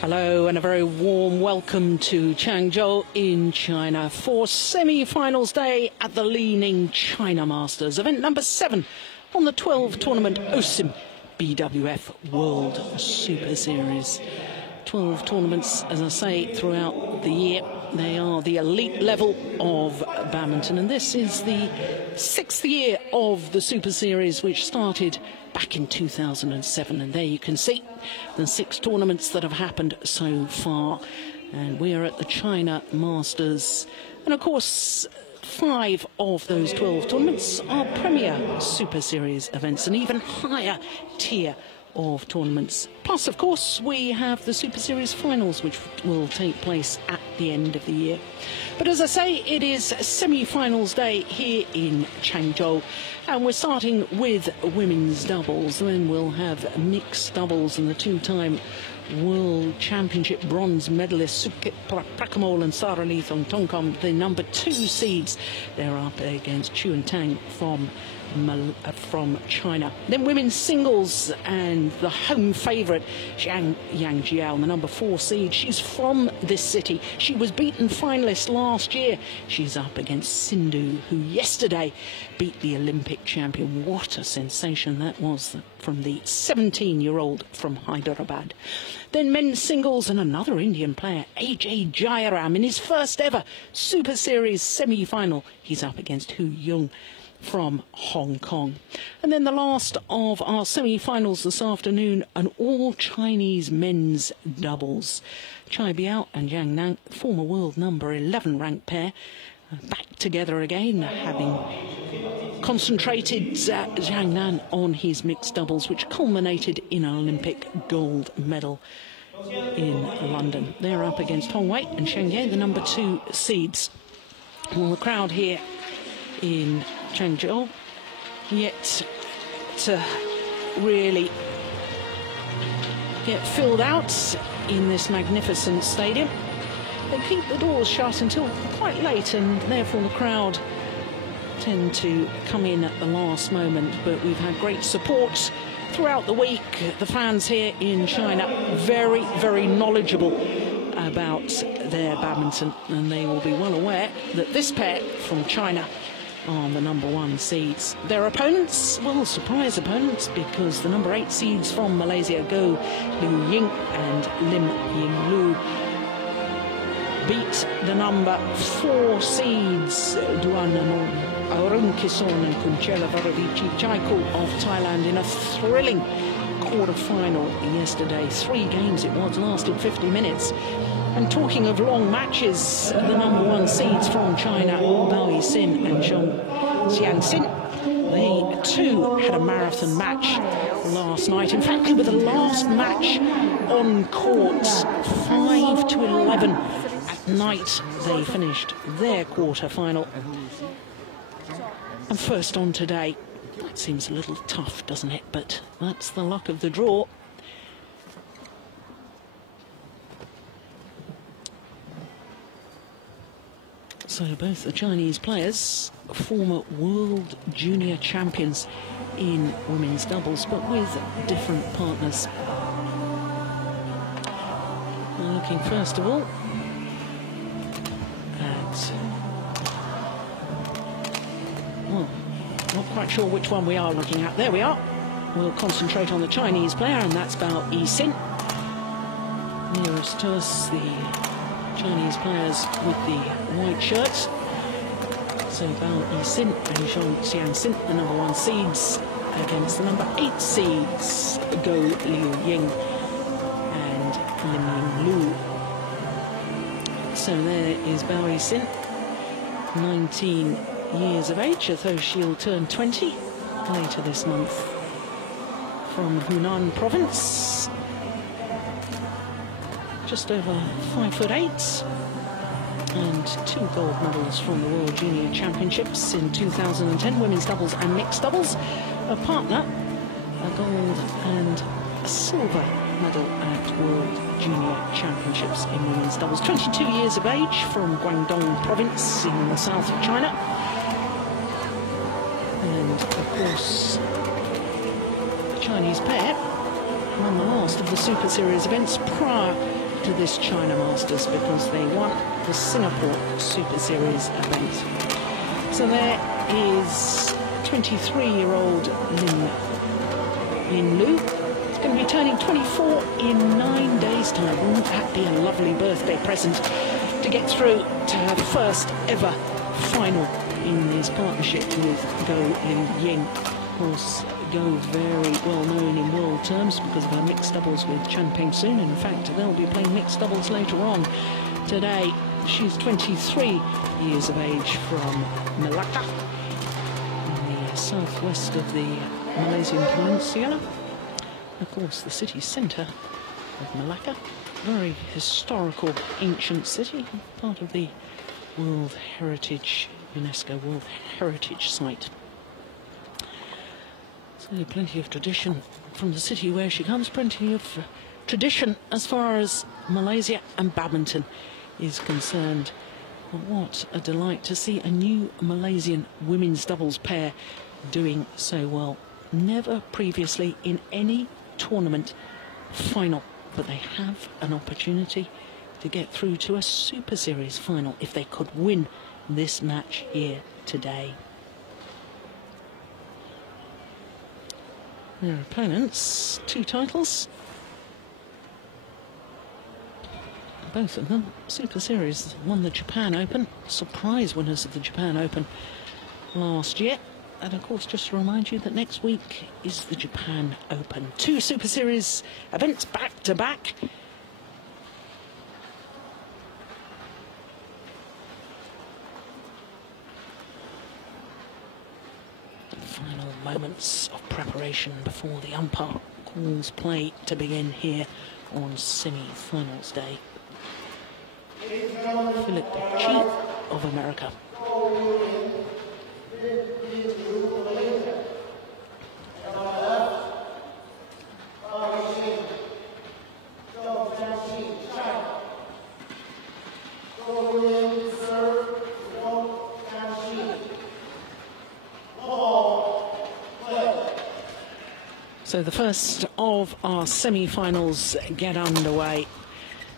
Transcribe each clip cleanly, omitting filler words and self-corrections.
Hello and a very warm welcome to Changzhou in China for semi-finals day at the Li-Ning China Masters, event number 7 on the 12 tournament OSIM BWF World Superseries. 12 tournaments, as I say, throughout the year. They are the elite level of badminton, and this is the 6th year of the Super Series, which started back in 2007. And there you can see the 6 tournaments that have happened so far. And we are at the China Masters. And of course, 5 of those 12 tournaments are Premier Super Series events, an even higher tier of tournaments. Plus, of course, we have the Super Series Finals, which will take place at the end of the year. But as I say, it is semi-finals day here in Changzhou, and we're starting with women's doubles. Then we'll have mixed doubles, and the 2-time World Championship bronze medalists Sukit Prakamol and Sara Lee Thongtongkom, the number 2 seeds. They're up against Chu and Tang from China. Then women's singles, and the home favourite Yang Jiao, the number 4 seed. She's from this city. She was beaten finalist last year. She's up against Sindhu, who yesterday beat the Olympic champion. What a sensation that was from the 17-year-old from Hyderabad. Then men's singles, and another Indian player, AJ Jayaram, in his first ever Super Series semi-final. He's up against Hu Jung from Hong Kong. And then the last of our semi-finals this afternoon, an all-Chinese men's doubles. Chai Biao and Yang Nan, former world number 11 ranked pair, back together again, having concentrated Zhang Nan on his mixed doubles, which culminated in an Olympic gold medal in London. They're up against Hong Wei and Sheng Ye, the number 2 seeds. Well, the crowd here in Changzhou yet to really get filled out in this magnificent stadium. They keep the doors shut until quite late, and therefore the crowd tend to come in at the last moment. But we've had great support throughout the week. The fans here in China very, very knowledgeable about their badminton, and they will be well aware that this pair from China are the number 1 seeds. Their opponents, well, surprise opponents, because the number 8 seeds from Malaysia, Go Liu Ying and Lim Ying Lu, beat the number 4 seeds, Duan Anon, Arun Kison and Kunchela Varavici Chaiko of Thailand, in a thrilling quarter-final yesterday. 3 games it was, lasted 50 minutes. And talking of long matches, the number 1 seeds from China, Bao Yixin and Zhong Xianxin, they too had a marathon match last night. In fact, they were the last match on court, 5 to 11 at night. They finished their quarter-final. And first on today. That seems a little tough, doesn't it? But that's the luck of the draw. So both the Chinese players, former world junior champions in women's doubles, but with different partners. We're looking first of all at, well, not quite sure which one we are looking at. There we are. We'll concentrate on the Chinese player, and that's Bao Yixin. Nearest to us, the Chinese players with the white shirts. So Bao Yixin and Zhong Xianxin, the number 1 seeds, against the number 8 seeds, Go Liu Ying and Lim Ying Lu. So there is Bao Yixin, 19 years of age, although she'll turn 20 later this month, from Hunan province. Just over 5'8", and 2 gold medals from the World Junior Championships in 2010, women's doubles and mixed doubles. A partner, a gold and a silver medal at World Junior Championships in women's doubles. 22 years of age, from Guangdong province in the south of China. And of course, the Chinese pair won the last of the Super Series events prior to this China Masters because they won the Singapore Super Series event. So there is 23-year-old Lin Lu. It's going to be turning 24 in 9 days' time. Wouldn't that be a lovely birthday present to get through to her first ever final in this partnership with Li-Ning. Of course, Go very well known in world terms because of her mixed doubles with Changzhou. In fact, they'll be playing mixed doubles later on today. She's 23 years of age from Malacca, in the southwest of the Malaysian Peninsula. Of course, the city centre of Malacca, very historical, ancient city, part of the World Heritage, UNESCO World Heritage Site. So plenty of tradition from the city where she comes, plenty of tradition as far as Malaysia and badminton is concerned. But what a delight to see a new Malaysian women's doubles pair doing so well. Never previously in any tournament final, but they have an opportunity to get through to a Super Series final if they could win this match here today. Their opponents, 2 titles, both of them Super Series. Won the Japan Open, surprise winners of the Japan Open last year. And of course, just to remind you that next week is the Japan Open. 2 Super Series events back to back. Final moments of preparation before the umpire calls play to begin here on semi-finals day. Philip Chi of America. So the first of our semi-finals get underway.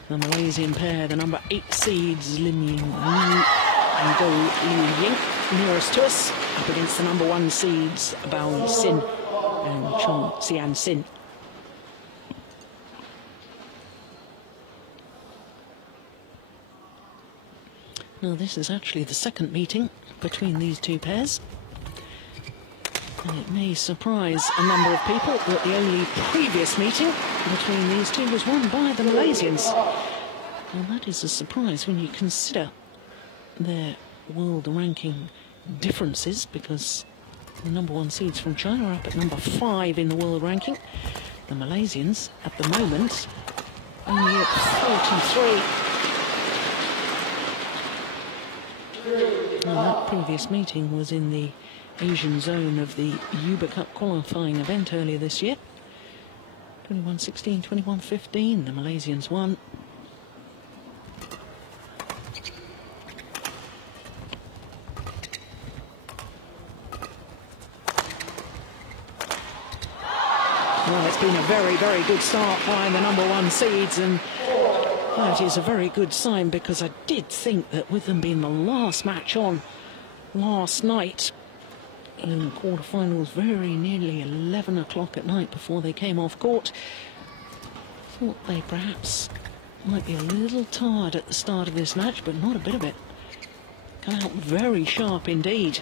The Malaysian pair, the number 8 seeds, Li-Ning and Go Li-Ning, nearest to us, up against the number 1 seeds, Bao Xin and Chong Xian Xin. Now this is actually the second meeting between these 2 pairs. And it may surprise a number of people that the only previous meeting between these 2 was won by the Malaysians. Well, that is a surprise when you consider their world ranking differences, because the number 1 seeds from China are up at number 5 in the world ranking. The Malaysians, at the moment, only at 43. Now, that previous meeting was in the Asian zone of the Uber Cup qualifying event earlier this year. 21-16, 21-15, the Malaysians won. Well, it's been a very, very good start by the number 1 seeds, and that is a very good sign, because I did think that with them being the last match on last night, in the quarterfinals, very nearly 11 o'clock at night before they came off court, thought they perhaps might be a little tired at the start of this match, but not a bit of it. Come out very sharp indeed.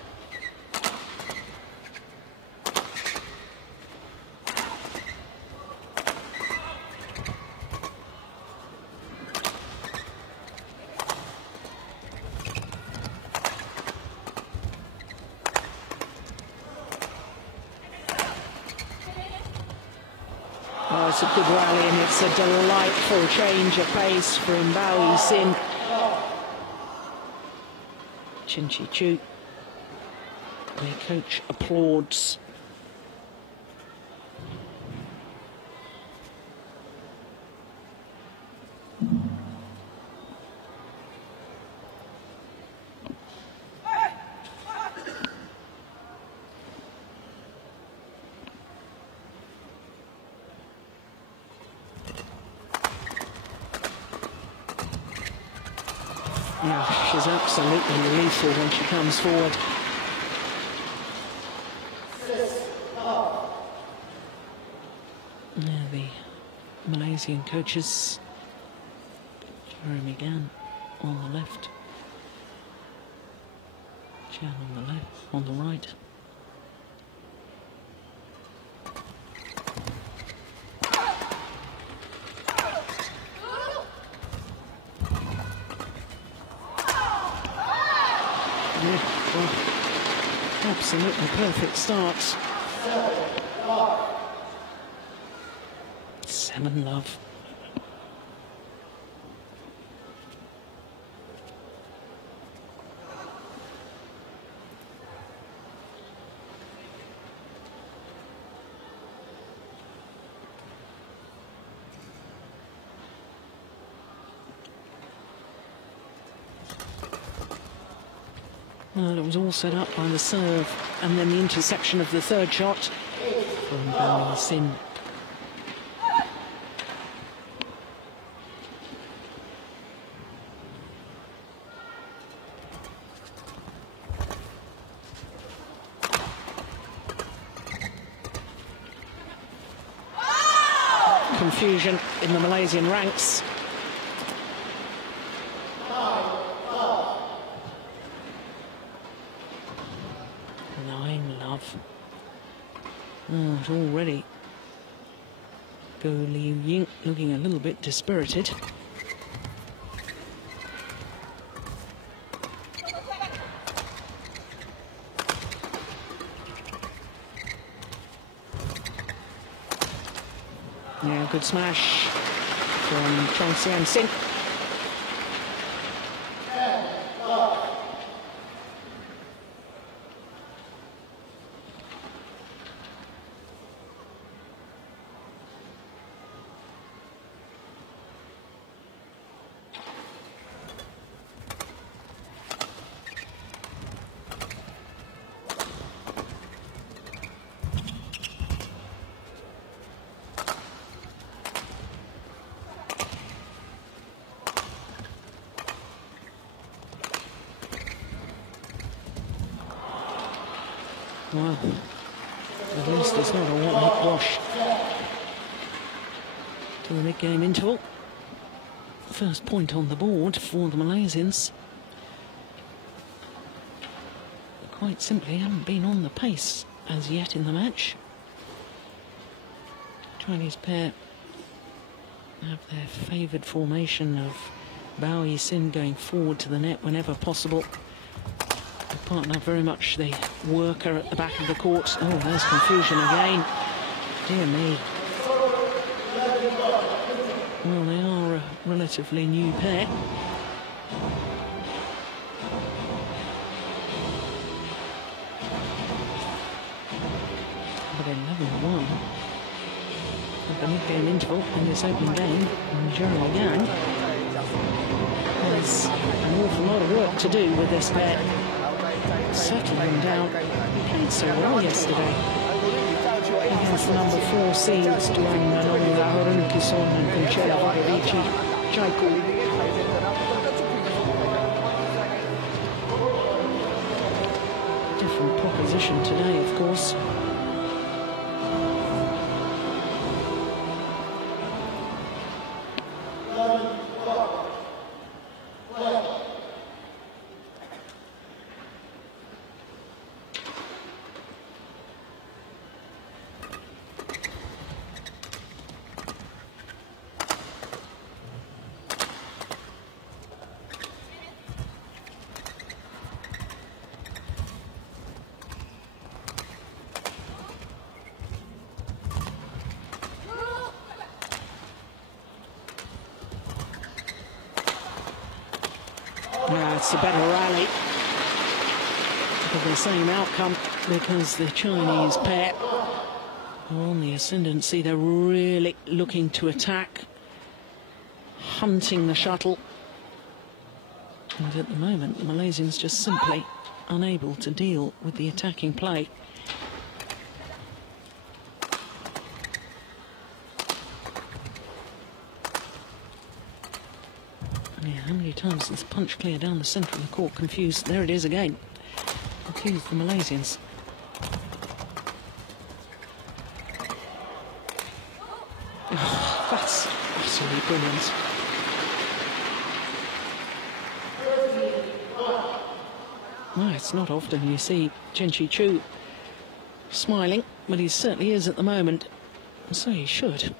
Oh, it's a good rally, and it's a delightful change of pace from Bao Xin. Chen Chi-Chu, their coach, applauds. Yeah, she's absolutely lethal when she comes forward. Yeah, the Malaysian coaches, Jeremy Gan on the left, Chan on the right. Yeah, well, absolutely perfect starts. 7-love. Well, it was all set up by the serve and then the intersection of the third shot from Bao Xin. Confusion in the Malaysian ranks. Oh, it's already Go Li-Ning looking a little bit dispirited. Yeah, good smash from Changzhou. Well, at least it's not a one-hit wash to the mid-game interval. First point on the board for the Malaysians. Quite simply haven't been on the pace as yet in the match. Chinese pair have their favoured formation of Bao Xin going forward to the net whenever possible. Partner very much the worker at the back of the court. Oh, there's confusion again. Dear me. Well, they are a relatively new pair. But 11-1 at the mid-game interval in this opening game. And Jeremy Gan has an awful lot of work to do with this pair. Settling down. He played so well yesterday against the number 4 seeds Duan Nanonga, Horun-Kison and Kunchela Vadovici Chaiku. Different proposition today, of course. No, it's a better rally for the same outcome because the Chinese pair are on the ascendancy. They're really looking to attack, hunting the shuttle. And at the moment, the Malaysians just simply unable to deal with the attacking play. Yeah, how many times this punch clear down the centre of the court confused? There it is again. Confused the Malaysians. Oh, that's absolutely brilliant. No, it's not often you see Changzhou smiling, but he certainly is at the moment. So he should.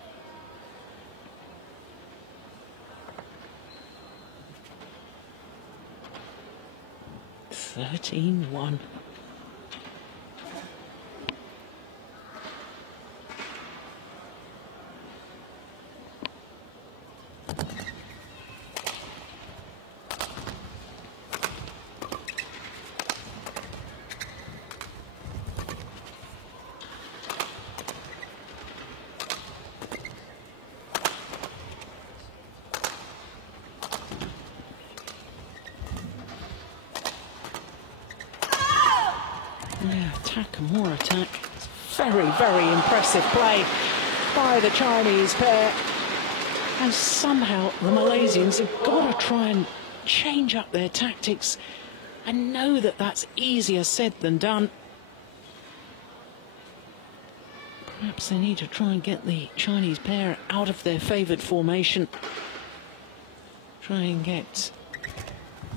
(13-1). Yeah, attack and more attack. It's very, very impressive play by the Chinese pair. And somehow the Malaysians have got to try and change up their tactics. I know that that's easier said than done. Perhaps they need to try and get the Chinese pair out of their favoured formation. Try and get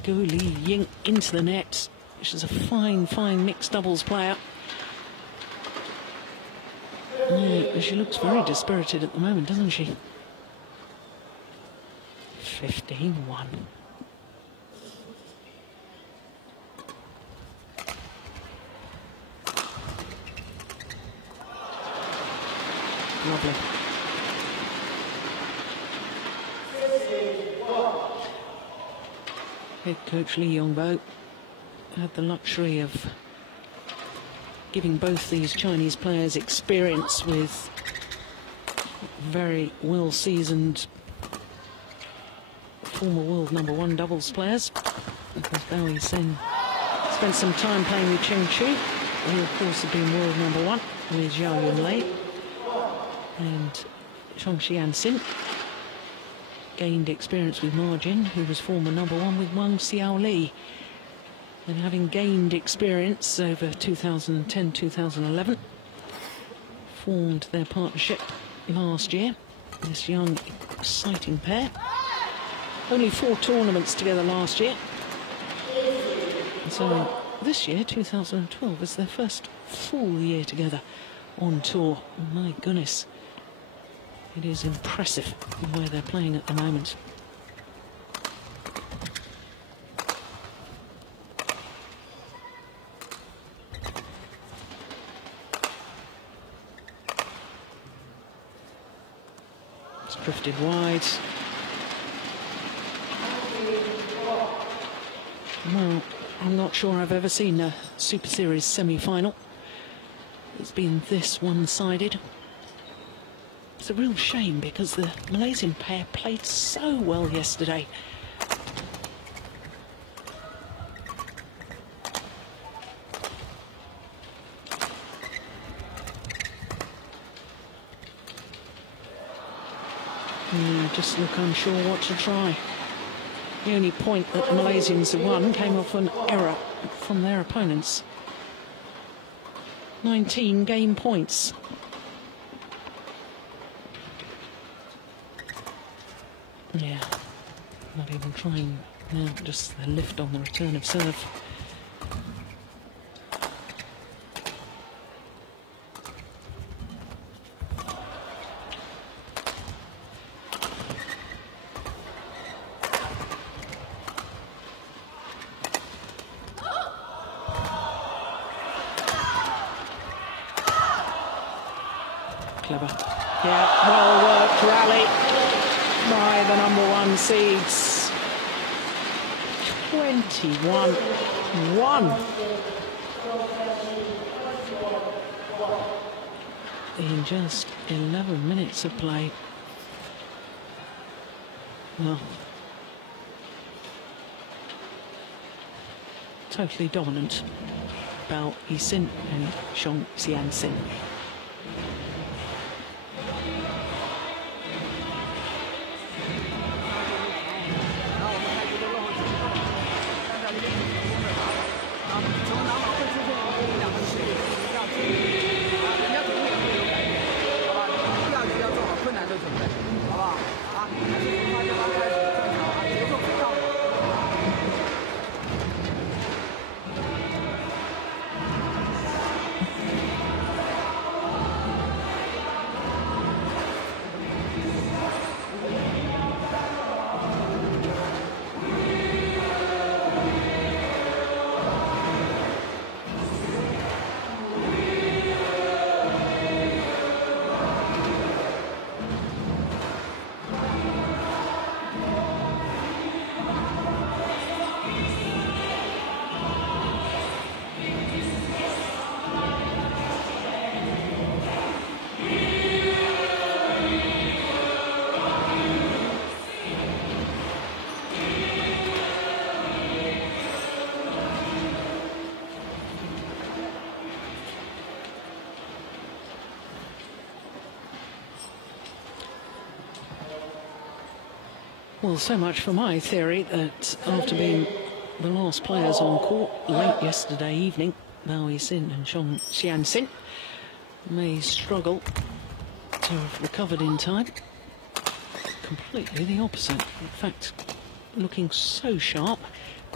Li-Ning into the net. She's a fine, fine mixed doubles player. Yeah, she looks very dispirited at the moment, doesn't she? 15-1. Lovely. Head coach Li Yongbo had the luxury of giving both these Chinese players experience with very well-seasoned former world #1 doubles players. Because Bao Yixin spent some time playing with Changzhou, who of course had been world #1 with Zhao Yunlei, and Chong Xianxin gained experience with Ma Jin, who was former #1 with Wang Xiaoli. And having gained experience over 2010-2011, formed their partnership last year. This young, exciting pair. Only 4 tournaments together last year. And so this year, 2012, is their first full year together on tour. My goodness, it is impressive the way they're playing at the moment. Drifted wide. Well, I'm not sure I've ever seen a Super Series semi-final that's been this one-sided. It's a real shame because the Malaysian pair played so well yesterday. Just look unsure what to try. The only point that the Malaysians have won came off an error from their opponents. 19 game points. Yeah, not even trying now, just the lift on the return of serve. Clever. Yeah, well worked rally by the #1 seeds. 21-1 in just 11 minutes of play. Well, totally dominant. Bao Yixin and Chong Xianxin. Well, so much for my theory that after being the last players on court late yesterday evening, Bao Yixin and Chong Xianxin may struggle to have recovered in time. Completely the opposite. In fact, looking so sharp,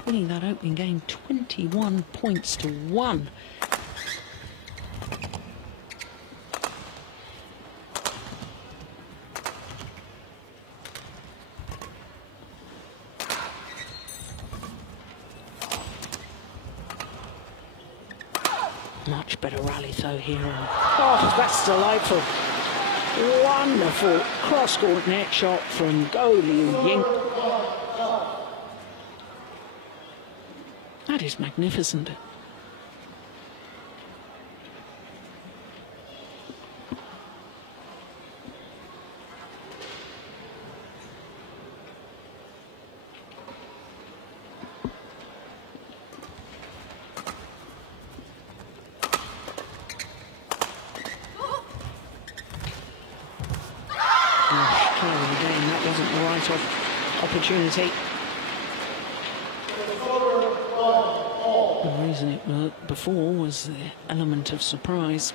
winning that opening game 21 points to 1. Much better rally though here. Oh, that's delightful. Wonderful cross-court net shot from Go Liu-Ying. That is magnificent. Opportunity. The reason it worked before was the element of surprise.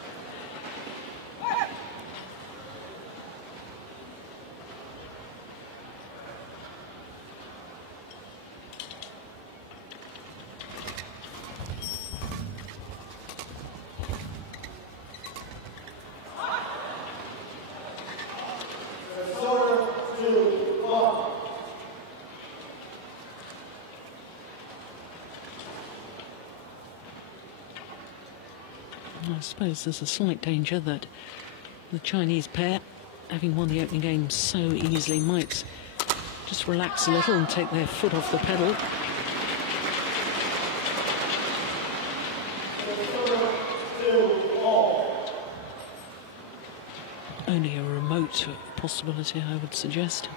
I suppose there's a slight danger that the Chinese pair, having won the opening game so easily, might just relax a little and take their foot off the pedal. Only a remote possibility, I would suggest.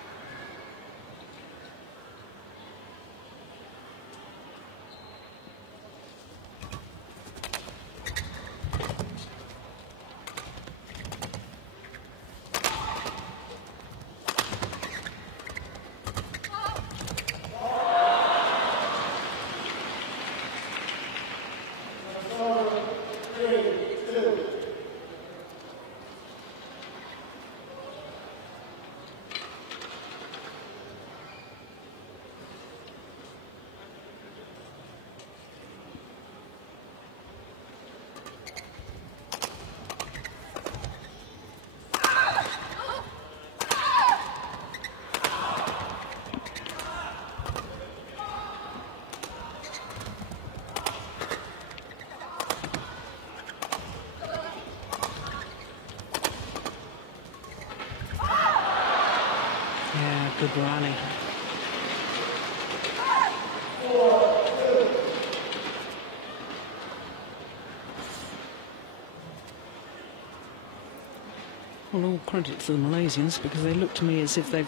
Good rally. Well, all credit to the Malaysians, because they look to me as if they've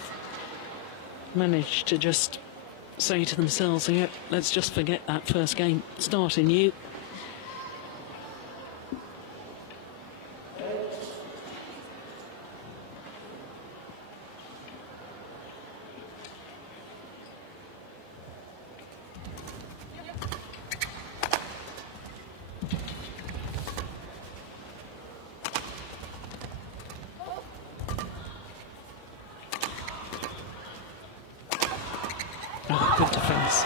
managed to just say to themselves, "Yep, let's just forget that first game, start anew." Oh, good defence.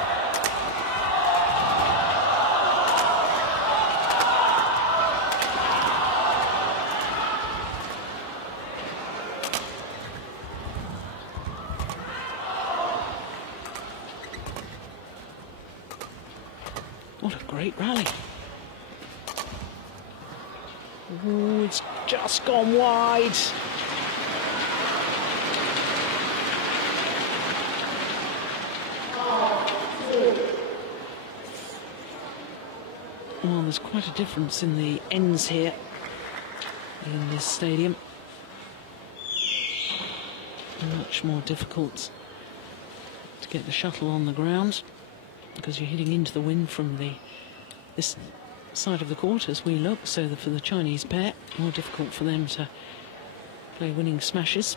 What a great rally. Ooh, it's just gone wide. Well, there's quite a difference in the ends here in this stadium. Much more difficult to get the shuttle on the ground because you're hitting into the wind from this side of the court as we look. So for the Chinese pair, more difficult for them to play winning smashes.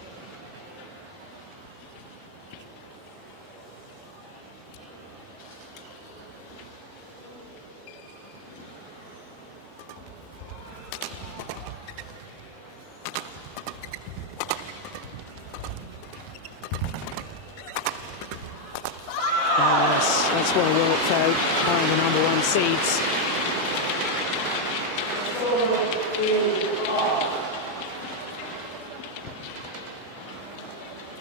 yes, that's well worked though, by the #1 seeds.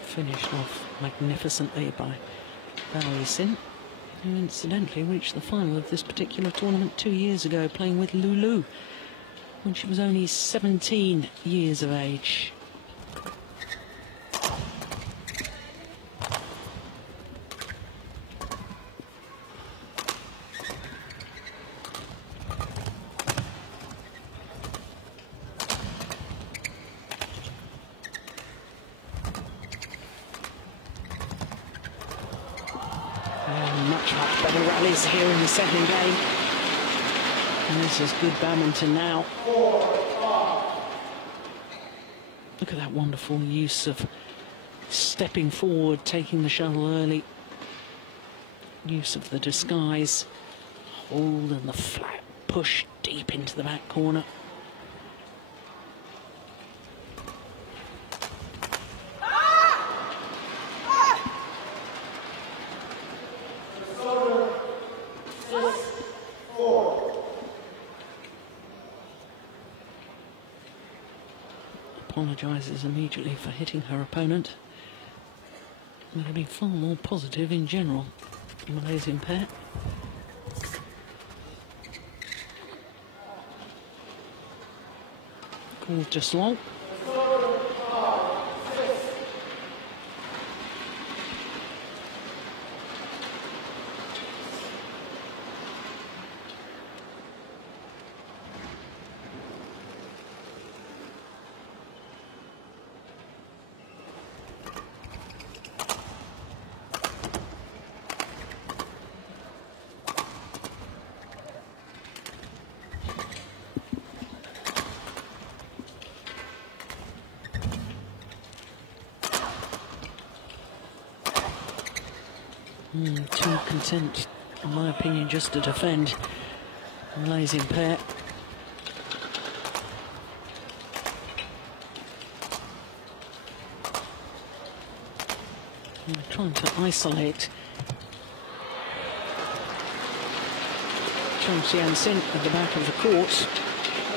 Finished off magnificently by Li-Ning, who incidentally reached the final of this particular tournament 2 years ago, playing with Lulu when she was only 17 years of age. Much better rallies here in the second game. And this is good badminton now. Look at that wonderful use of stepping forward, taking the shuttle early. Use of the disguise. Hold and the flat push deep into the back corner. Apologises immediately for hitting her opponent. But it'll be far more positive in general. Malaysian pair. Called just long. Too content, in my opinion, just to defend. Malaysian pair. And they're trying to isolate Changzhou at the back of the court,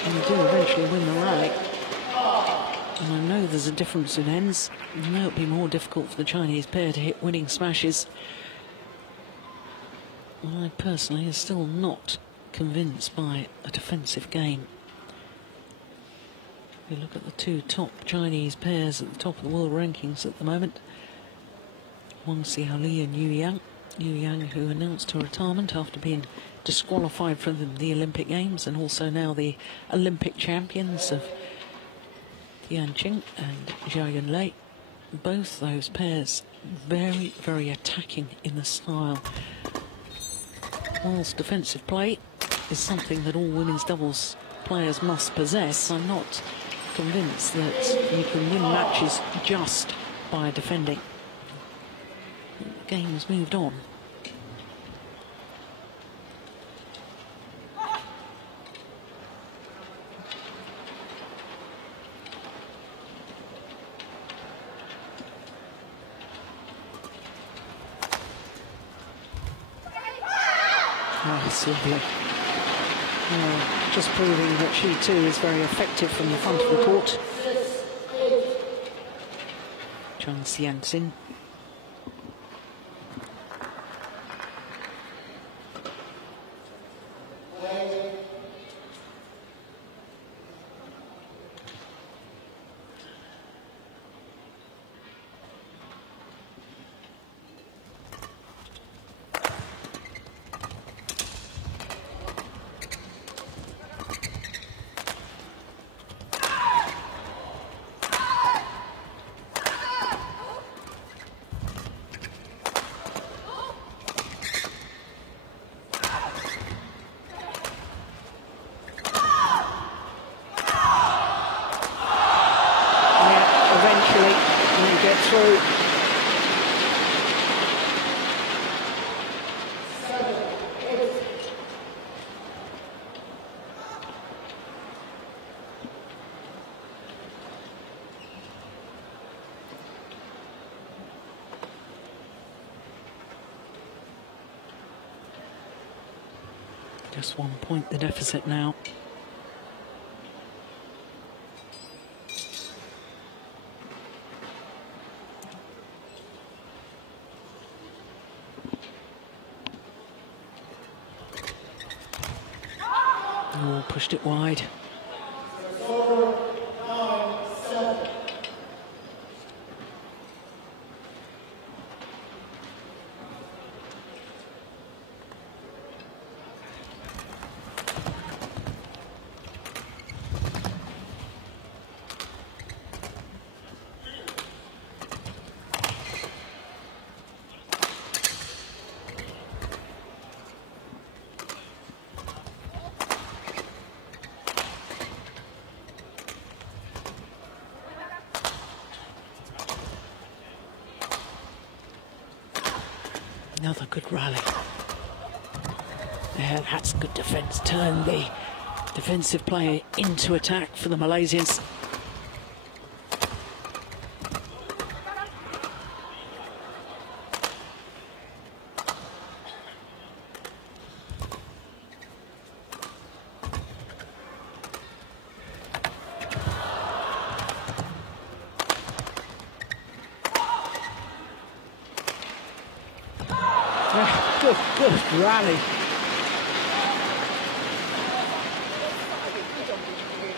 and they do eventually win the rally. And I know there's a difference in ends. I know it'll be more difficult for the Chinese pair to hit winning smashes. I personally am still not convinced by a defensive game. If you look at the two top Chinese pairs at the top of the world rankings at the moment, Wang Xiaoli and Yu Yang. Yu Yang, who announced her retirement after being disqualified from the Olympic Games, and also now the Olympic champions of Tianqing and Zhao Yunlei. Both those pairs very, very attacking in the style. Whilst defensive play is something that all women's doubles players must possess, I'm not convinced that you can win matches just by defending. The game has moved on. Oh, that's lovely. Just proving that she too is very effective from the front of the court. Changzhou. Just 1 point the deficit now. Oh, pushed it wide. Another good rally. Yeah, that's good defence. Turn the defensive player into attack for the Malaysians. Good rally.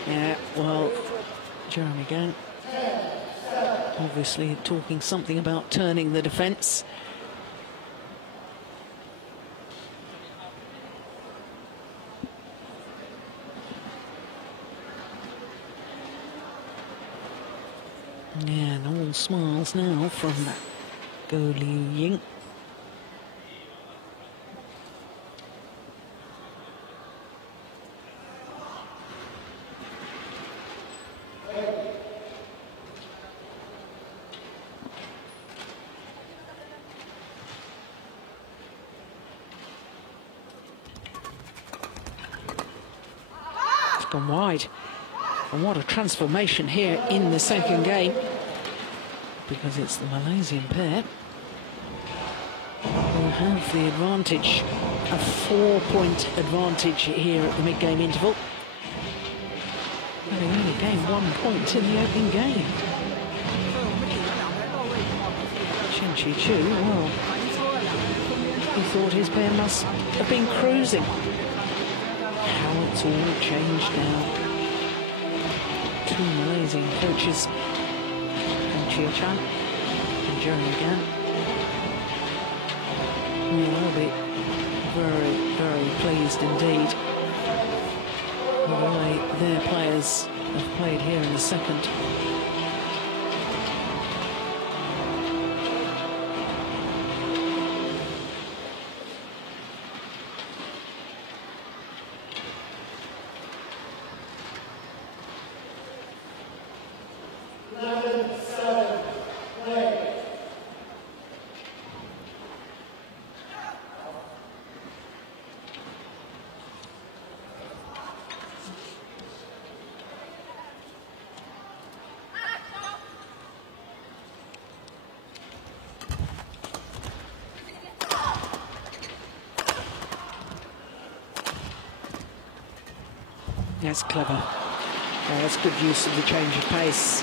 Yeah, well, Jeremy Gan obviously talking something about turning the defence. Yeah, and all smiles now from Go Li-Ning. Gone wide, and what a transformation here in the second game, because it's the Malaysian pair who have the advantage, a 4-point advantage here at the mid-game interval. Well, they only gained 1 point in the opening game. Changzhou, well, he thought his pair must have been cruising. How it's all changed now. Two Malaysian coaches, Chia Chan and Jeremy Gan. They'll be very, very pleased indeed with the way their players have played here in the second. That's clever. Oh, that's good use of the change of pace.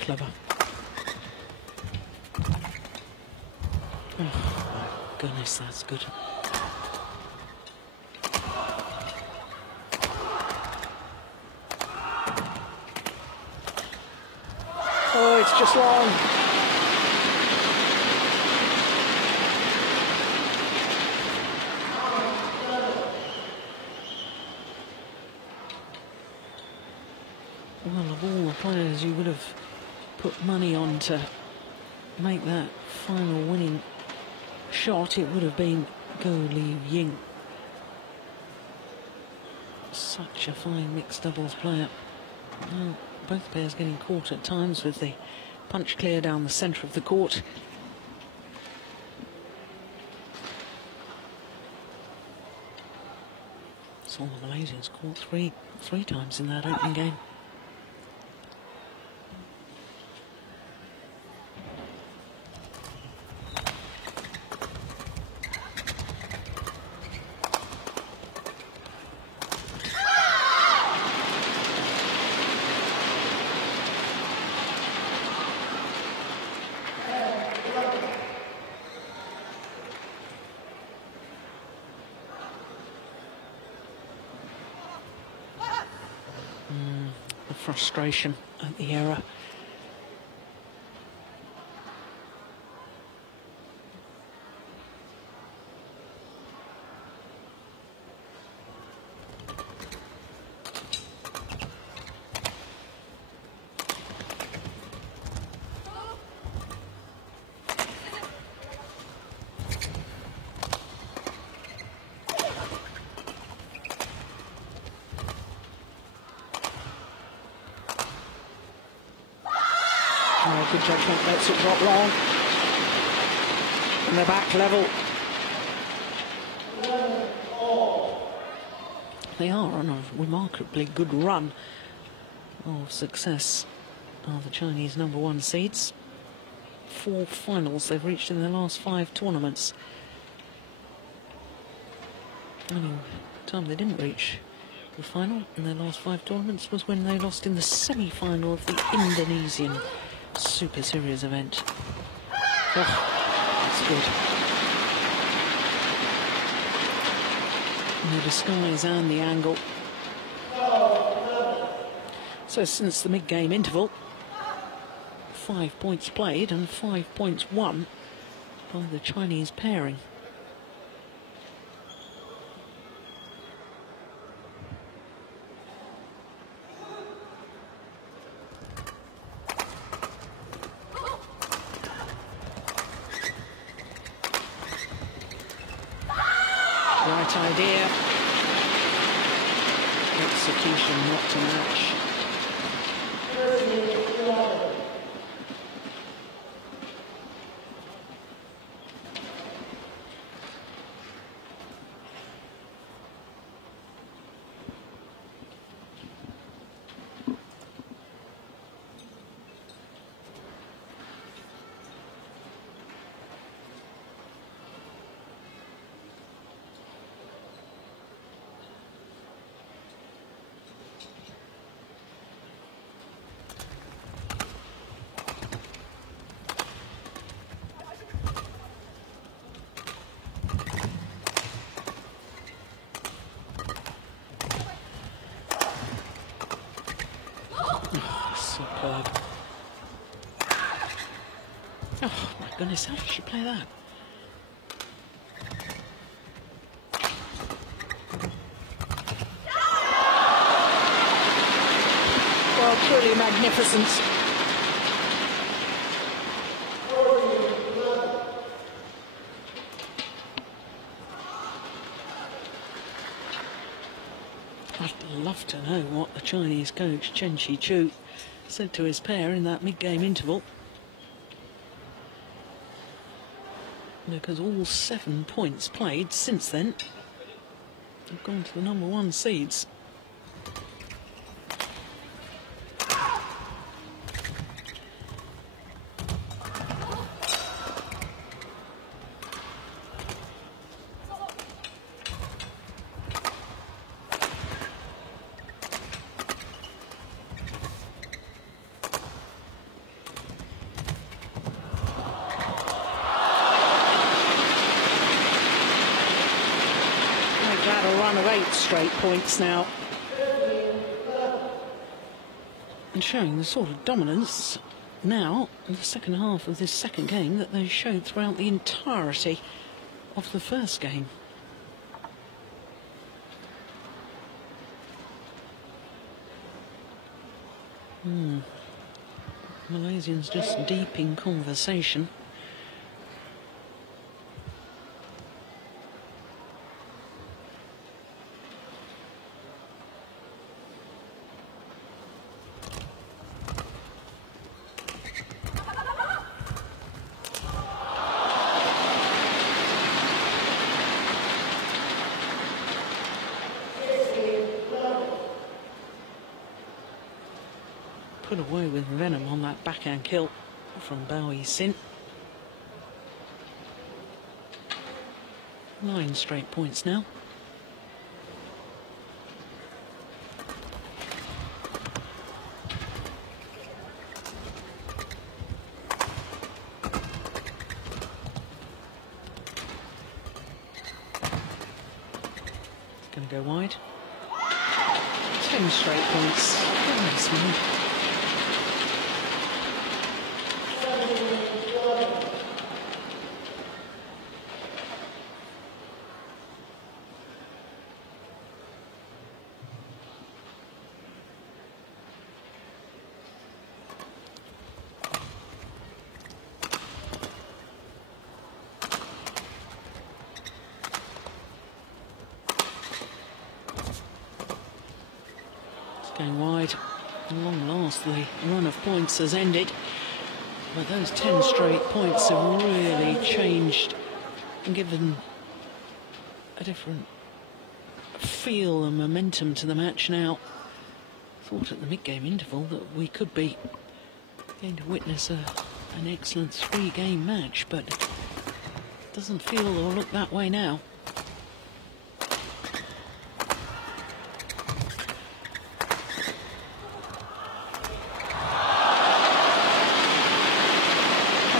Clever. Oh, goodness, that's good. Oh, it's just long. Well, of all the players you would have put money on to make that final winning shot, it would have been Li-Ning. Such a fine mixed doubles player. Well, both pairs getting caught at times with the punch clear down the centre of the court. Saw the Malaysians caught three times in that opening game. The frustration at the error. Oh, good judgment, lets it drop long. And they're back level. They are on a remarkably good run of success, are the Chinese #1 seeds. 4 finals they've reached in their last 5 tournaments. The only time they didn't reach the final in their last 5 tournaments was when they lost in the semi-final of the Indonesian Superseries event. Oh, that's good. And the disguise and the angle. So since the mid-game interval, 5 points played and 5 points won by the Chinese pairing. Right idea. Execution not to match. Superb. Oh my goodness, how did she play that? Well, truly magnificent. I'd love to know what the Chinese coach Chen Shichu said to his pair in that mid-game interval, because all 7 points played since then have gone to the #1 seeds. A run of 8 straight points now. And showing the sort of dominance now in the second half of this second game that they showed throughout the entirety of the first game. Malaysians just deep in conversation. Put away with venom on that backhand kill from Bao-Yi-Sin. 9 straight points now. It's going to go wide. 10 straight points. Goodness me. Going wide. At long last, the run of points has ended. But those 10 straight points have really changed and given a different feel and momentum to the match now. Thought at the mid-game interval that we could be going to witness an excellent 3-game match, but it doesn't feel or look that way now.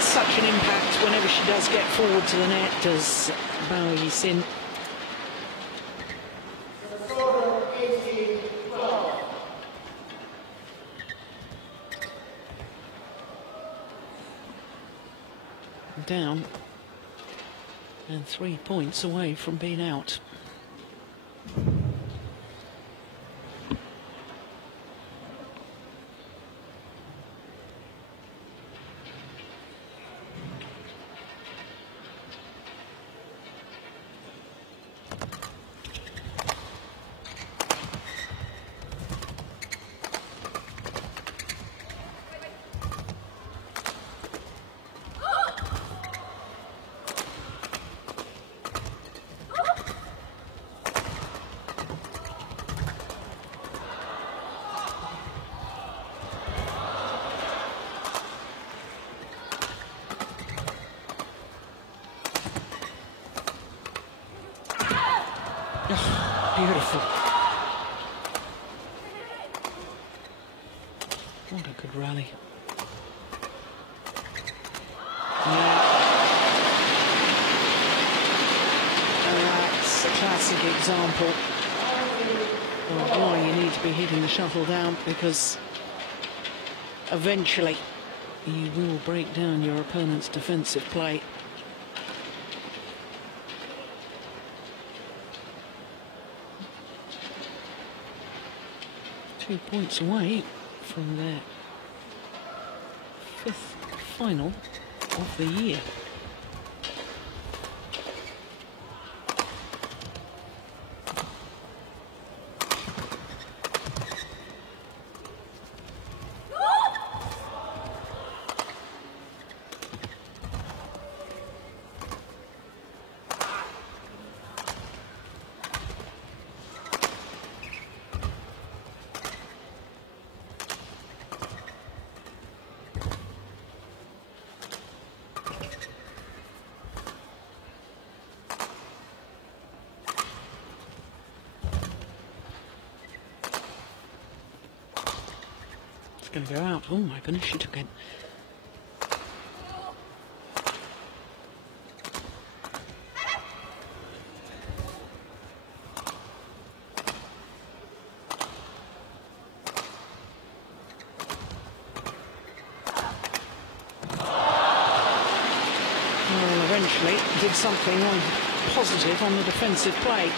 Such an impact whenever she does get forward to the net, does Bao-Yi-Sin. Down and 3 points away from being out. Oh, beautiful. What a good rally. Yeah. That's a classic example of why you need to be hitting the shuttle down, because eventually you will break down your opponent's defensive play. Two points away from their 5th final of the year. Going to go out. Oh my goodness, she took it. finally did something positive on the defensive play.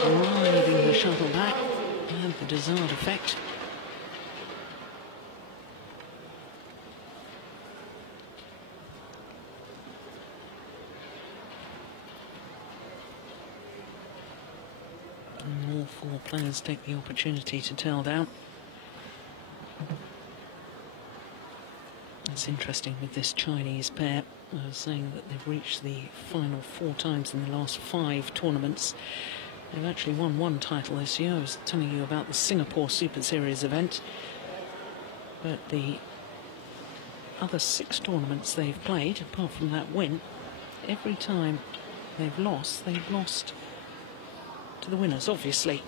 Driving the shuttle back had the desired effect. And all four players take the opportunity to tail down. It's interesting with this Chinese pair. I was saying that they've reached the final 4 times in the last 5 tournaments. They've actually won 1 title this year. I was telling you about the Singapore Super Series event. But the other 6 tournaments they've played, apart from that win, every time they've lost to the winners, obviously.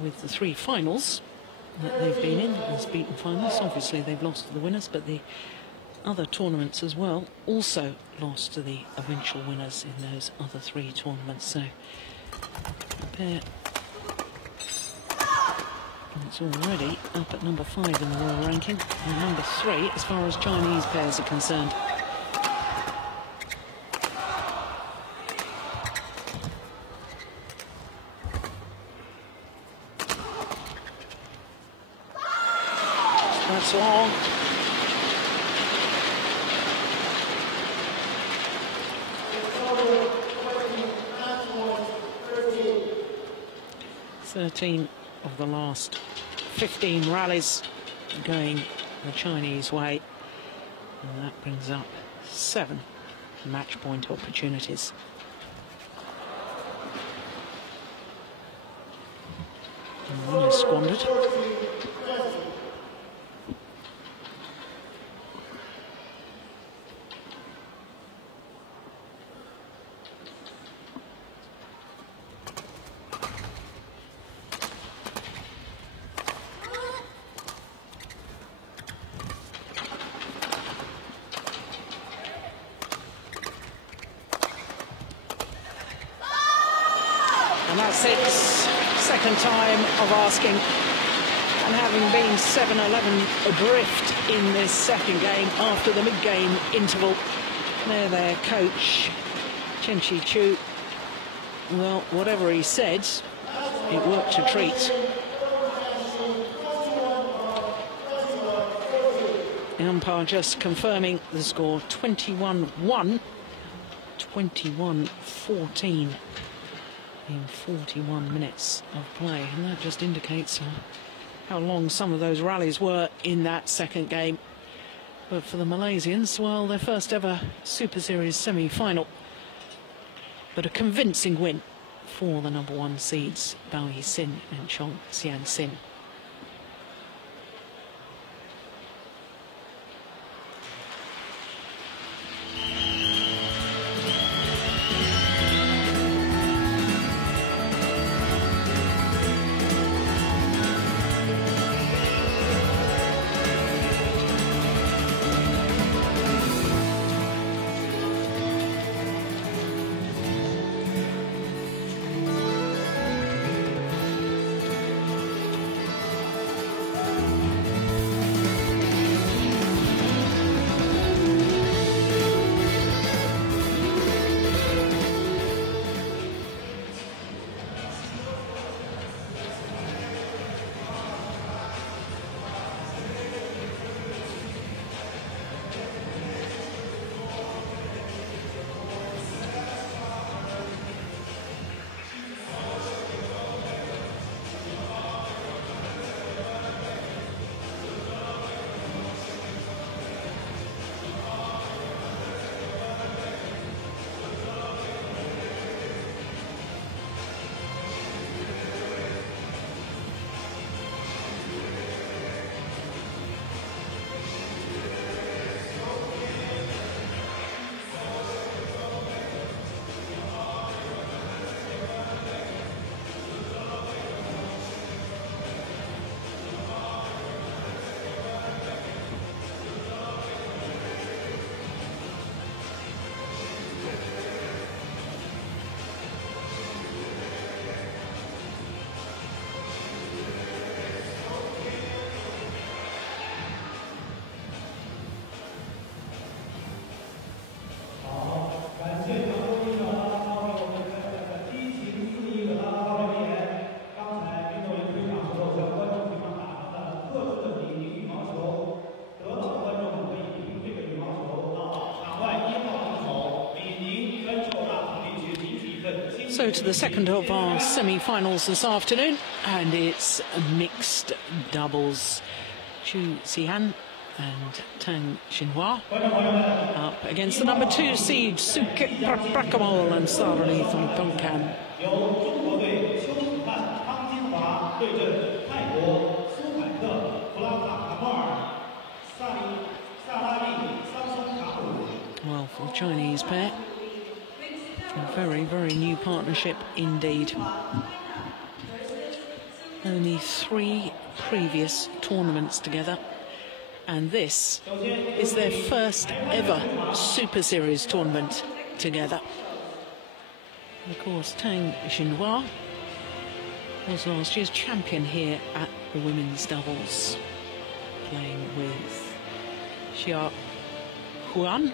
With the 3 finals that they've been in, as beaten finals, obviously they've lost to the winners, but the other tournaments as well also lost to the eventual winners in those other 3 tournaments. So the pair, it's already up at number 5 in the world ranking, and number 3 as far as Chinese pairs are concerned. That's long. Thirteen of the last 15 rallies going the Chinese way, and that brings up 7 match point opportunities. And 1 is squandered. And that's it, second time of asking. And having been 7-11 adrift in this second game after the mid-game interval, their coach, Chen Chi-Chu, well, whatever he said, it worked a treat. The umpire just confirming the score, 21-1, 21-14. In 41 minutes of play, and that just indicates how long some of those rallies were in that second game. But for the Malaysians, well, their first ever Super Series semi-final, but a convincing win for the number 1 seeds, Bao Yixin and Chong Xianxin. So to the second of our semi-finals this afternoon, and it's mixed doubles. Chu Xian and Tang Xinhua up against the number 2 seed Sukip Prakamol and Sarali Thongtongkan. Well, for the Chinese pair, a very, very new partnership indeed. Only 3 previous tournaments together, and this is their first ever Super Series tournament together. And of course, Tang Xinhua was last year's champion here at the women's doubles, playing with Xia Huan.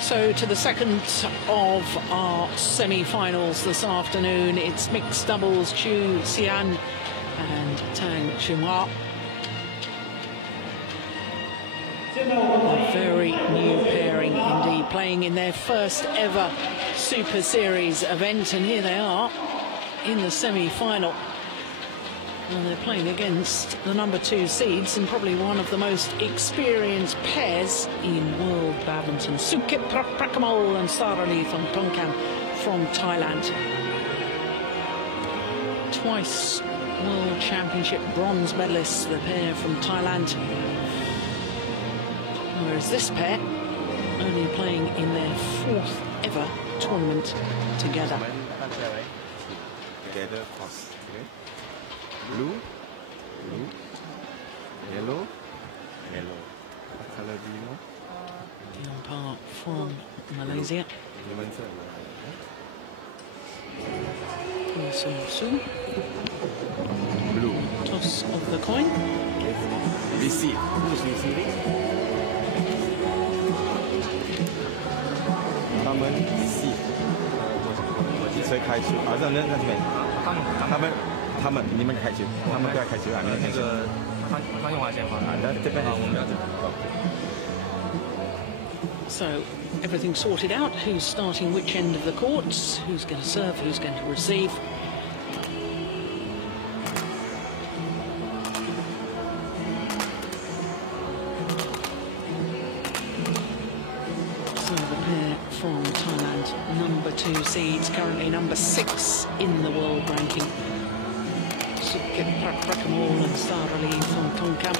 So to the second of our semi-finals this afternoon, it's mixed doubles, Chu Xian and Tang Xinhua. A very new pairing indeed, playing in their first ever Super Series event, and here they are in the semi-final. And they're playing against the number 2 seeds and probably one of the most experienced pairs in world badminton, Sukip Prakamol and Sarali Thongtongkan from Thailand. Twice World Championship bronze medalists, the pair from Thailand. Whereas this pair only playing in their 4th ever tournament together. Blue, blue, yellow, yellow. What color do you know? Young Park from Malaysia. Su. Blue. Toss of the coin. Receive. Who's receiving? 他们 receive. 谁开球？啊，那边。他们，你们开球，他们都要开球啊！那个他用完先发啊，那这边我们要这边。So everything sorted out. Who's starting which end of the courts? Who's going to serve? Who's going to receive? So the pair from Thailand, number 2 seeds, currently number 6 in the world ranking. Sukip Prakamol and Sarali Thongtongkan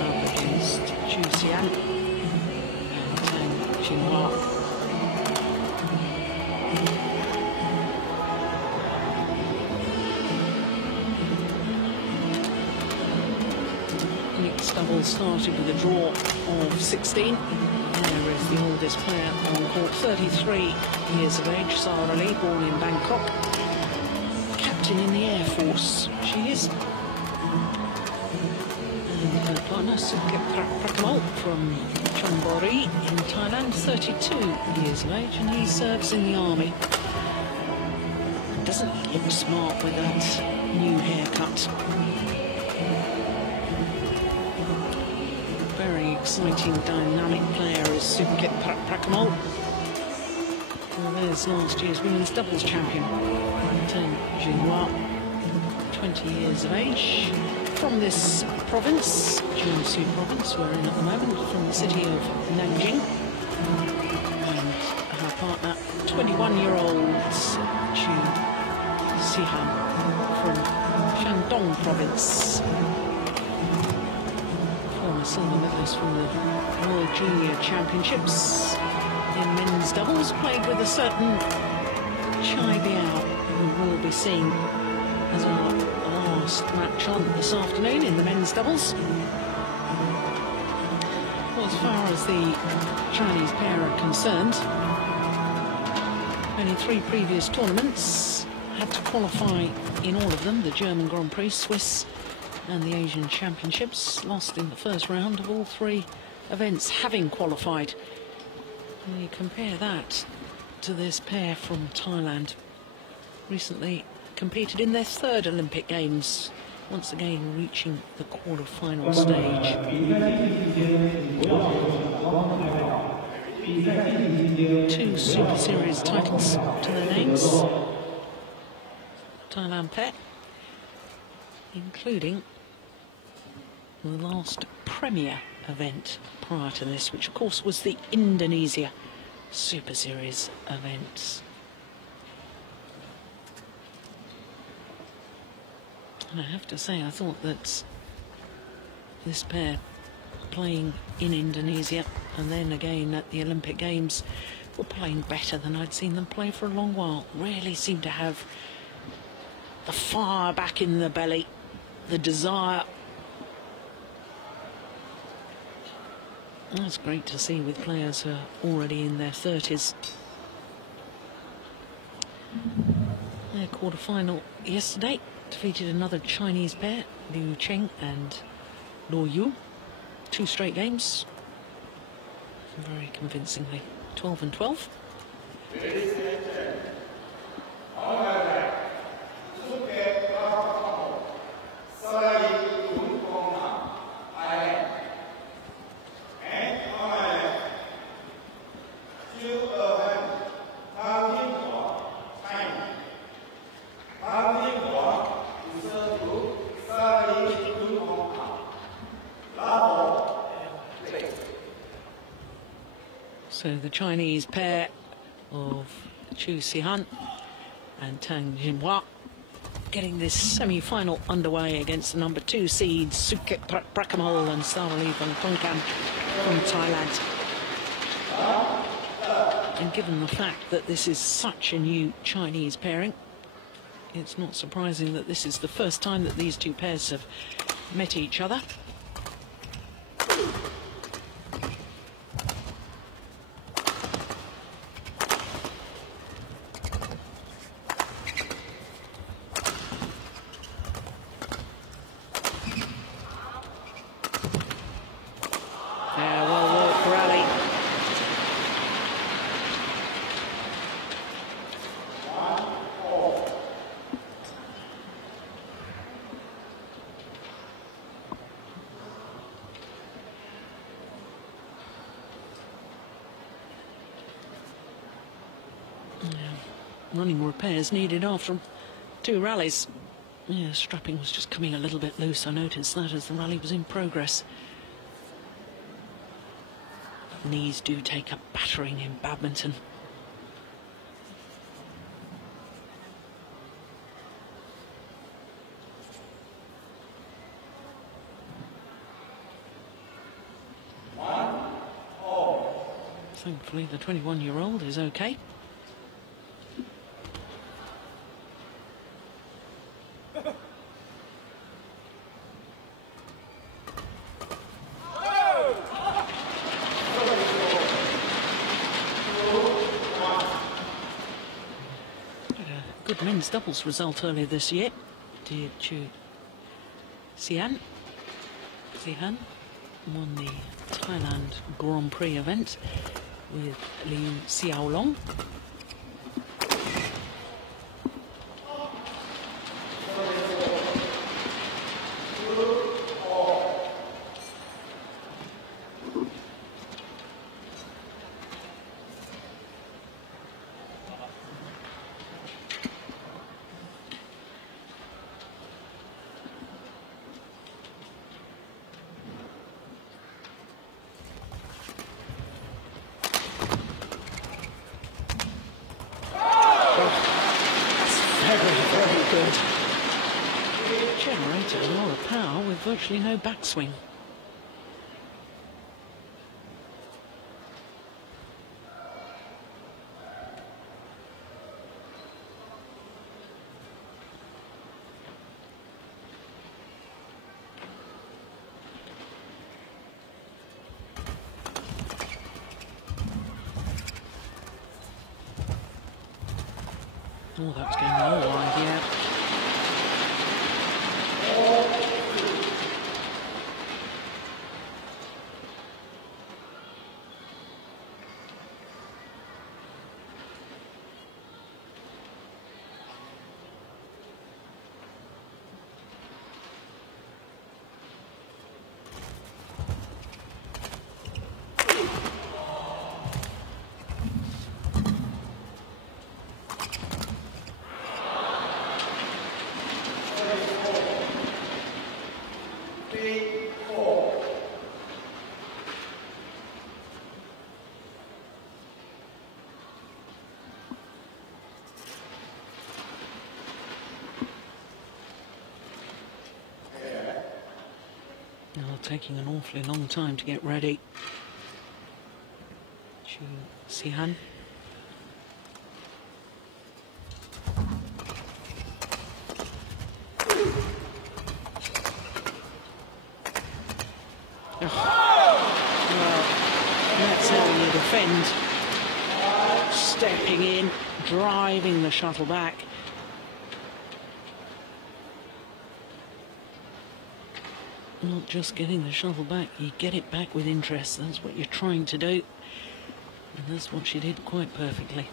up against Chu Xian and Tang Xinhua. Mixed doubles started with a draw of 16. There is the oldest player on court, 33 years of age, Sarali, born in Bangkok. In the Air Force, she is. And her partner, Sukip Prakamol from Chonburi in Thailand, 32 years of age, and he serves in the army. Doesn't look smart with that new haircut. Very exciting, dynamic player is Sukip Prakamol. Well, there's last year's women's doubles champion, Tang Xinhua, 20 years of age, from this province, Changzhou province we're in at the moment, from the city of Nanjing. And her partner, 21-year-old Chu Xian from Shandong province. Former silver medalist from the World Junior Championships in men's doubles, played with a certain Chai Biao, who will be seen as our last match on this afternoon in the men's doubles. Well, as far as the Chinese pair are concerned, only 3 previous tournaments, had to qualify in all of them, the German Grand Prix, Swiss and the Asian Championships, lost in the first round of all 3 events having qualified. And you compare that to this pair from Thailand, recently competed in their 3rd Olympic Games, once again reaching the quarter-final stage. 2 Super Series titles to their names, Thailand pair, including the last premier event prior to this, which of course was the Indonesia Super Series event. And I have to say, I thought that this pair playing in Indonesia and then again at the Olympic Games were playing better than I'd seen them play for a long while. Really seemed to have the fire back in the belly, the desire. That's great to see with players who are already in their 30s. Their quarter-final yesterday defeated another Chinese pair, Liu Cheng and Luo Yu. 2 straight games, very convincingly, 12 and 12. So the Chinese pair of Chu Sihan and Tang Jinhua getting this semi-final underway against the number 2 seeds Suket Prakamal and Sarali van Tongkam from Thailand. And given the fact that this is such a new Chinese pairing, it's not surprising that this is the first time that these 2 pairs have met each other. Running repairs needed after 2 rallies. Yeah, strapping was just coming a little bit loose. I noticed that as the rally was in progress. Knees do take a battering in badminton. Thankfully, the 21-year-old is okay. Good men's doubles result earlier this year. Did Chu Sihan won the Thailand Grand Prix event with Liu Xiaolong. Generated a lot of power with virtually no backswing. Oh, that's going all wide, yeah. Taking an awfully long time to get ready. Chu Sihan. Well, that's how you defend. Stepping in, driving the shuttle back. Not just getting the shuttle back, you get it back with interest. That's what you're trying to do. And that's what she did quite perfectly.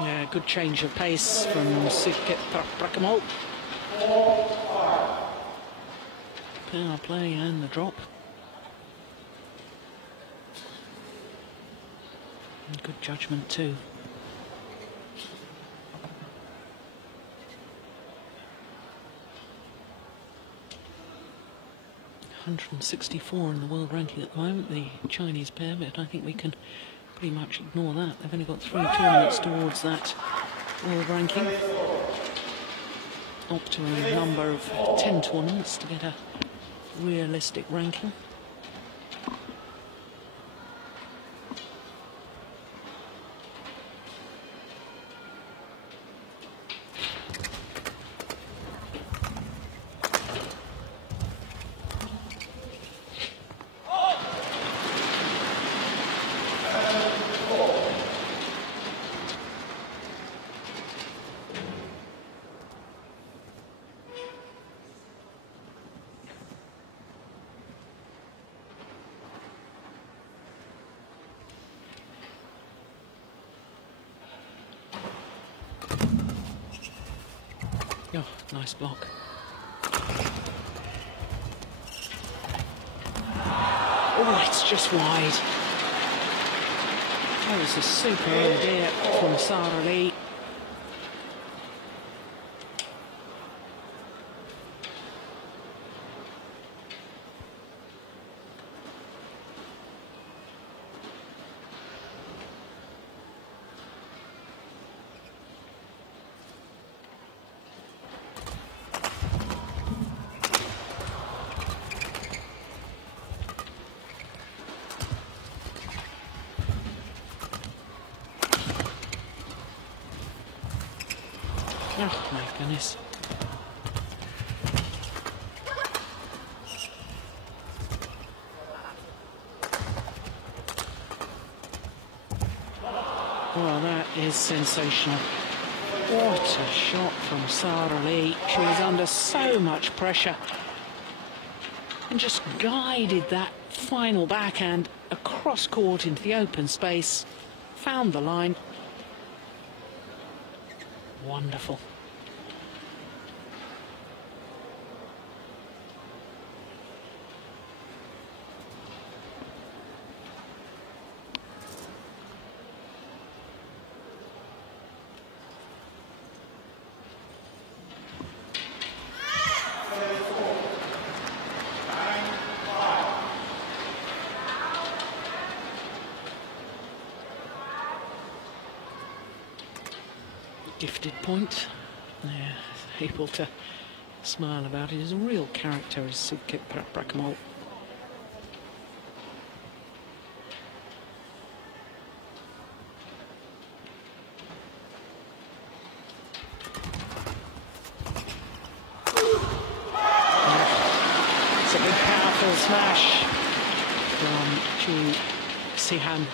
Yeah, good change of pace from Sukhet Prakamol. Power play and the drop. And good judgment too. .164 in the world ranking at the moment, the Chinese pair, but I think we can pretty much ignore that. They've only got 3 tournaments towards that world ranking. Up to a number of 10 tournaments to get a realistic ranking. Oh, nice block. Oh, it's just wide. That was a super idea from Sarah Lee. Oh, my goodness. Well, that is sensational. What a shot from Sarah Lee. She was under so much pressure and just guided that final backhand across court into the open space, found the line. Wonderful. Gifted point. Yeah, able to smile about it. He's a real character, is Sukhit Brakamol. It's a big, powerful smash from Chu Sihan.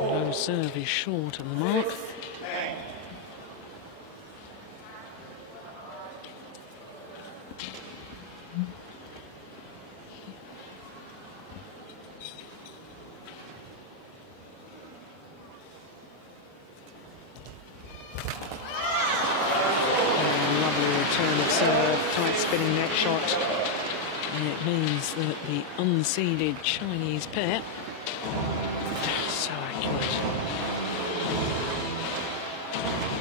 Low serve is short of the mark. Lovely return of serve, tight spinning net shot. And it means that the unseeded Chinese pair, so accurate,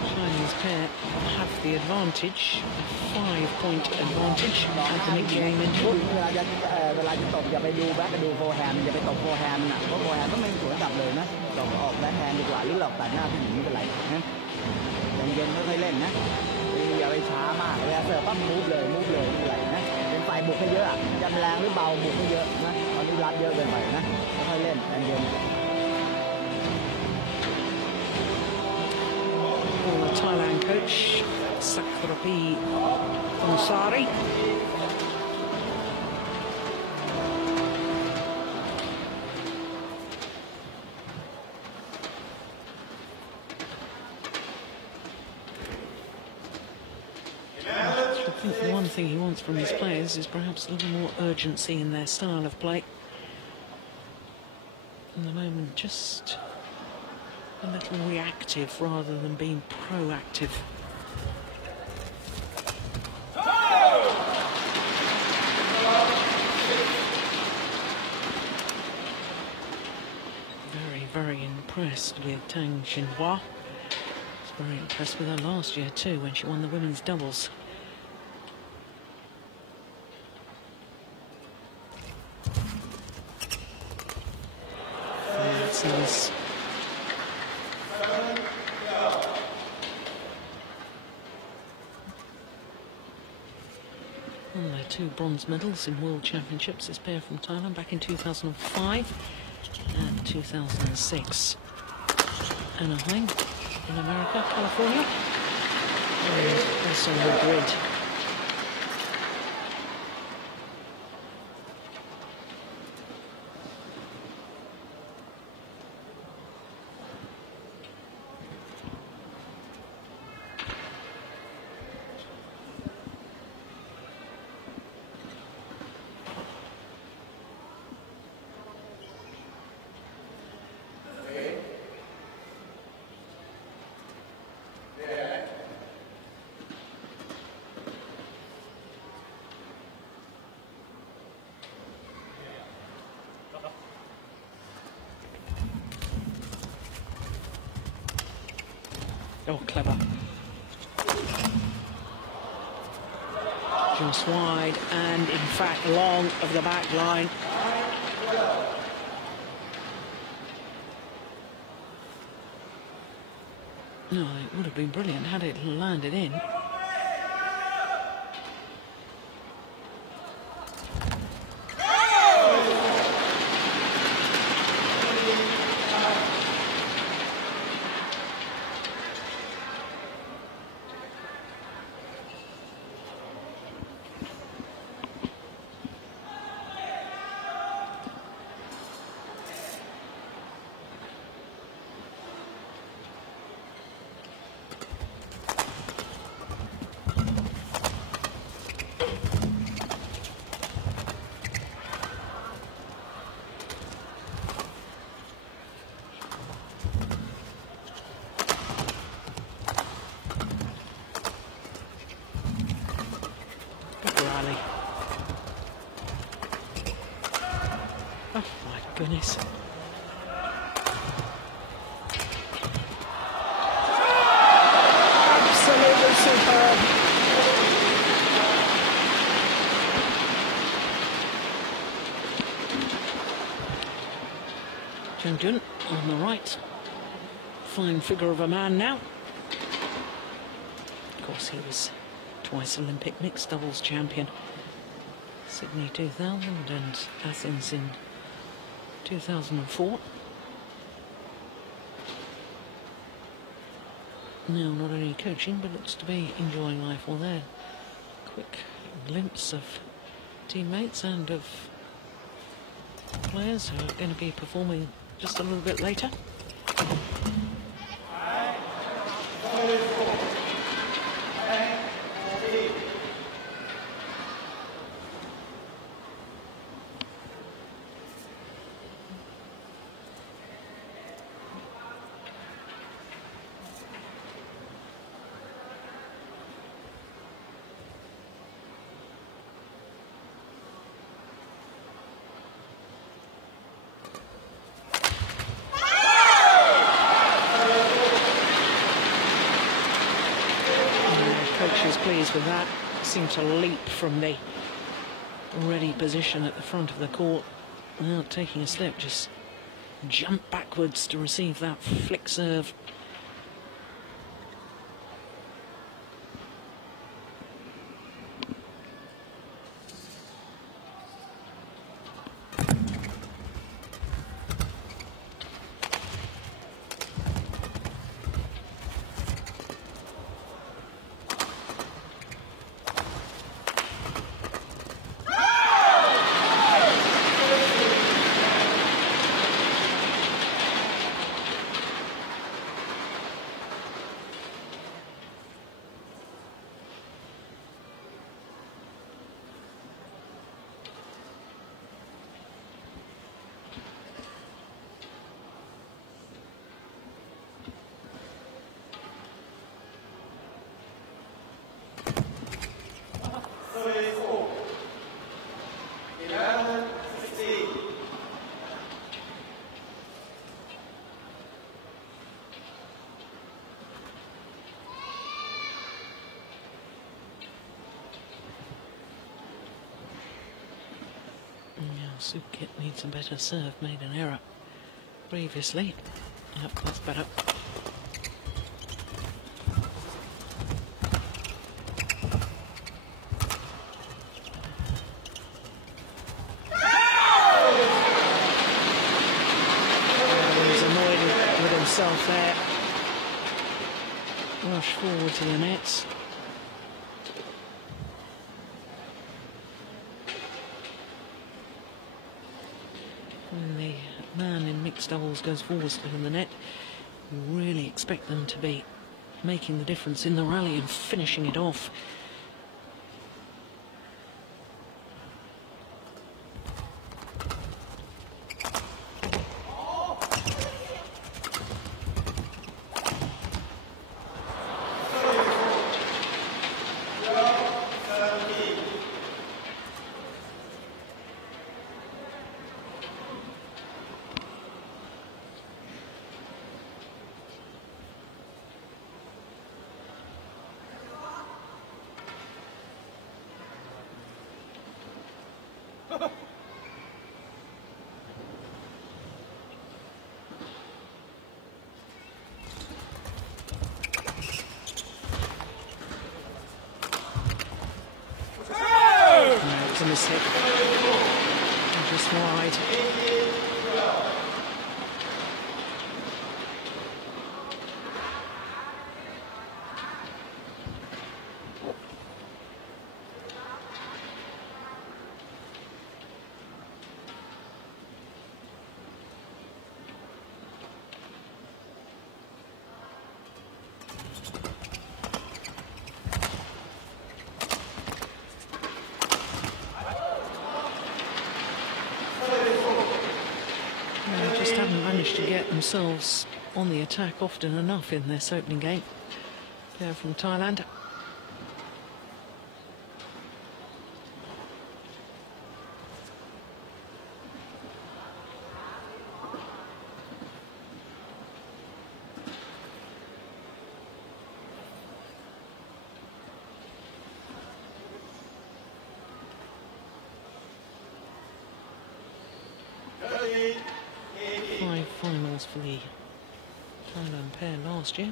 Chinese pair have the advantage, a 5-point advantage at the mid-game interval. เวลาจะตบอย่าไปดูแบ็คดูโฟร์แฮนด์อย่าไปตบโฟร์แฮนด์นะเพราะโฟร์แฮนด์ก็ไม่สวนกลับเลยนะหลอกออกแบ็คแฮนด์ดีกว่าหรือหลอกตัดหน้าผู้หญิงไม่เป็นไรนะเย็นๆค่อยๆเล่นนะอย่าไปช้ามากเวลาเสิร์ฟปั๊บมูฟเลยไม่เป็นไรนะเป็นฝ่ายบุกให้เยอะยันแรงหรือเบาบุกให้เยอะนะตอนนี้รับเยอะเกินไปนะค่อยๆเล่นเย็น Former Thailand coach Sakrapi Onsari. I think the one thing he wants from his players is perhaps a little more urgency in their style of play. At the moment, just a little reactive rather than being proactive. Very, very impressed with Tang Xinhua. I was very impressed with her last year too when she won the women's doubles. That's nice. Well, their 2 bronze medals in World Championships, this pair from Thailand back in 2005 and 2006. Anaheim in America, California, and also Madrid. Oh, clever. Just wide and, in fact, long of the back line. No, it would have been brilliant had it landed in. Oh my goodness. Absolutely superb. Changzhou on the right. Fine figure of a man now. Of course, he was twice Olympic mixed doubles champion. Sydney 2000 and Athens in 2004. Now not only coaching, but looks to be enjoying life. Well, there, quick glimpse of teammates and of players who are going to be performing just a little bit later. Is pleased with that. Seemed to leap from the ready position at the front of the court without taking a step, just jump backwards to receive that flick serve. Sukit needs a better serve, made an error previously. Yep, that's better. He's annoyed with himself there. Rush forward to the nets. When the man in mixed doubles goes forward to the net, you really expect them to be making the difference in the rally and finishing it off. It's a mistake. Just wide. To get themselves on the attack often enough in this opening game. They're from Thailand. finals for the Thailand pair last year,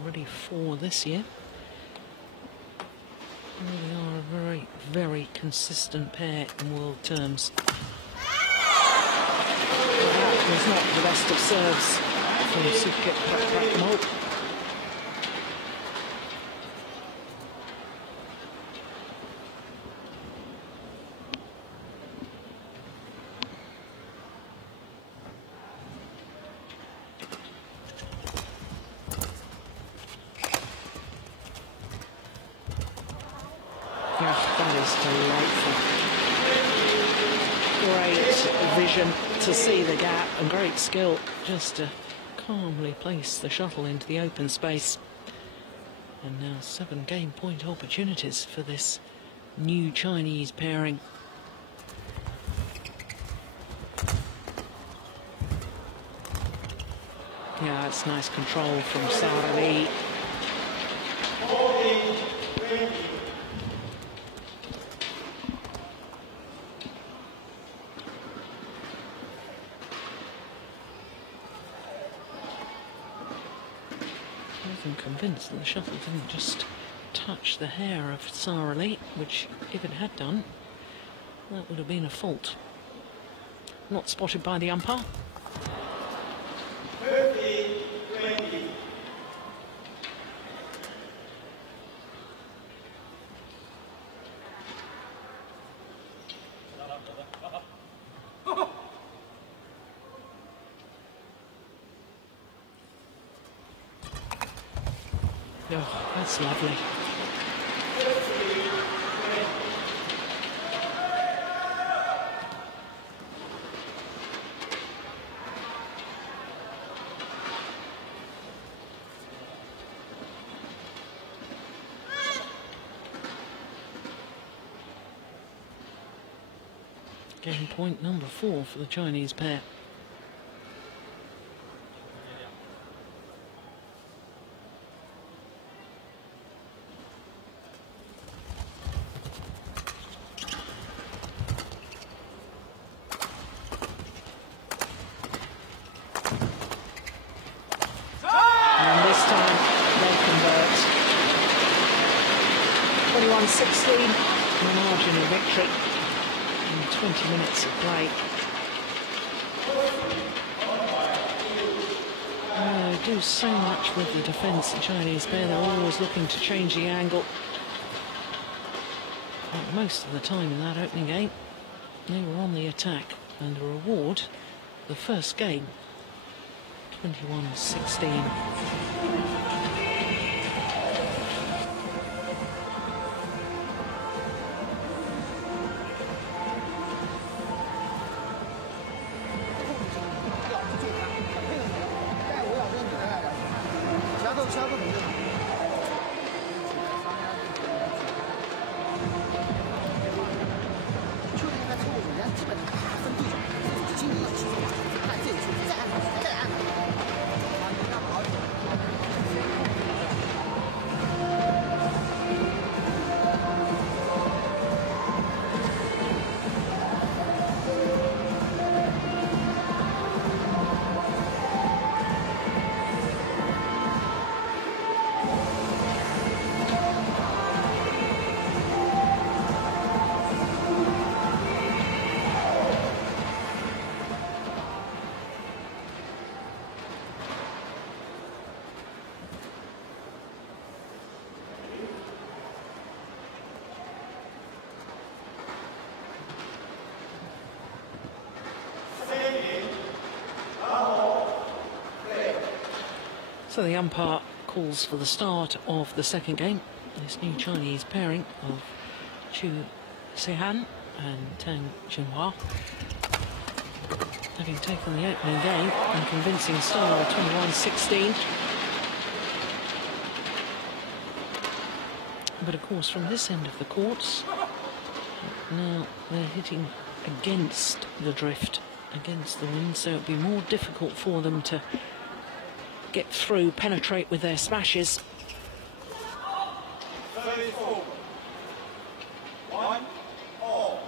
already 4 this year. They are a very, very consistent pair in world terms. That was not the best of serves from Sukip Pratamo. That is delightful. Great vision to see the gap and great skill just to calmly place the shuttle into the open space. And now 7 game point opportunities for this new Chinese pairing. Yeah, that's nice control from Sara Lee. I'm convinced that the shuttle didn't just touch the hair of Sara Lee, which, if it had done, that would have been a fault. Not spotted by the umpire. Oh, that's lovely. Game point number 4 for the Chinese pair. And this time they convert. 21-16, the margin of victory. 20 minutes of play. They do so much with the defence, the Chinese pair. They're always looking to change the angle. But most of the time in that opening game, they were on the attack. And the reward, the first game, 21-16. So the umpire calls for the start of the second game. This new Chinese pairing of Chu Sihan and Tang Jinhua, having taken the opening game in convincing style, 21-16. But of course, from this end of the courts, now they're hitting against the drift, against the wind, so it'll be more difficult for them to get through, penetrate with their smashes. 34. 1 all.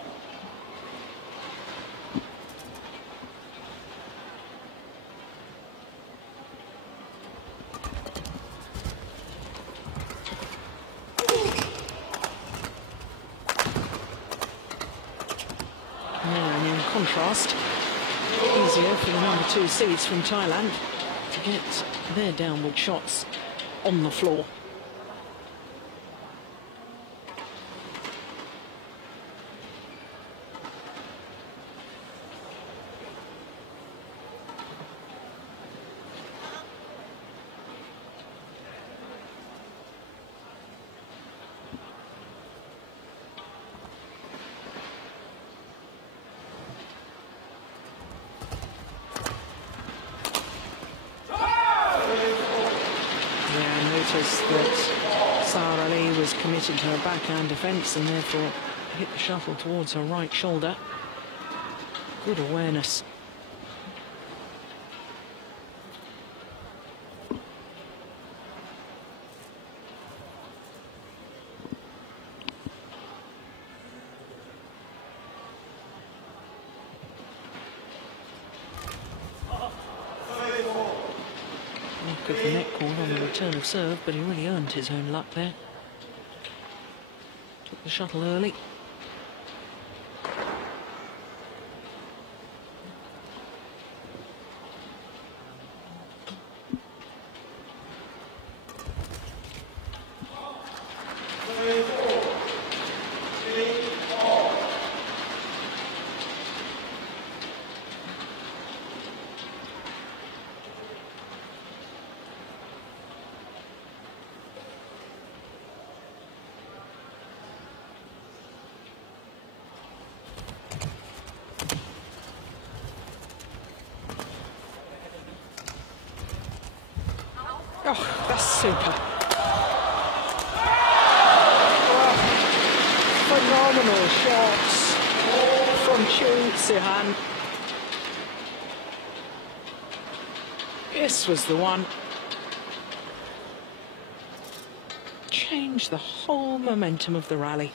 easier for the number 2 seeds from Thailand to get their downward shots on the floor. That Sara Lee was committed to her backhand defence and therefore hit the shuttle towards her right shoulder. Good awareness. Of the net cord on the return of serve, but he really earned his own luck there. Took the shuttle early. Oh, that's super. Oh, phenomenal shots from Chu Sihan. This was the one. Changed the whole momentum of the rally.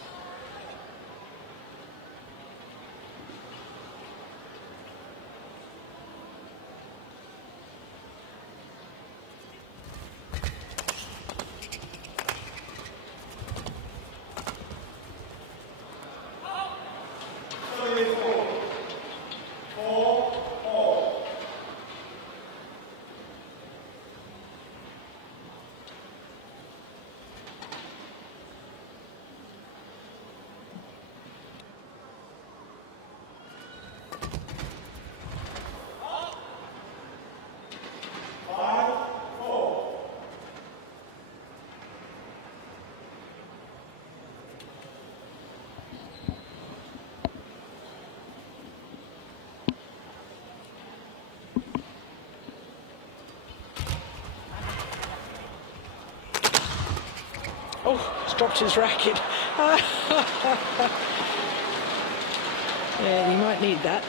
Oh, he's dropped his racket. Yeah, you might need that.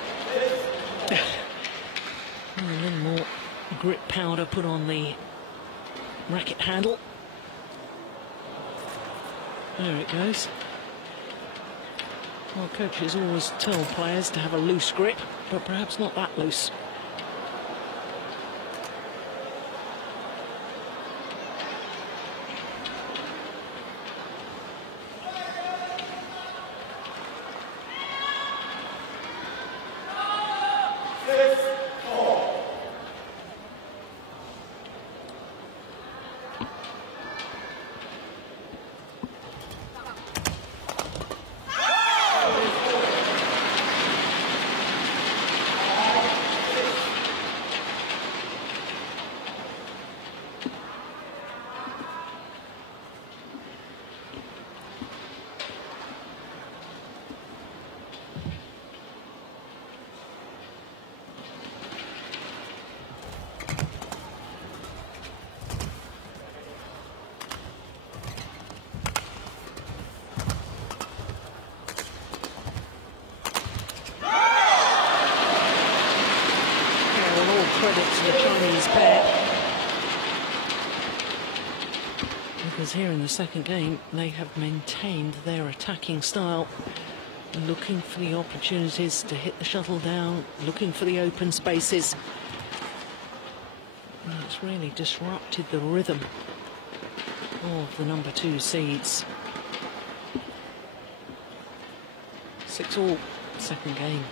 A little more grip powder put on the racket handle. There it goes. Well, coaches always tell players to have a loose grip, but perhaps not that loose. Credit to the Chinese pair, because here in the second game they have maintained their attacking style, looking for the opportunities to hit the shuttle down, looking for the open spaces. And it's really disrupted the rhythm of the number 2 seeds. 6-all, second game.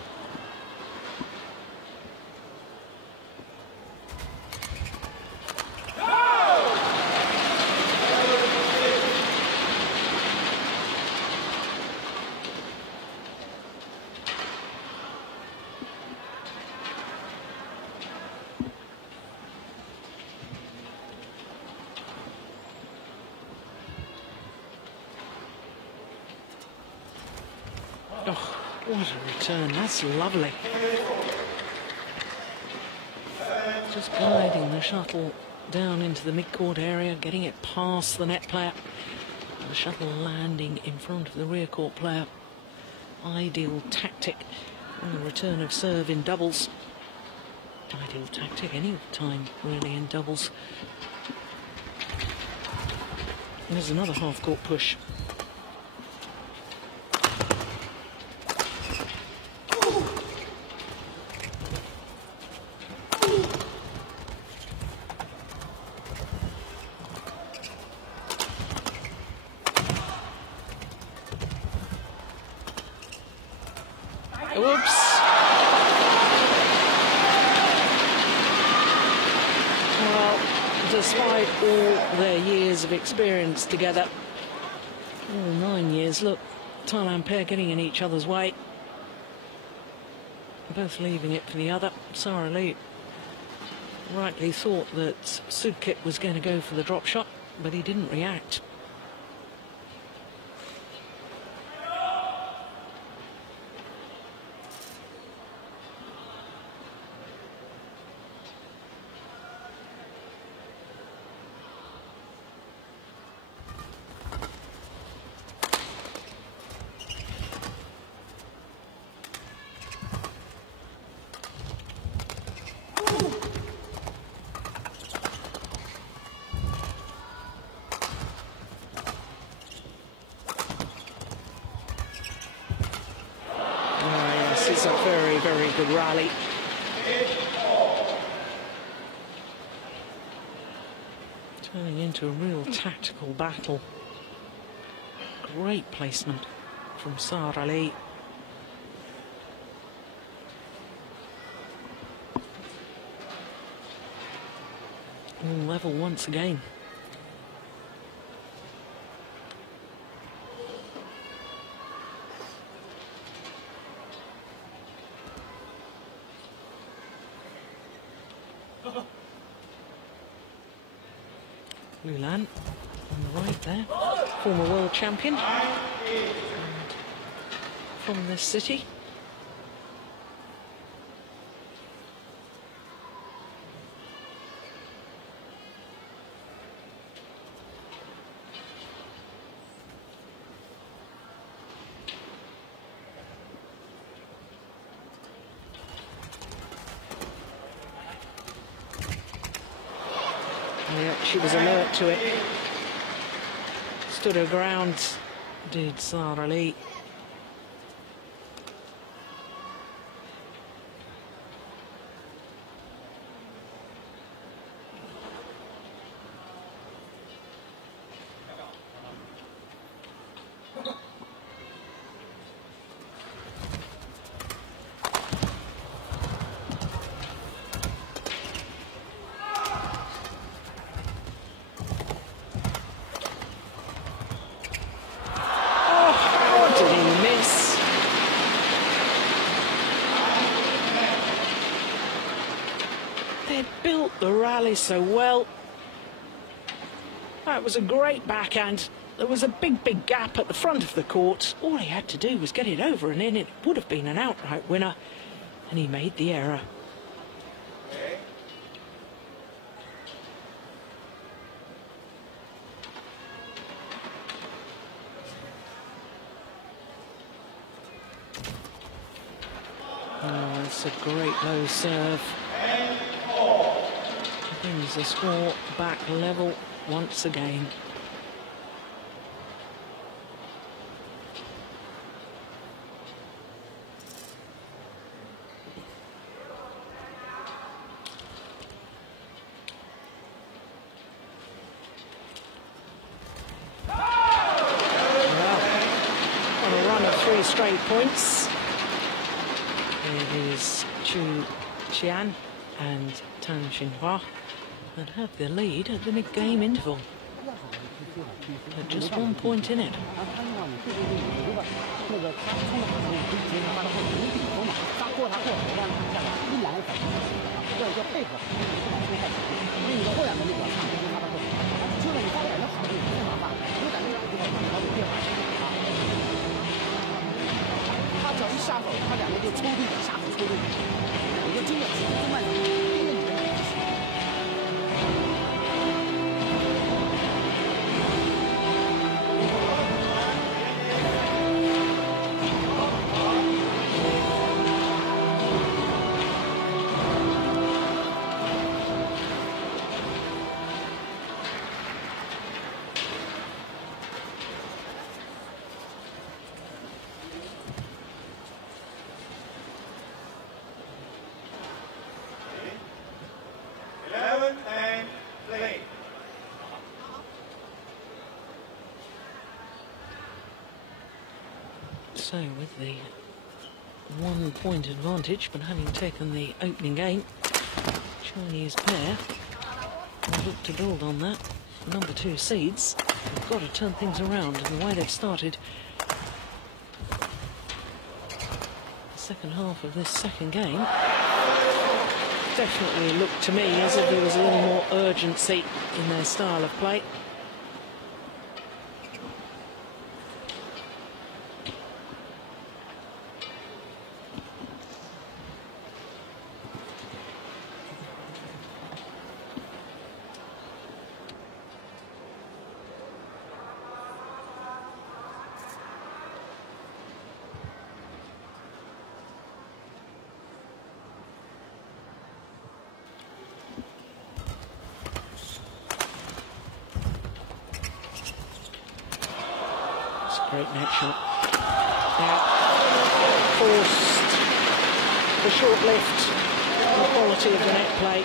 What a return, that's lovely. Just guiding the shuttle down into the mid-court area, getting it past the net player. The shuttle landing in front of the rear court player. Ideal tactic. And the return of serve in doubles. Ideal tactic any time, really, in doubles. There's another half-court push. Whoops. Well, despite all their years of experience together, all 9 years, look, Thailand pair getting in each other's way. Both leaving it for the other. Sara Lee rightly thought that Sudkit was going to go for the drop shot, but he didn't react. It's a very, very good rally. Turning into a real tactical battle. Great placement from Sara Lee. All level once again. Lulan on the right there, former world champion and from this city. Yeah, she was alert to it. Stood her ground, did Sara Lee. They built the rally so well. That was a great backhand. There was a big, big gap at the front of the court. All he had to do was get it over and in. It would have been an outright winner. And he made the error. Oh, it's a great low serve. Brings the score back level once again. On a run of 3 straight points. It is Chu Qian and Tan Xinhua that have the lead at the mid-game interval. But just 1 point in it. 就抽对，下手抽对，我就这样，这慢点。So with the 1 point advantage, but having taken the opening game, Chinese pair will look to build on that. Number 2 seeds have got to turn things around, and the way they've started the second half of this second game definitely looked to me as if there was a little more urgency in their style of play. Great net shot. Forced the short lift, the quality of the net play.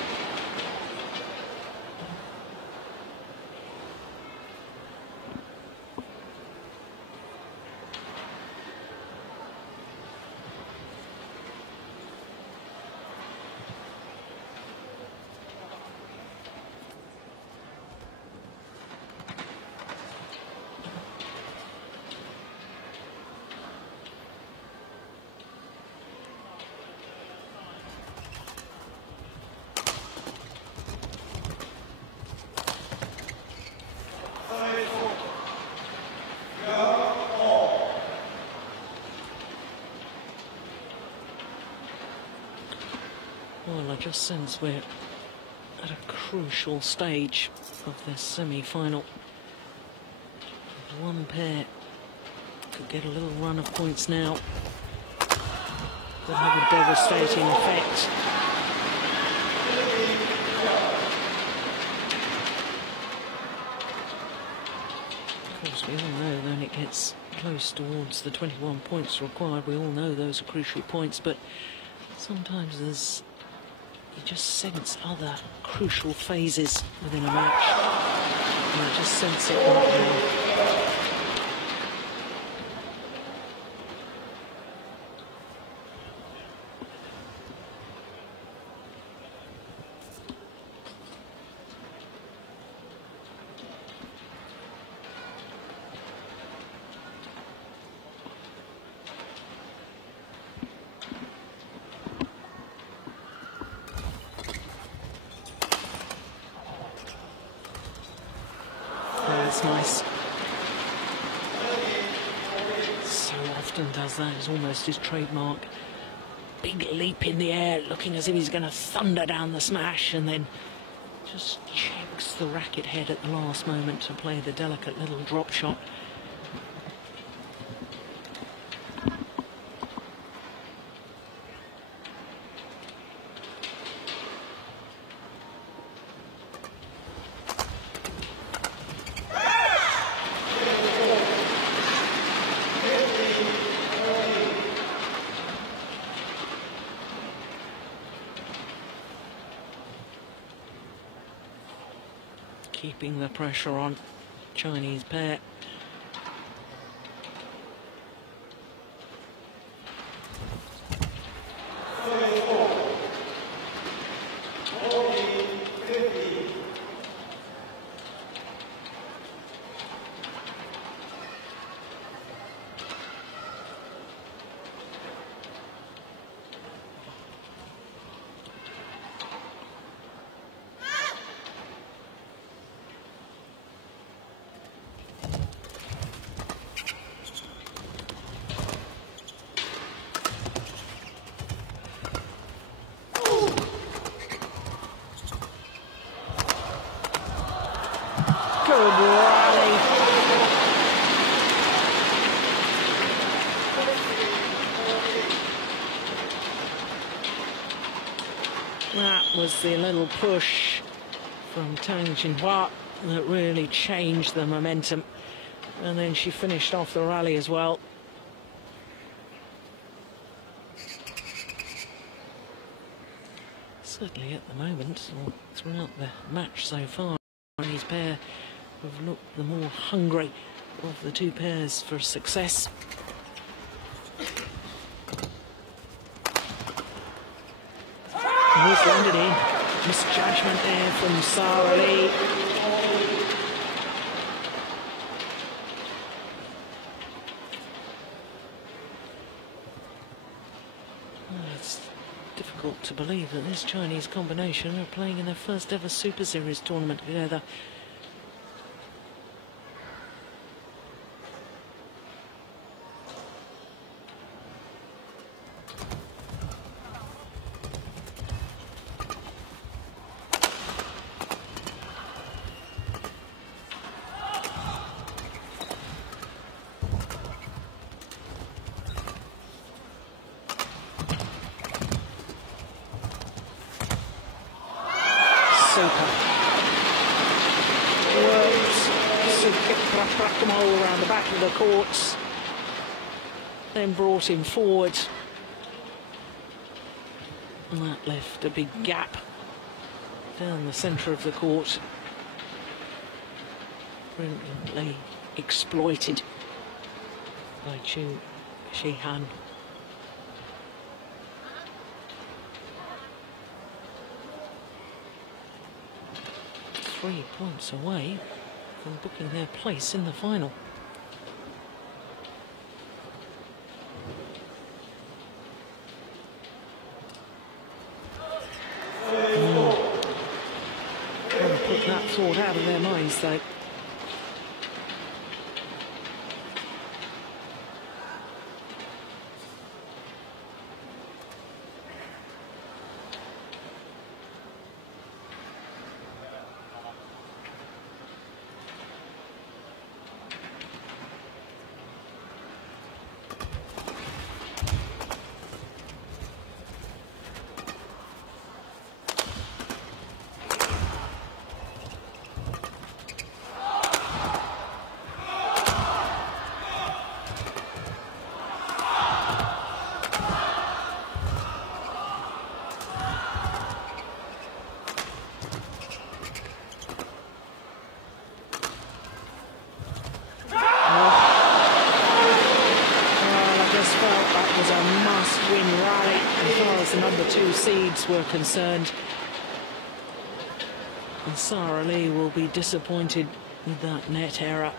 Well, I just sense we're at a crucial stage of this semi-final. One pair could get a little run of points now. Could have a devastating effect. Of course, we all know when it gets close towards the 21 points required, we all know those are crucial points, but sometimes there's, you just sense other crucial phases within a match. And I just sense it right now. That's nice. So often does that. It's almost his trademark. Big leap in the air, looking as if he's going to thunder down the smash, and then just checks the racket head at the last moment to play the delicate little drop shot. Keeping the pressure on Chinese pair. Good rally. That was the little push from Changzhou that really changed the momentum. And then she finished off the rally as well. Certainly at the moment, or throughout the match so far, these pair have looked the more hungry of the two pairs for success. He's landed in. Misjudgment there from Sarah Lee. It's difficult to believe that this Chinese combination are playing in their first ever Super Series tournament together. All around the back of the courts, then brought him forward, and that left a big gap down the centre of the court, brilliantly exploited by Chu Shihan. Points away from booking their place in the final. Gotta put that thought out of their minds, though. Seeds were concerned, and Sarah Lee will be disappointed with that net error.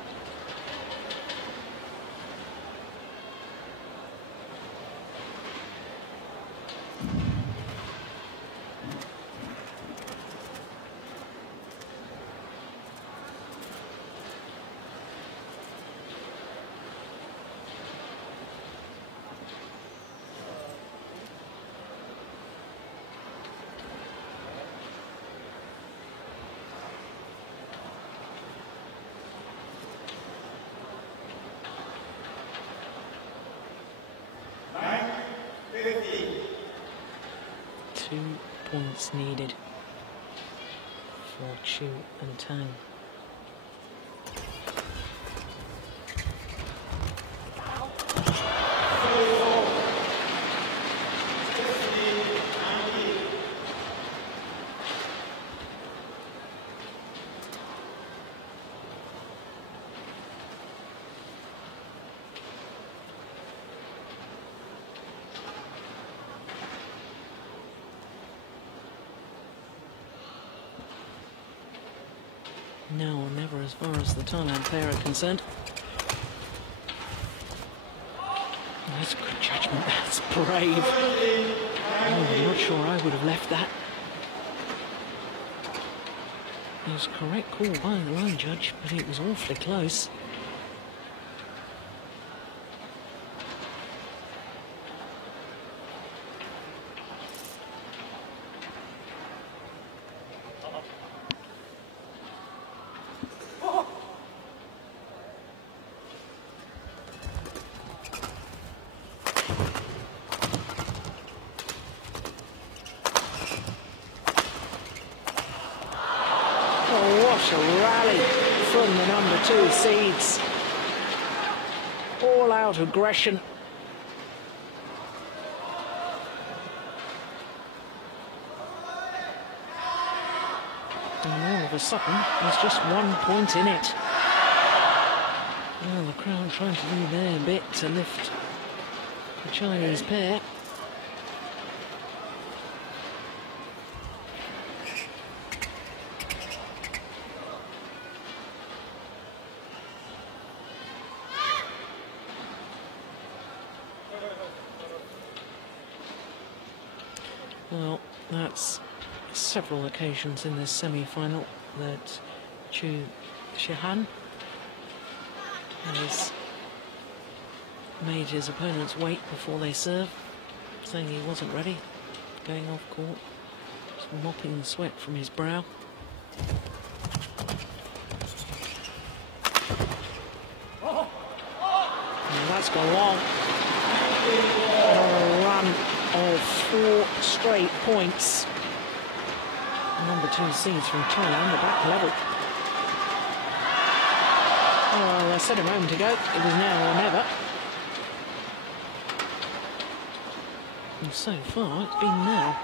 Points needed for Chu and Tang. Now or never as far as the Thailand player are concerned. That's good judgment, that's brave. Oh, I'm not sure I would have left that. It was a correct call by the line judge, but it was awfully close. Such a rally from the #2 seeds. All out aggression. And all of a sudden, there's just 1 point in it. Well, the crowd trying to do their bit to lift the Chinese pair. Well, that's several occasions in this semi-final that Chu Shihan has made his opponents wait before they serve, saying he wasn't ready, going off court, just mopping the sweat from his brow. And that's gone long. On a run of 4 straight points. #2 seeds from Thailand, the back level. Oh, well, I said a moment ago, it was now or never. And so far, it's been now.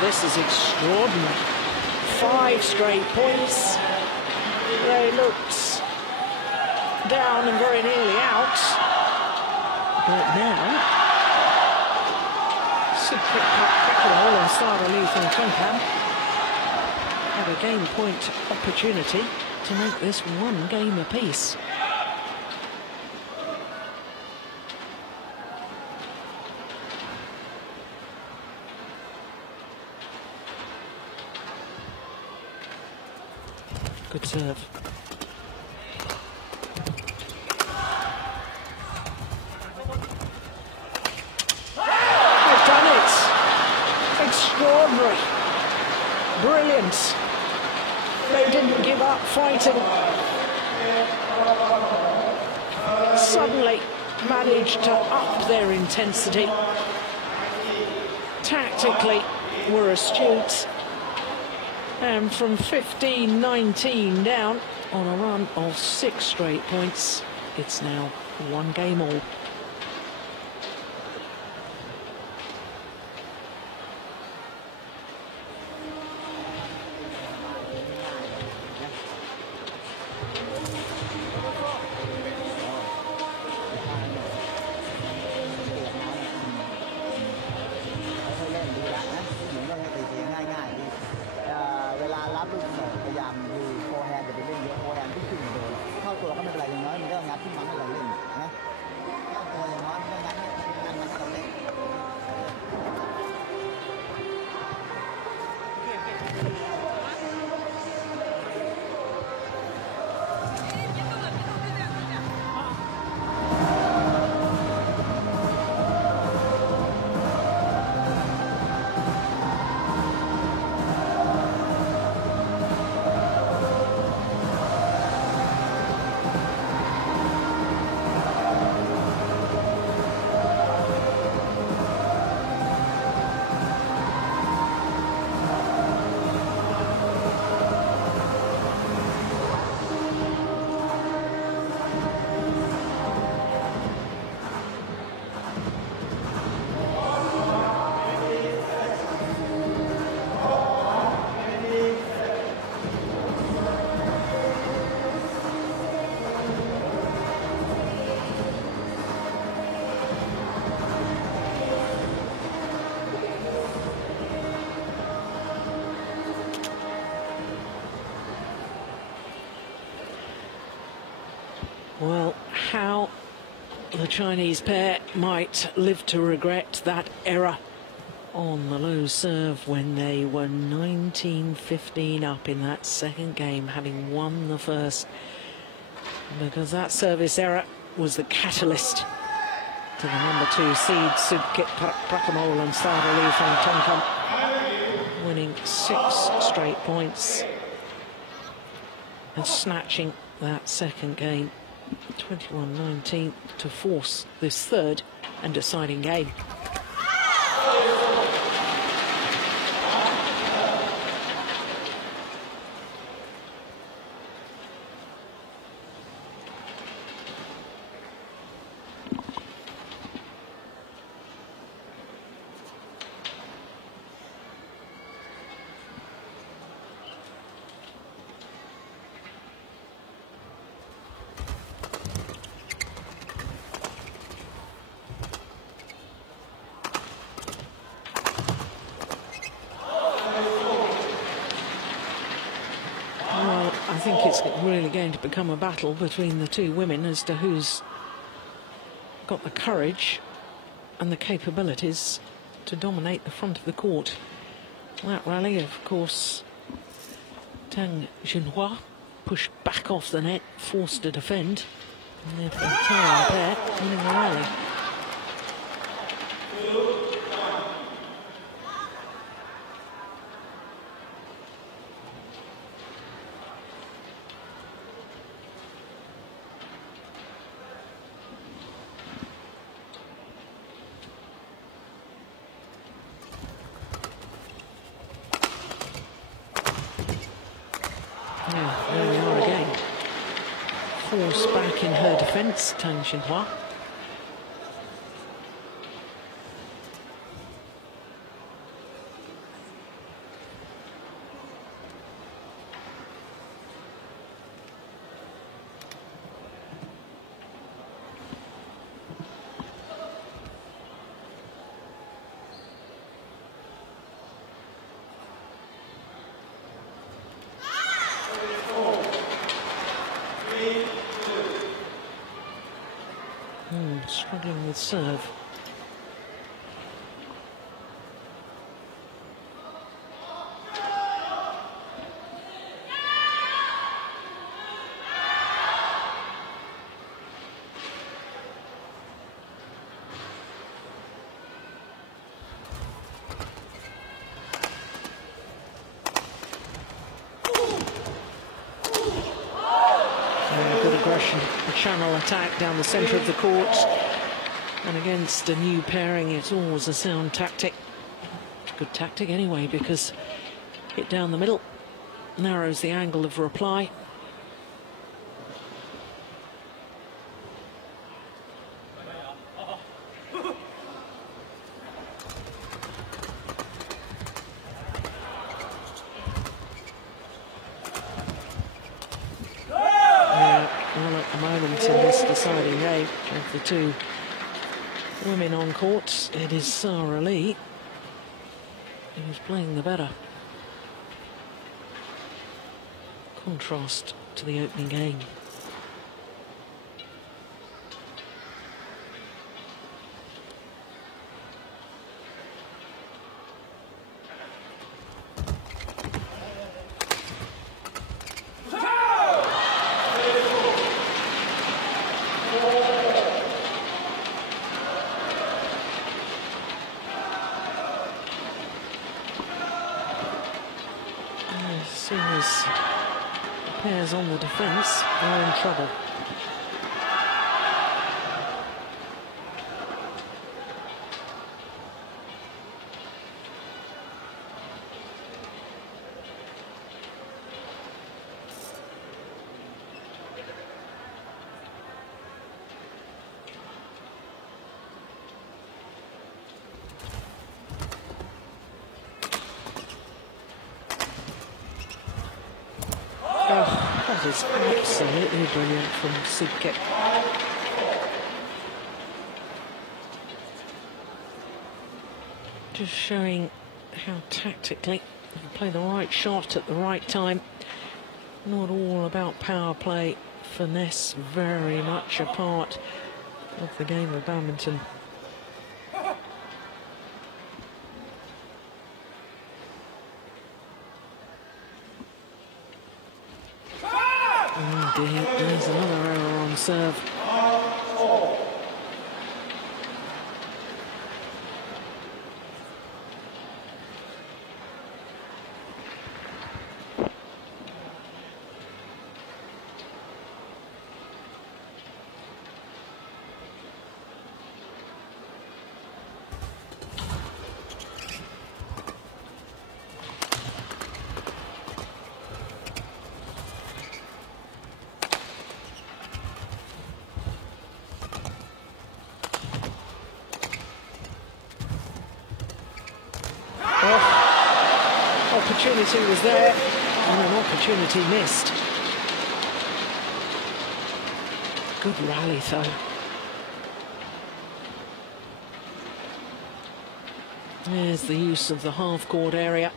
This is extraordinary. 5 straight points. They looked down and very nearly out. But now, Sikrik and Sara Lee from Chongqing have a game point opportunity to make this 1 game apiece. Good serve. They've done it. Extraordinary. Brilliant. They didn't give up fighting. Suddenly managed to up their intensity. Tactically were astute. And from 15-19 down on a run of 6 straight points, it's now 1 game all. Well, how the Chinese pair might live to regret that error on the low serve when they were 19-15 up in that second game, having won the first. Because that service error was the catalyst to the #2 seed Subkit Prakamol and Sara Lee from Tongkam, winning 6 straight points and snatching that second game 21-19 to force this third and deciding game. I think it's really going to become a battle between the two women as to who's got the courage and the capabilities to dominate the front of the court. That rally, of course, Tang Jinhua pushed back off the net, forced to defend, and they're the Thailand pair winning the rally. There we are again. Force back in her defence, Tang Jinhua. Struggling with serve. Good aggression, a channel attack down the centre of the court. And against a new pairing, it's always a sound tactic. It's a good tactic anyway, because hit down the middle narrows the angle of reply. Well, at the moment in this deciding game of the two women on court, it is Sara Lee who's playing the better. Contrast to the opening game. As soon as the pair's on the defence, they're in trouble. Oh, that is absolutely brilliant from Subkit. Just showing how tactically you can play the right shot at the right time. Not all about power play, finesse very much a part of the game of badminton. Oh dear, there's another error on serve. Opportunity was there, and an opportunity missed. Good rally, though. There's the use of the half-court area.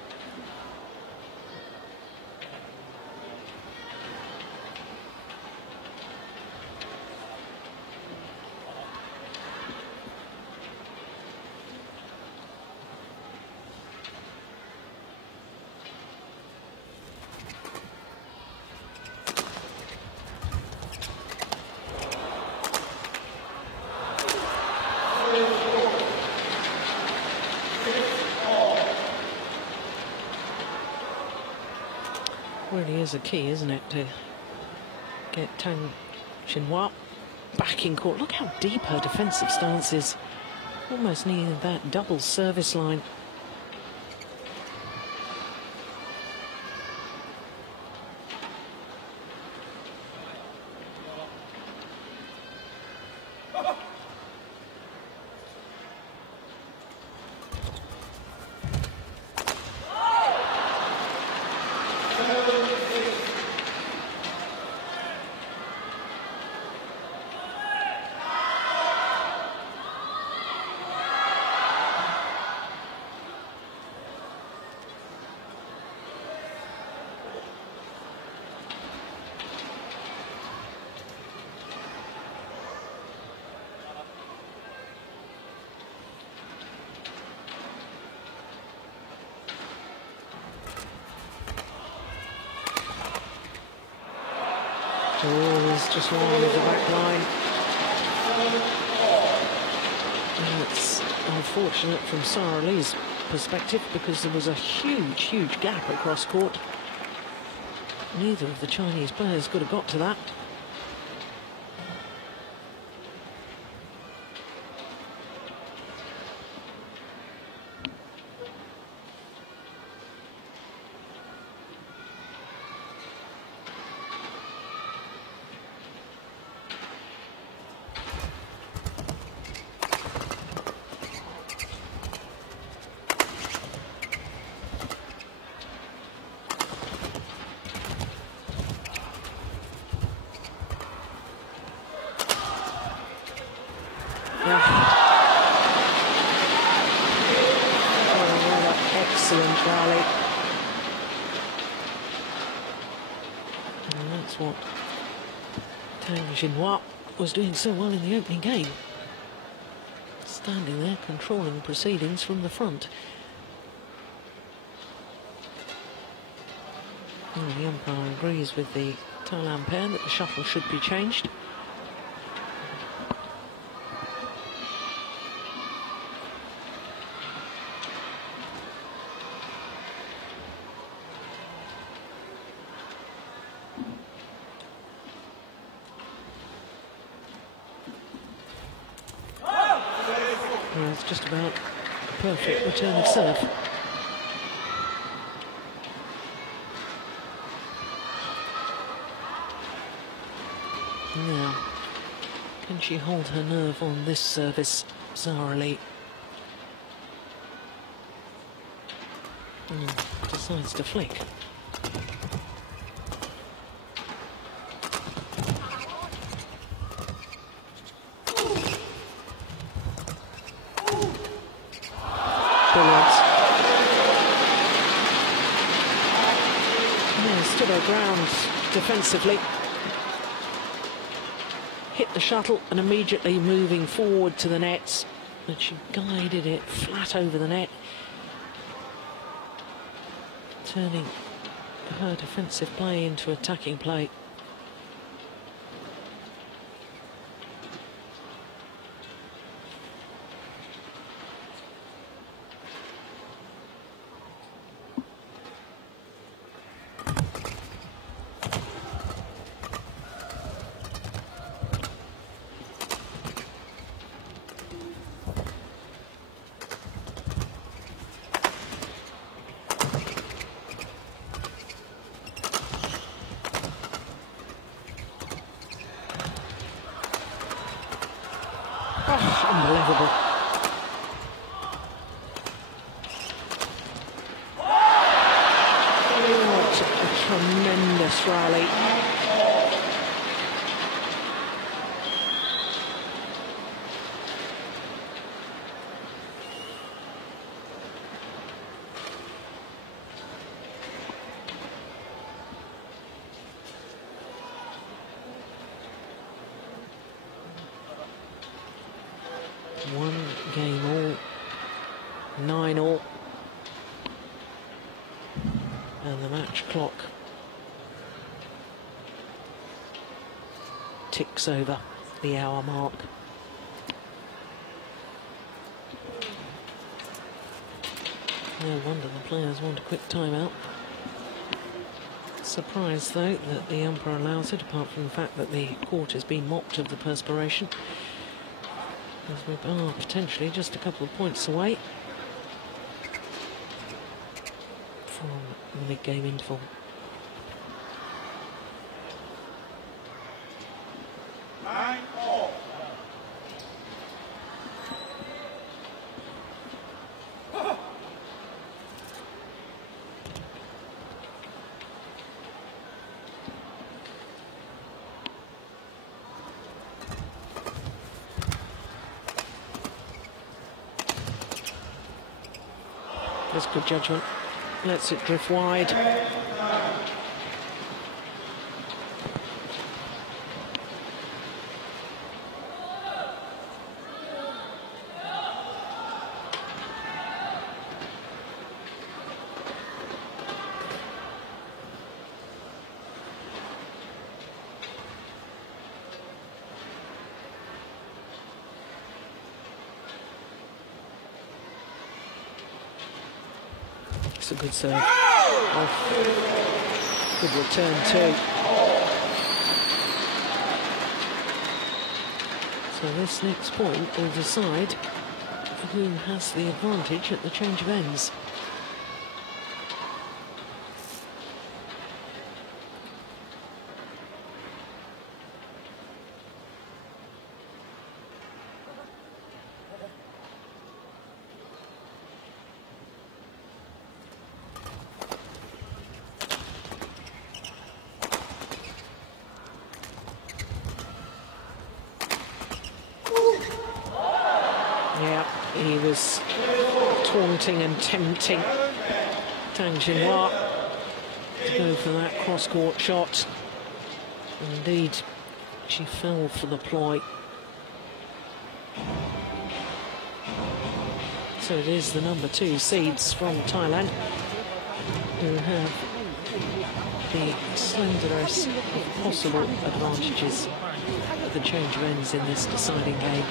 Really is a key, isn't it, to get Tang Xinhua back in court. Look how deep her defensive stance is. Almost near that double service line. Always just long with the back line. And it's unfortunate from Sara Lee's perspective because there was a huge, huge gap across court. Neither of the Chinese players could have got to that. Excellent rally. And that's what Tang Xinhua was doing so well in the opening game. Standing there, controlling proceedings from the front. And the umpire agrees with the Thailand pair that the shuttle should be changed. Well, it's just about a perfect return of serve. Now, can she hold her nerve on this service, Sara Lee? Decides to flick. Brilliant. Yeah, stood her ground defensively. Hit the shuttle and immediately moving forward to the nets. But she guided it flat over the net, turning her defensive play into attacking play. Unbelievable. What a tremendous rally. One game all, 9 all, and the match clock ticks over the hour mark. No wonder the players want a quick timeout. Surprised though that the umpire allows it, apart from the fact that the court has been mopped of the perspiration. As we are potentially just a couple of points away from the mid-game interval. That's good judgment. Lets it drift wide. It's a good serve. Oh. Good return too. So this next point will decide who has the advantage at the change of ends. Yeah, he was taunting and tempting Tang Xinhua to go for that cross-court shot. Indeed, she fell for the ploy. So it is the number 2 seeds from Thailand who have the slenderest of possible advantages at the change of ends in this deciding game.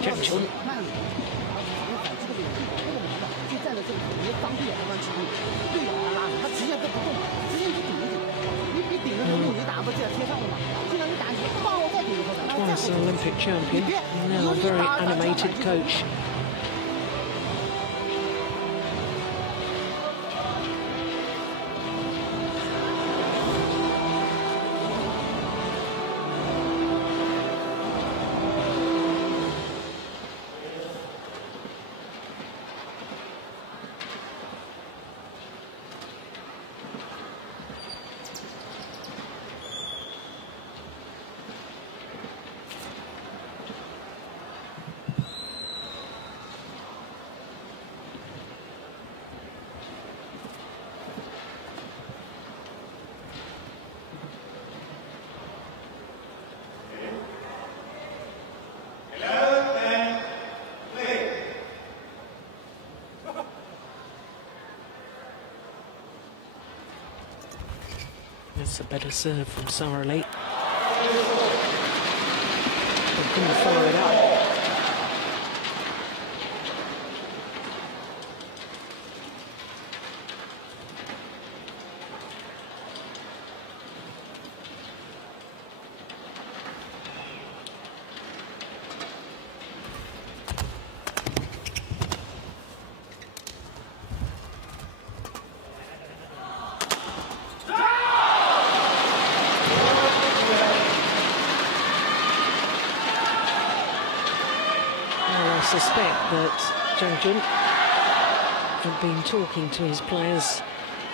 Changzhou. Twice an Olympic champion, now a very animated coach. That's a better serve from Sara Lee. Couldn't follow it up. suspect that Changzhou had been talking to his players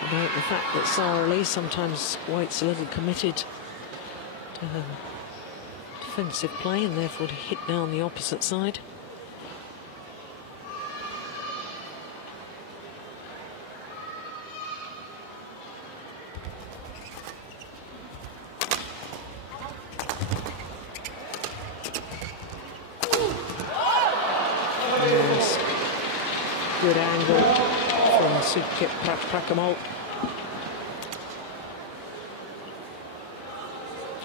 about the fact that Sara Li sometimes waits a little committed to her defensive play and therefore to hit down the opposite side. Yes. Good angle from Sukhit Prakamal.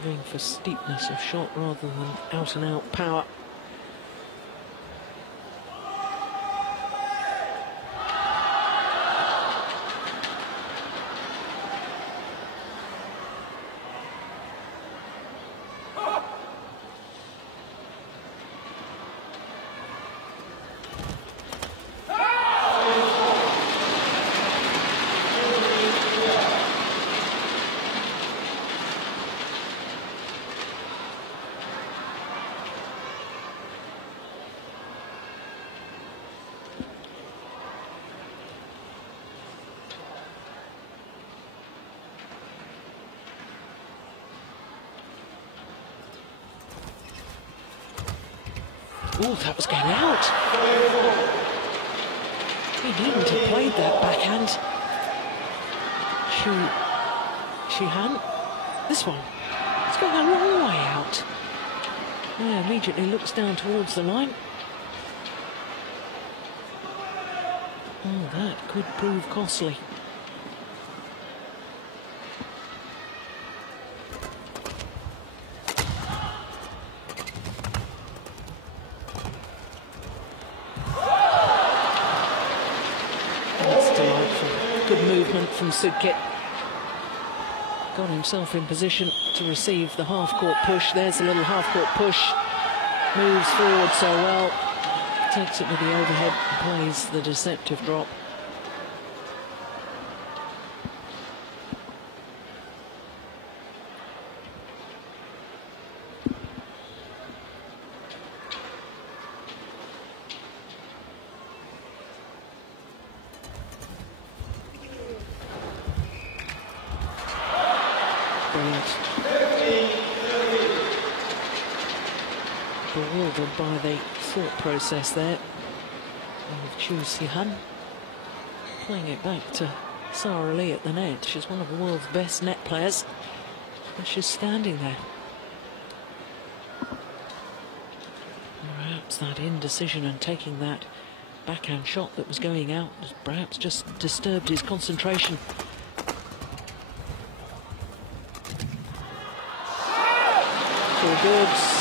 Going for steepness of shot rather than out and out power. Oh, that was going out. He needn't have played that backhand. She hadn't. This one, it's going a long way out. Yeah, immediately looks down towards the line. Oh, that could prove costly. From Sukhit. Got himself in position to receive the half-court push. There's a little half-court push. Moves forward so well. Takes it with the overhead and plays the deceptive drop. Bewildered by the thought process there of Chu Sihan. Playing it back to Sara Li at the net. She's one of the world's best net players, and she's standing there. Perhaps that indecision and taking that backhand shot that was going out has perhaps just disturbed his concentration. All goods.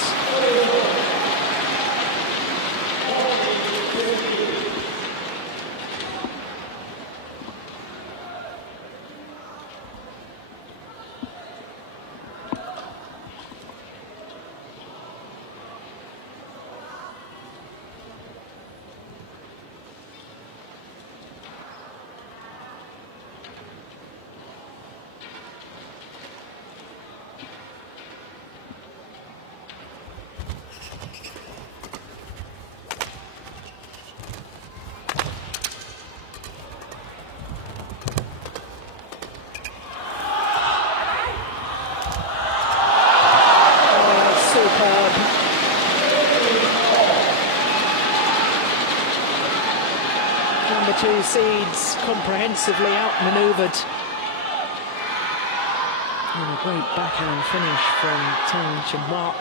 Two seeds comprehensively outmaneuvered. And a great backhand finish from Tang Chunhua.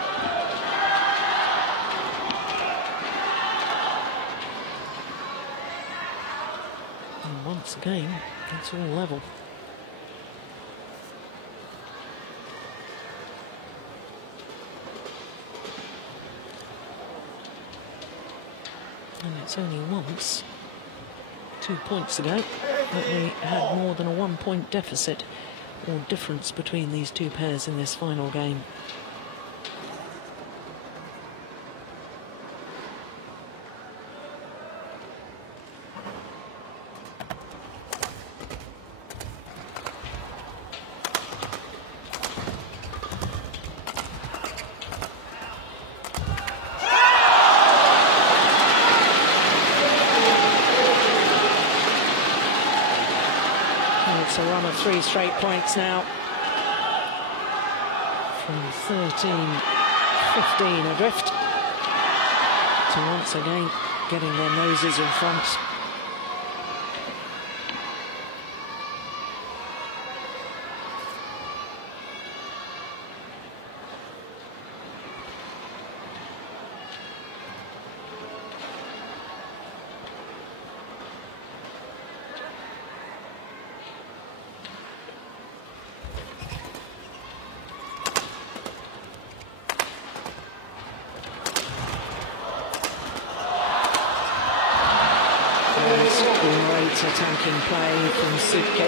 And once again, it's all level. And it's only once, 2 points ago, that we had more than a 1 point deficit or difference between these two pairs in this final game. 3 straight points now. From 13-15 adrift to once again getting their noses in front. Great attacking play from Suke.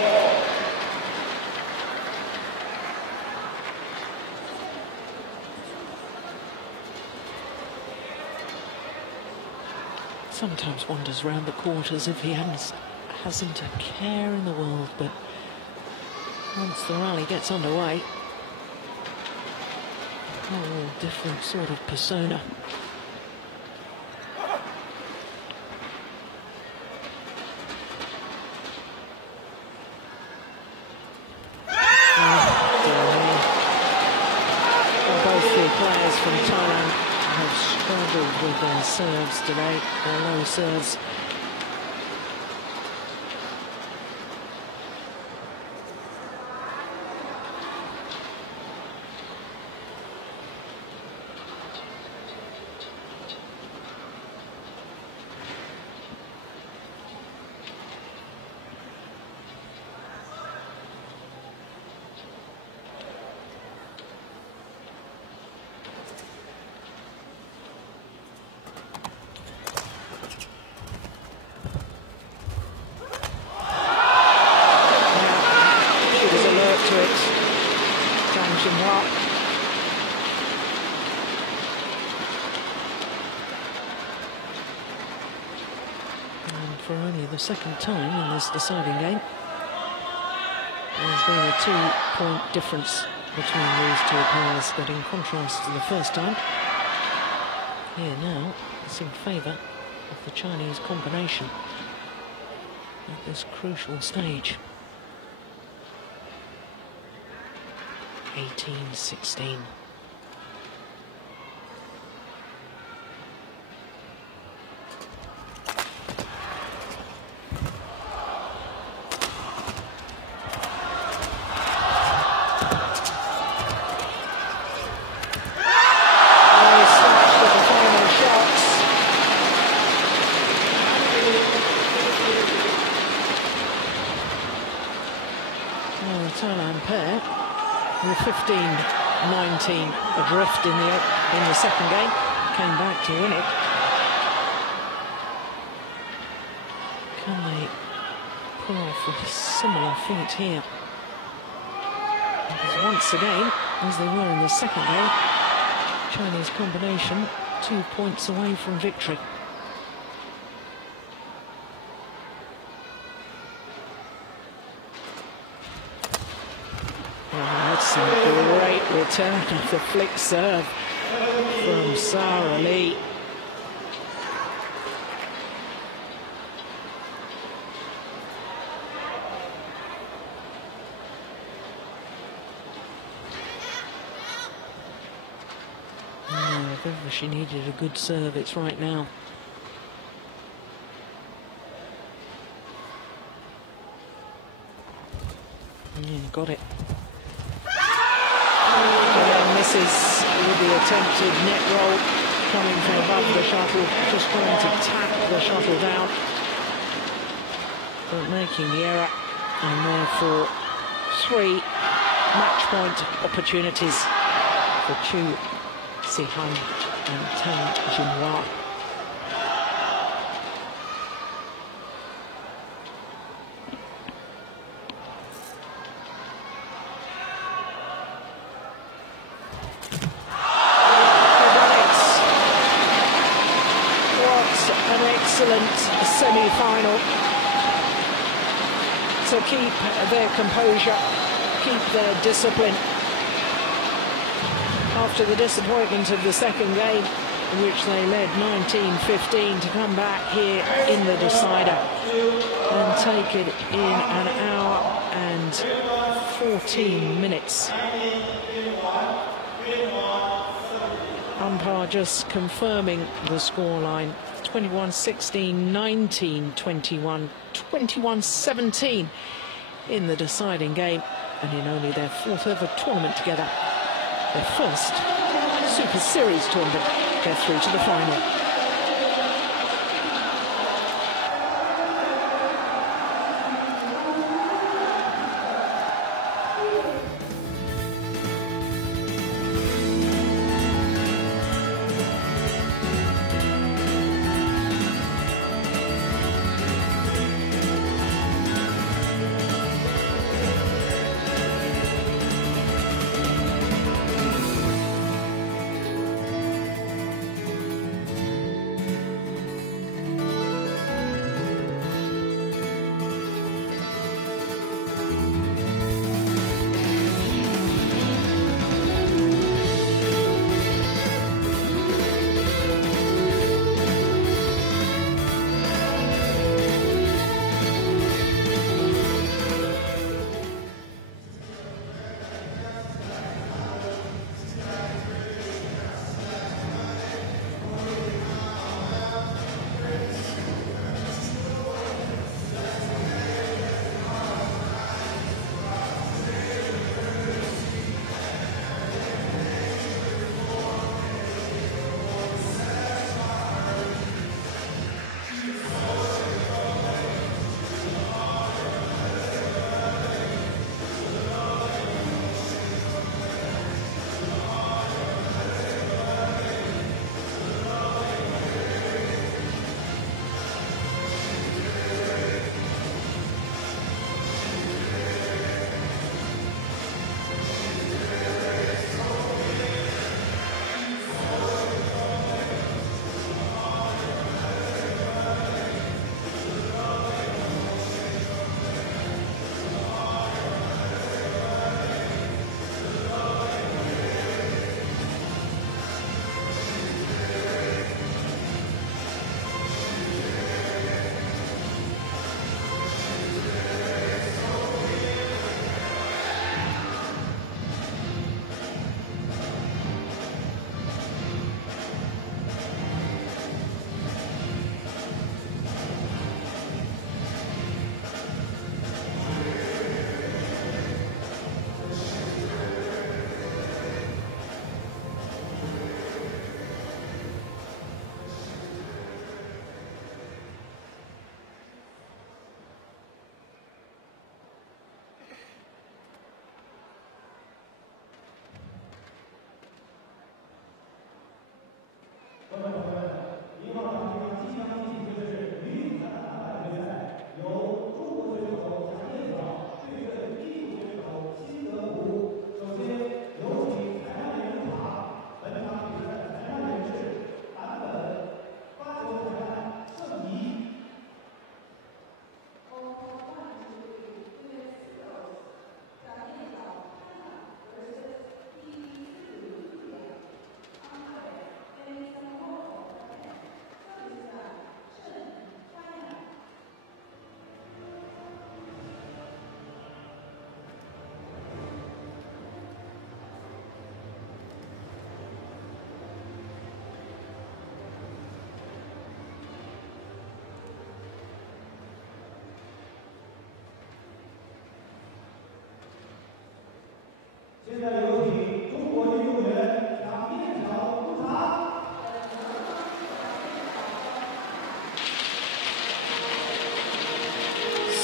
Sometimes wanders round the court as if he hasn't a care in the world, but once the rally gets underway, a whole different sort of persona. Players from Thailand have struggled with their serves today, their low serves. Changzhou. And for only the second time in this deciding game, there's been a 2-point difference between these two pairs, but in contrast to the first time, here now it's in favour of the Chinese combination at this crucial stage. 18-16. Thailand pair with 15-19 adrift in the second game, came back to win it. Can they pull off a similar feat here? Because once again, as they were in the second game, Chinese combination 2 points away from victory. That's a great return of the flick serve from Sara Lee. If ever she needed a good serve, it's right now. Yeah, got it. Misses with the attempted net roll coming from above the shuttle, just trying to tap the shuttle down, but making the error, and therefore 3 match point opportunities for Chu Sihan and Tang Jinhua. Excellent semi-final to keep their composure, keep their discipline after the disappointment of the second game, in which they led 19-15, to come back here in the decider and take it in an hour and 14 minutes. Umpire just confirming the scoreline. 21-16, 19-21, 21-17 in the deciding game, and in only their 4th ever tournament together, their first Super Series tournament, they're through to the final.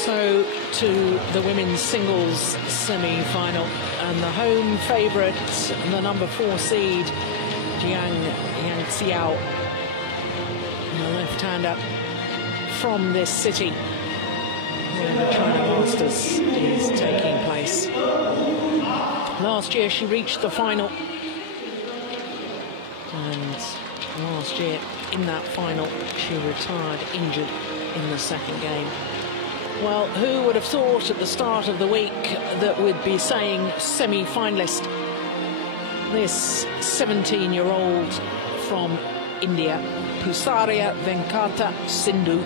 So to the women's singles semi-final, and the home favourite, the number 4 seed, Yang Xiao, the left-hander from this city, where the China Masters is taking place. Last year she reached the final, and last year in that final she retired injured in the second game. Well, who would have thought at the start of the week that we'd be saying semi-finalist? This 17-year-old from India, Pusaria Venkata Sindhu,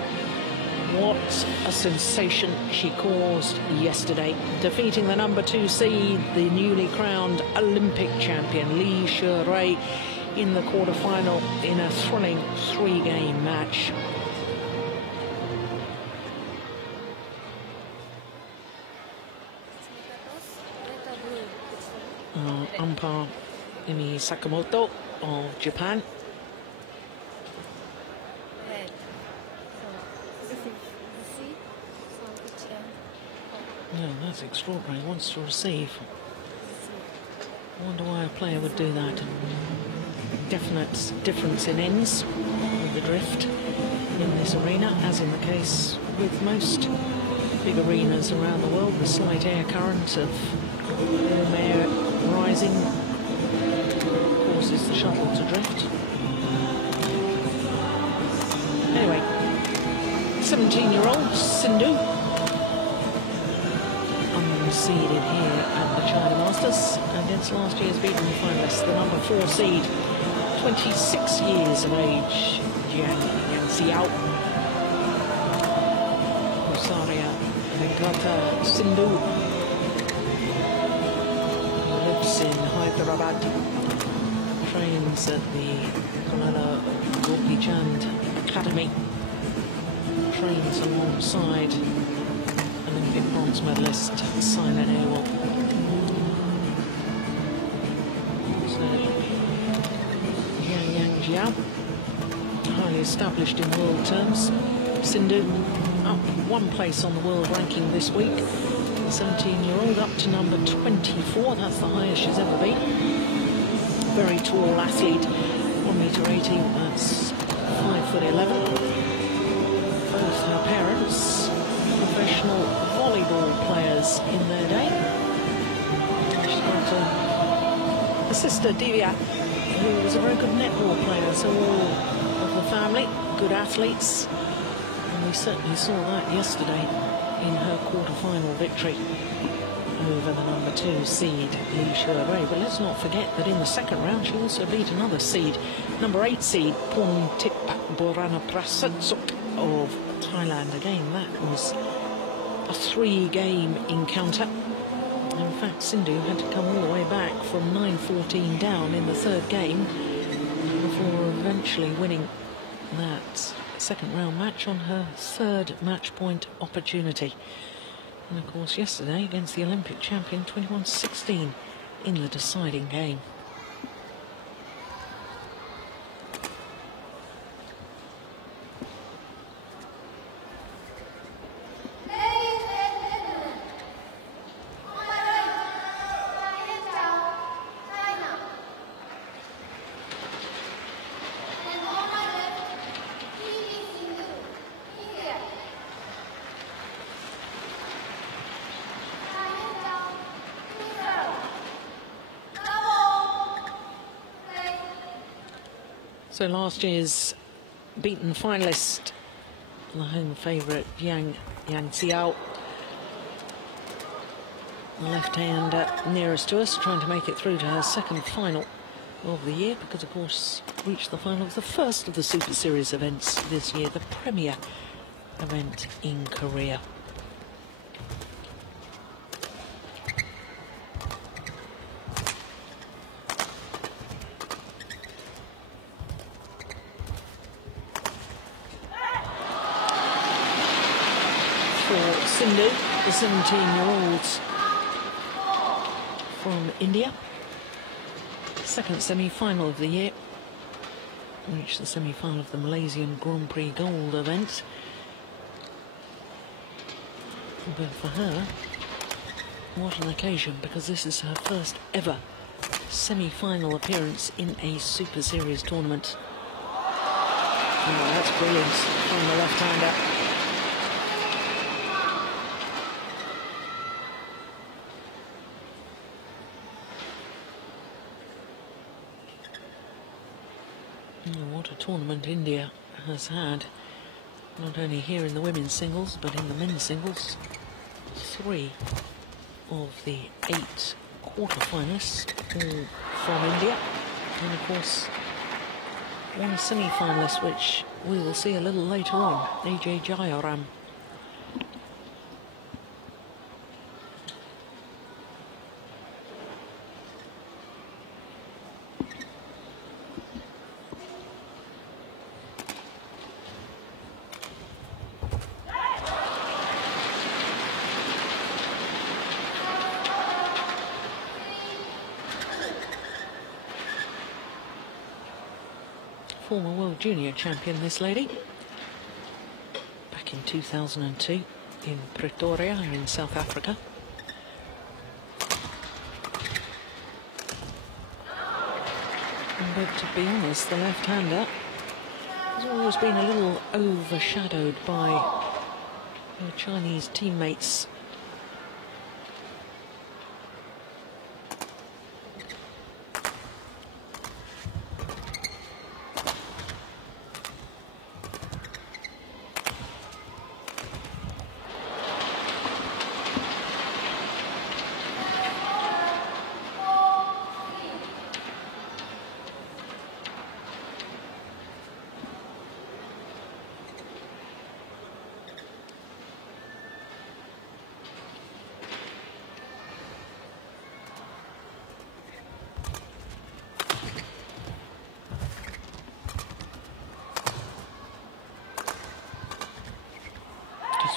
What a sensation she caused yesterday, defeating the #2 seed, the newly crowned Olympic champion Li Ning in the quarterfinal in a thrilling 3-game match. Umpire Imi Sakamoto of Japan. No, that's extraordinary. He wants to receive. I wonder why a player would do that. Definite difference in ends with the drift in this arena, as in the case with most big arenas around the world. The slight air current of warm air rising causes the shuttle to drift. Anyway, 17-year-old Sindhu, unseeded here at the China Masters against last year's beaten finalist, the #4 seed, 26 years of age, Yang Xiao. Rosaria Venkata Sindhu, who lives in Hyderabad, trains at the Kamala Gopi Chand Academy, trains alongside Olympic bronze medalist Simon Ewell. So, Yang Jiao, highly established in world terms. Sindhu up 1 place on the world ranking this week. The 17-year-old up to #24. That's the highest she's ever been. Very tall athlete, 1m80. That's 5'11". Both her parents, professional volleyball players in their day. She's got a sister, Divya, who was a very good netball player, so all of the family, good athletes. And we certainly saw that yesterday in her quarter-final victory over the #2 seed, Li Ning. But let's not forget that in the second round, she also beat another seed, #8 seed, Porntipat Boranaprasatsuk of Thailand. Again, that was a 3-game encounter. In fact, Sindhu had to come all the way back from 9-14 down in the 3rd game before eventually winning that second round match on her 3rd match point opportunity. And of course, yesterday against the Olympic champion, 21-16 in the deciding game. So last year's beaten finalist, the home favourite Yang Xiao, the left-hander nearest to us, trying to make it through to her 2nd final of the year, because of course reached the final of the first of the Super Series events this year, the premier event in Korea. Sindhu, the 17-year-olds from India. 2nd semi-final of the year. Reached the semi-final of the Malaysian Grand Prix Gold event. But for her, what an occasion, because this is her first ever semi-final appearance in a Super Series tournament. Oh, that's brilliant from the left-hander. What a tournament India has had, not only here in the women's singles, but in the men's singles. 3 of the 8 quarter-finalists all from India, and of course 1 semi-finalist, which we will see a little later on, AJ Jayaram former World Junior champion, this lady. Back in 2002 in Pretoria in South Africa. But to be honest, the left-hander has always been a little overshadowed by her Chinese teammates.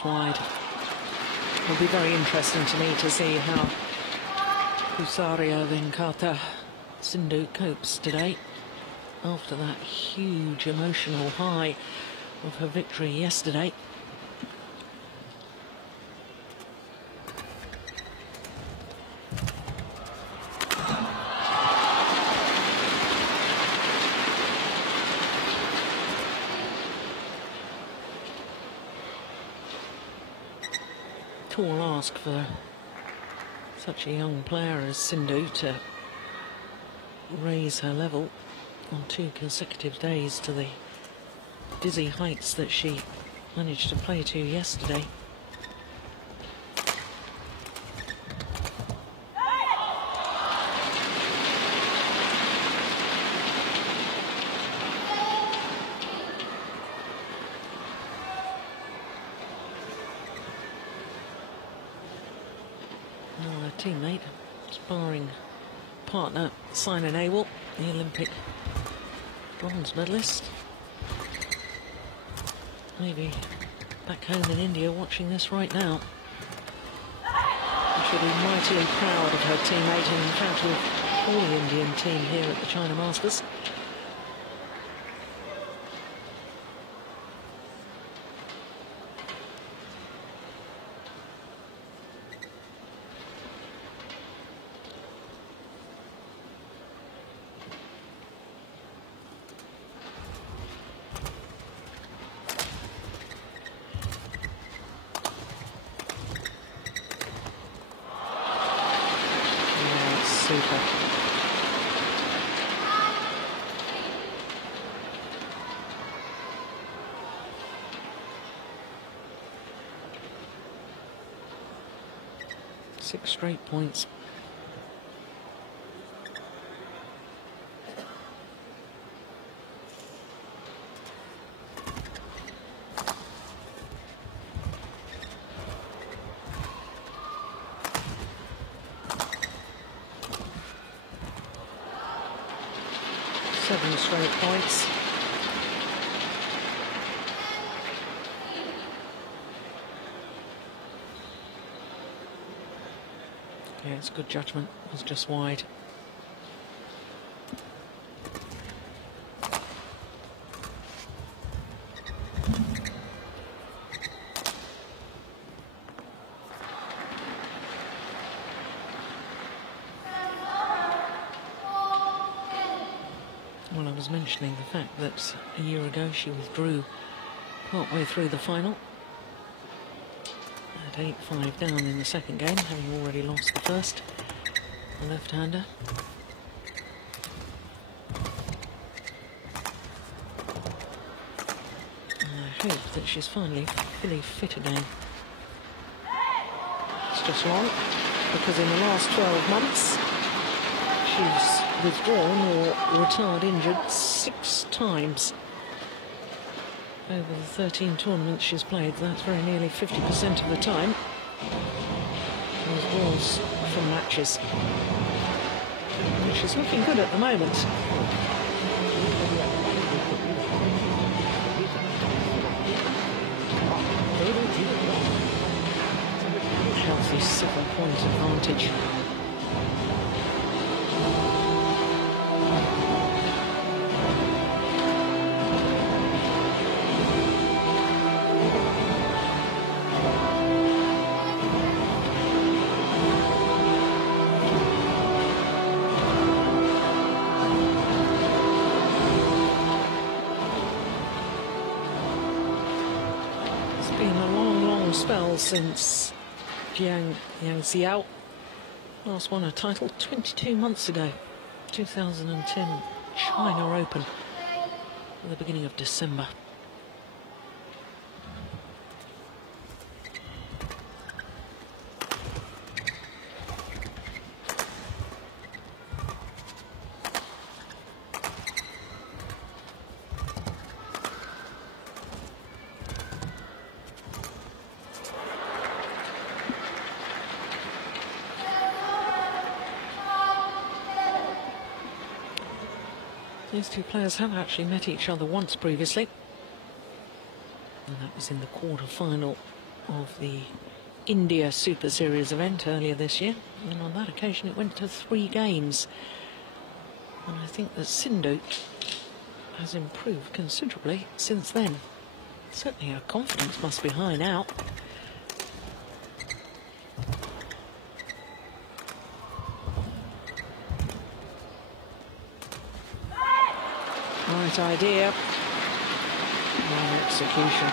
Wide. It'll be very interesting to me to see how Kusaria Venkata Sindhu copes today after that huge emotional high of her victory yesterday. Tall ask for such a young player as Sindhu to raise her level on 2 consecutive days to the dizzy heights that she managed to play to yesterday. Teammate, sparring partner, Simon Awell, the Olympic bronze medalist. Maybe back home in India watching this right now. She'll be mightily proud of her teammate and in fact with all the Indian team here at the China Masters. Super. Six straight points. Seven straight points. Yeah, it's good judgment. It was just wide. Well, I was mentioning the fact that a year ago she withdrew partway through the final. At 8-5 down in the second game, having already lost the first, the left-hander. I hope that she's finally fully fit again. It's just long, because in the last 12 months, she's withdrawn or retired injured 6 times. Over the 13 tournaments she's played, that's very nearly 50% of the time. Withdraws from matches. But she's looking good at the moment. Healthy 7-point advantage. Been a long, long spell since Yang Xiao last won a title 22 months ago, 2010 China Open at the beginning of December. These two players have actually met each other once previously, and that was in the quarter-final of the India Super Series event earlier this year, and on that occasion it went to 3 games. And I think that Sindhu has improved considerably since then. Certainly her confidence must be high now. Right idea. Wrong execution.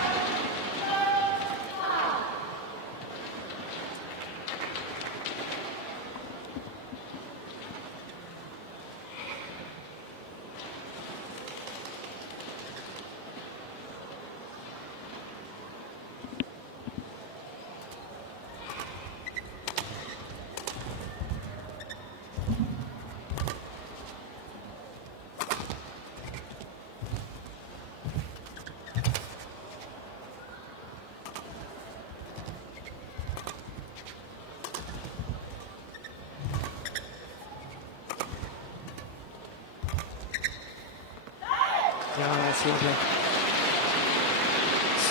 Oh, that's lovely.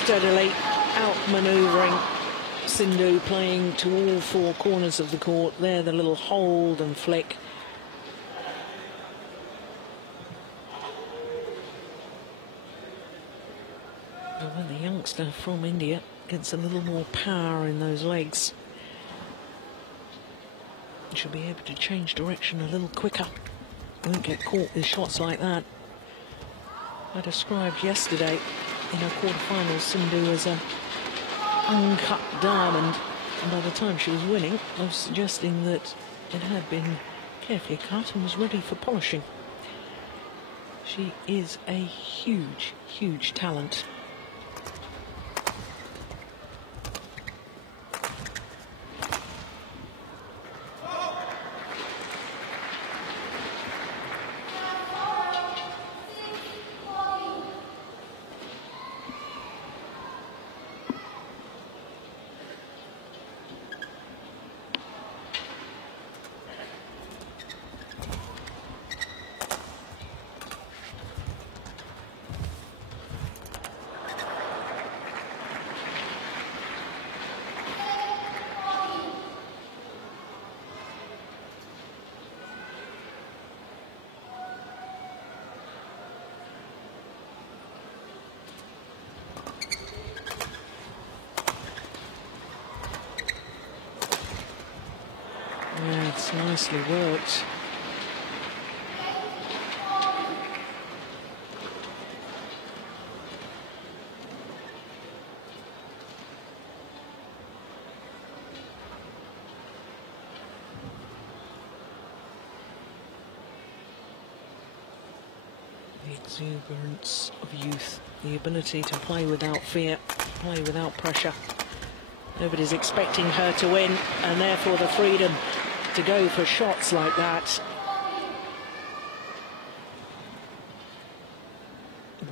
Steadily outmanoeuvring Sindhu, playing to all 4 corners of the court. There, the little hold and flick. And when the youngster from India gets a little more power in those legs, she'll be able to change direction a little quicker. Won't get caught with shots like that. I described yesterday in her quarterfinals Sindhu as an uncut diamond, and by the time she was winning, I was suggesting that it had been carefully cut and was ready for polishing. She is a huge, huge talent. Yeah, it's nicely worked. The exuberance of youth, the ability to play without fear, play without pressure. Nobody's expecting her to win, and therefore the freedom to go for shots like that.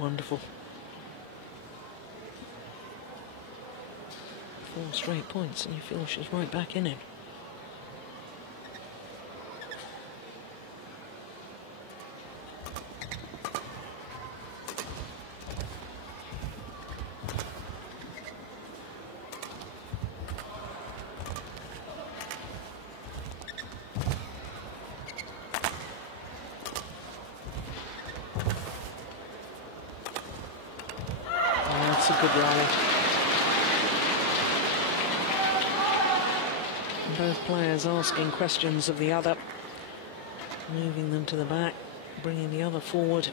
Wonderful. 4 straight points and you feel she's right back in it. That's a good rally. Both players asking questions of the other, moving them to the back, bringing the other forward.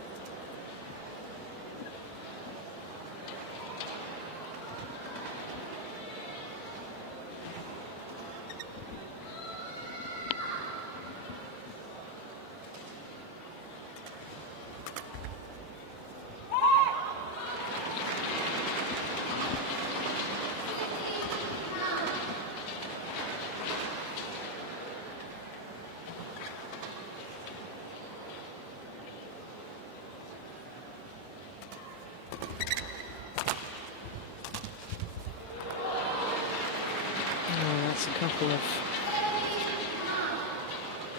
couple of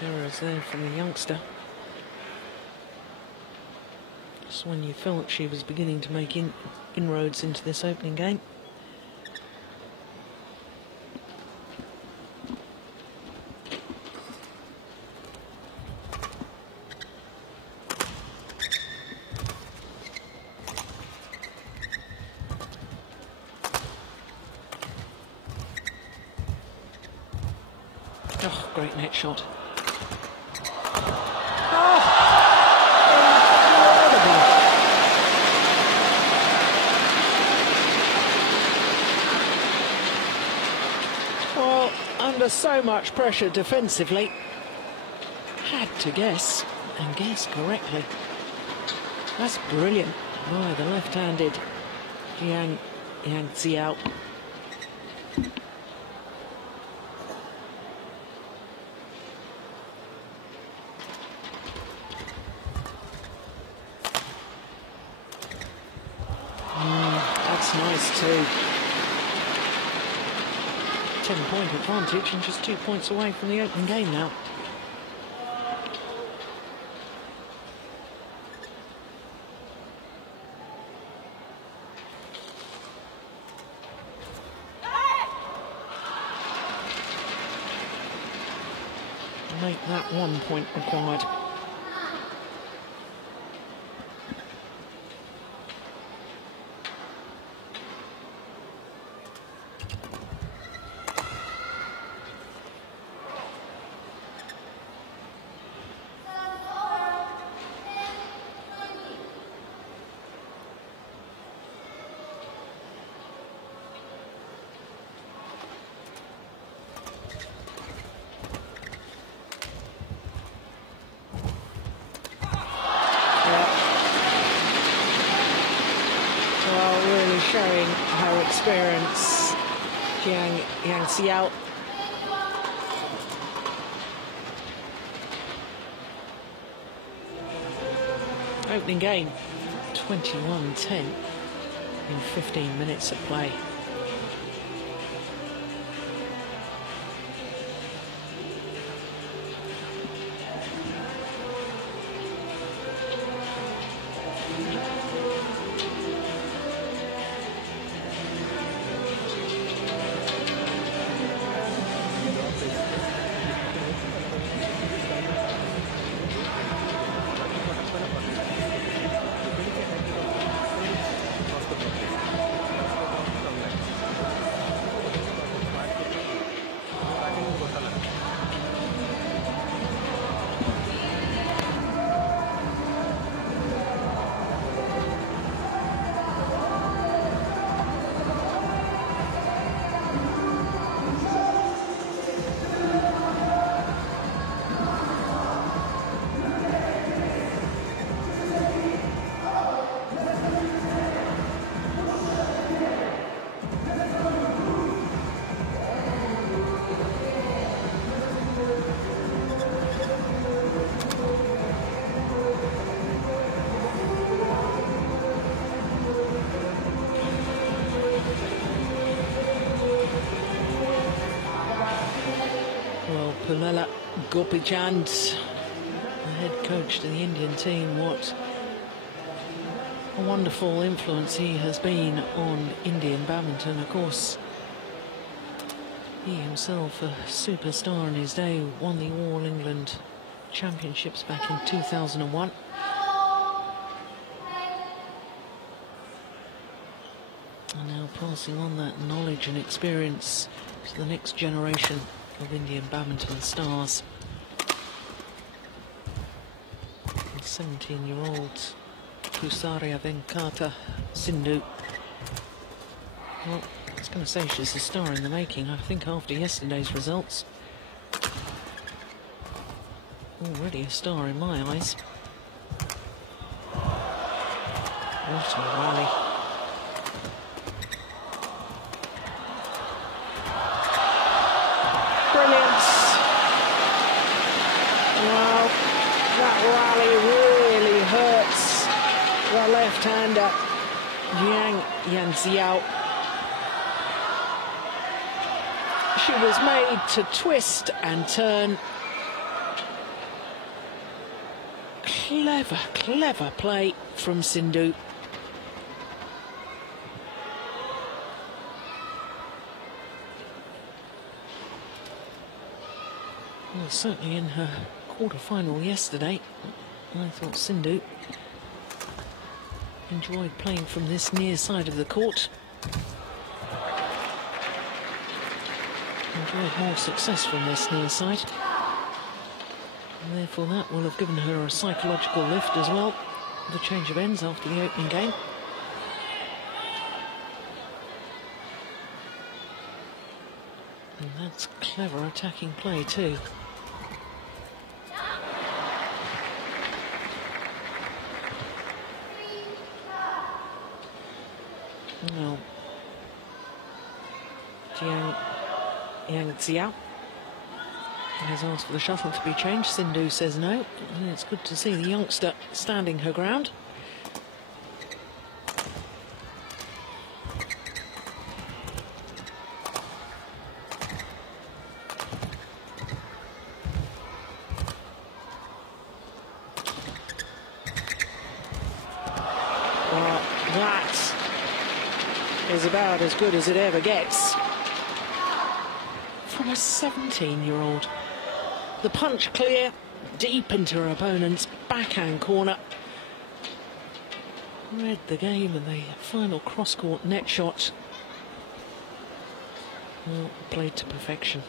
errors there from the youngster. Just when you felt she was beginning to make inroads into this opening game. Oh, great net shot. Oh, incredible. Well, under so much pressure defensively, had to guess, and guess correctly. That's brilliant by the left-handed Yang Xiao. That's nice too. 10-point advantage and just 2 points away from the opening game now. Make that 1 point required. Showing her experience, Yang Xiao. Opening game, 21-10 in 15 minutes of play. Pullela Gopichand, the head coach to the Indian team, what a wonderful influence he has been on Indian badminton. Of course, he himself a superstar in his day, won the All England Championships back in 2001. And now passing on that knowledge and experience to the next generation of Indian badminton stars. 17-year-old Pusaria Venkata Sindhu. Well, I was going to say she's a star in the making, I think, after yesterday's results. Already a star in my eyes. What a rally. Brilliant. Well, that rally really hurts the left-hander, Yang Xiao. She was made to twist and turn. Clever, clever play from Sindhu. Well, certainly in her quarter-final yesterday, I thought Sindhu enjoyed playing from this near side of the court. Enjoyed more success from this near side. And therefore that will have given her a psychological lift as well. The change of ends after the opening game. And that's clever attacking play too. Well, Yang Xiao has asked for the shuttle to be changed. Sindhu says no. And it's good to see the youngster standing her ground. Well, that is about as good as it ever gets from a 17-year-old. The punch clear, deep into her opponent's backhand corner. Read the game, and the final cross-court net shot, well, played to perfection.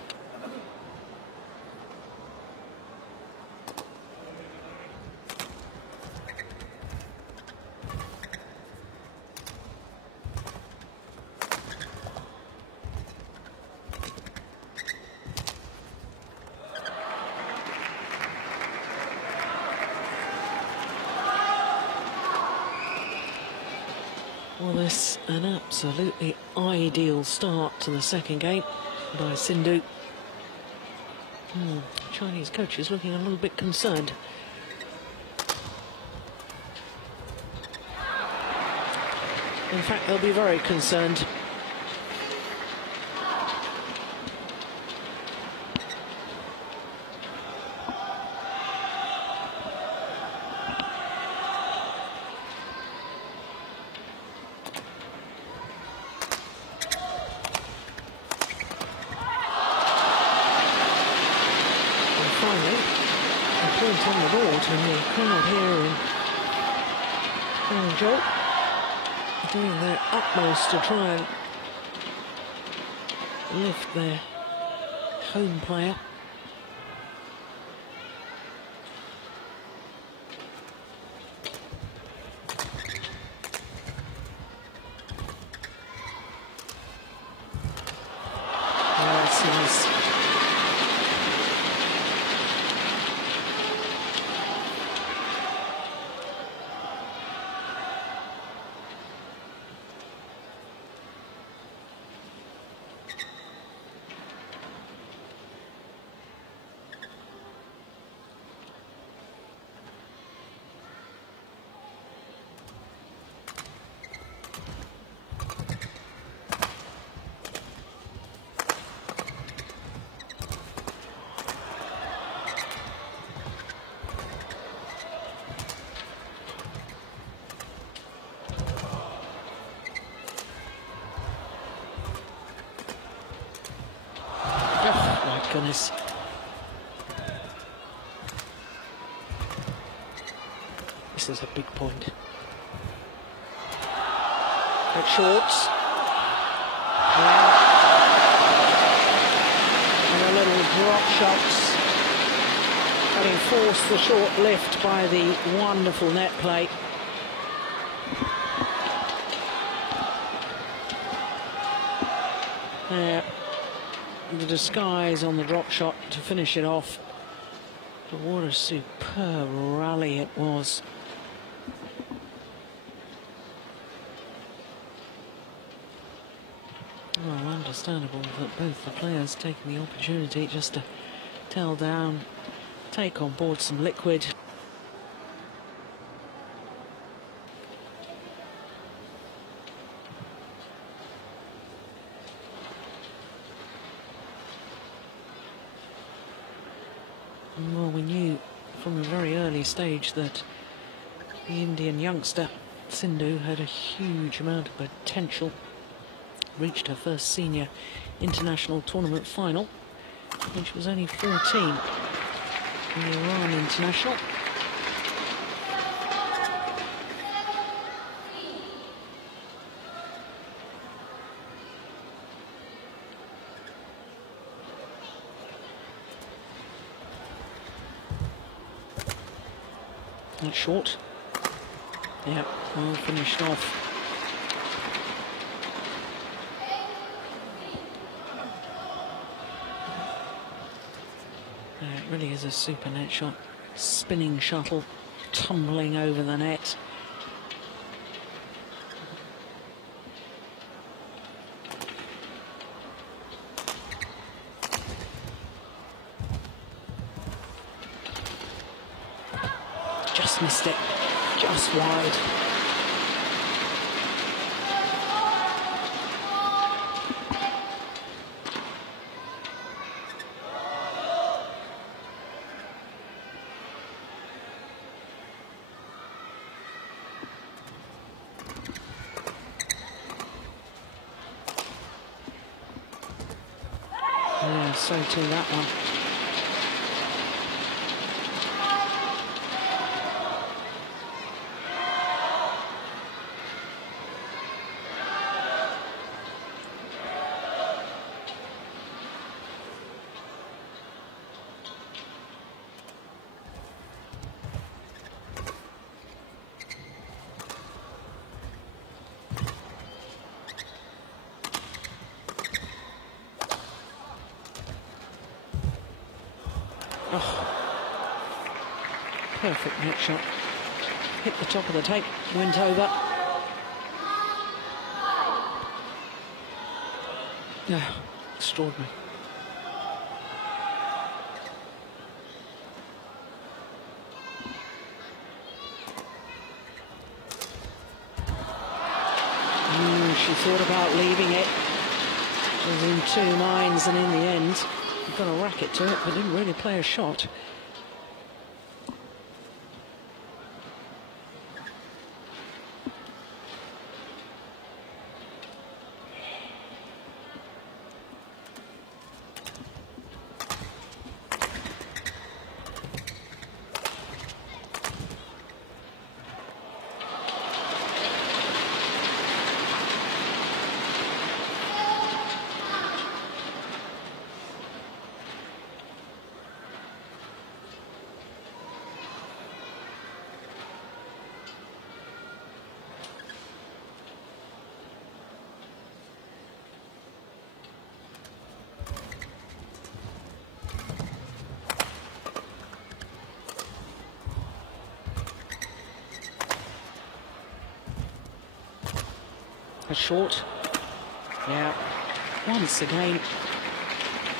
Well, this an absolutely ideal start to the second game by Sindhu. Chinese coach is looking a little bit concerned. In fact, they'll be very concerned. On the board, and the crowd here in Changzhou doing their utmost to try and lift their home player. Oh, that's nice. Goodness. This is a big point. At shorts. And a little drop shots. Having forced the short lift by the wonderful net play. There. The disguise on the drop shot to finish it off. But what a superb rally it was. Well, understandable that both the players taking the opportunity just to towel down, take on board some liquid. from a very early stage that the Indian youngster Sindhu had a huge amount of potential. Reached her first senior international tournament final when she was only 14 in the Iran International. That's short. Yep, well finished off. It really is a super net shot. Spinning shuttle, tumbling over the net. Just missed it, just wide. Yeah, so too that one. Oh, perfect net shot. Hit the top of the tape, went over. Yeah, extraordinary. She thought about leaving it. She was in two minds, and in the end, got a racket to it, but didn't really play a shot. A short. Yeah. Once again,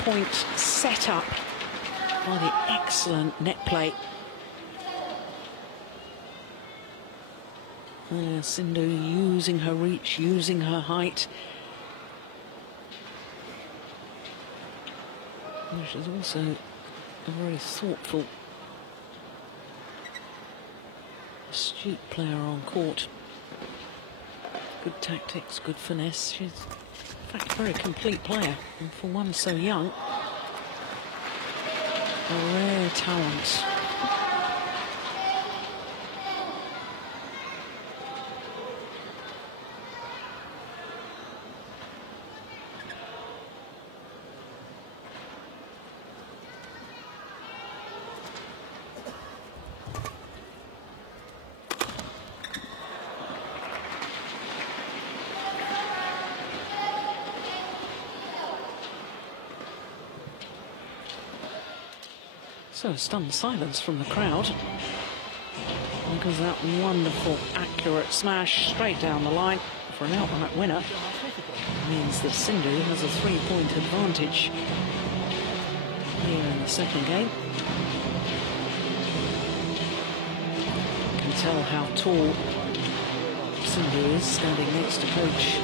point set up by the excellent net play. Sindhu using her reach, using her height. And she's also a very thoughtful, astute player on court. Good tactics, good finesse. She's, in fact, a very complete player. And for one so young, a rare talent. So stunned silence from the crowd because that wonderful accurate smash straight down the line for an outright winner means that Sindhu has a 3-point advantage here in the second game. You can tell how tall Sindhu is standing next to coach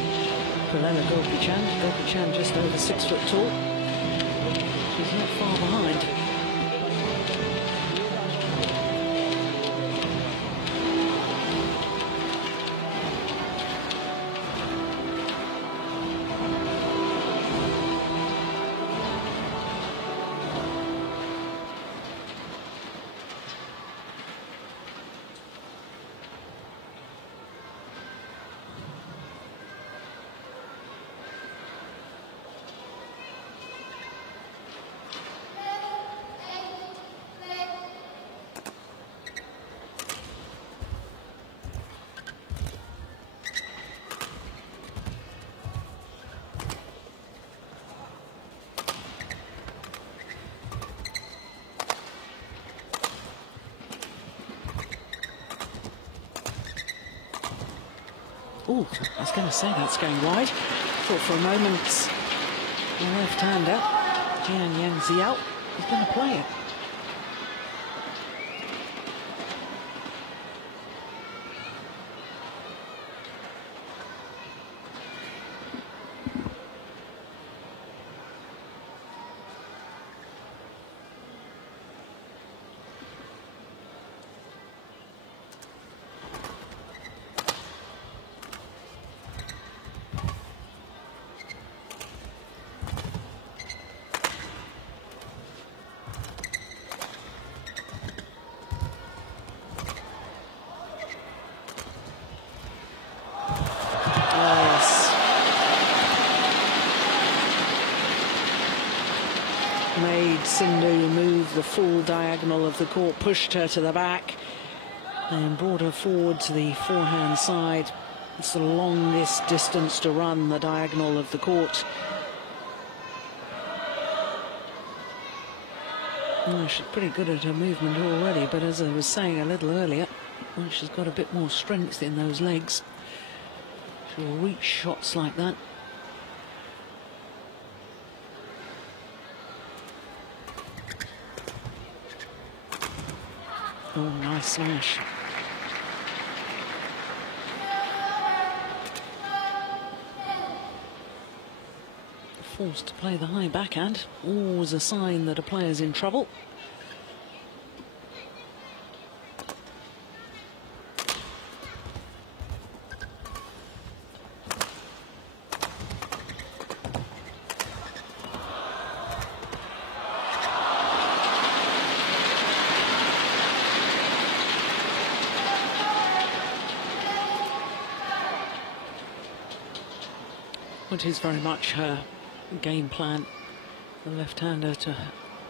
Pullela Gopichan. Gopichan just over 6 foot tall. She's not far behind. Oh, I was going to say that's going wide. Thought for a moment the left-hander, Jian Yang Xiao, is going to play it. Made Sindhu move the full diagonal of the court, pushed her to the back and brought her forward to the forehand side. It's the longest distance to run, the diagonal of the court. Oh, she's pretty good at her movement already, but as I was saying a little earlier, well, she's got a bit more strength in those legs. She'll reach shots like that. Oh, nice smash. Forced to play the high backhand. Always a sign that a player's in trouble. It is very much her game plan, the left-hander, to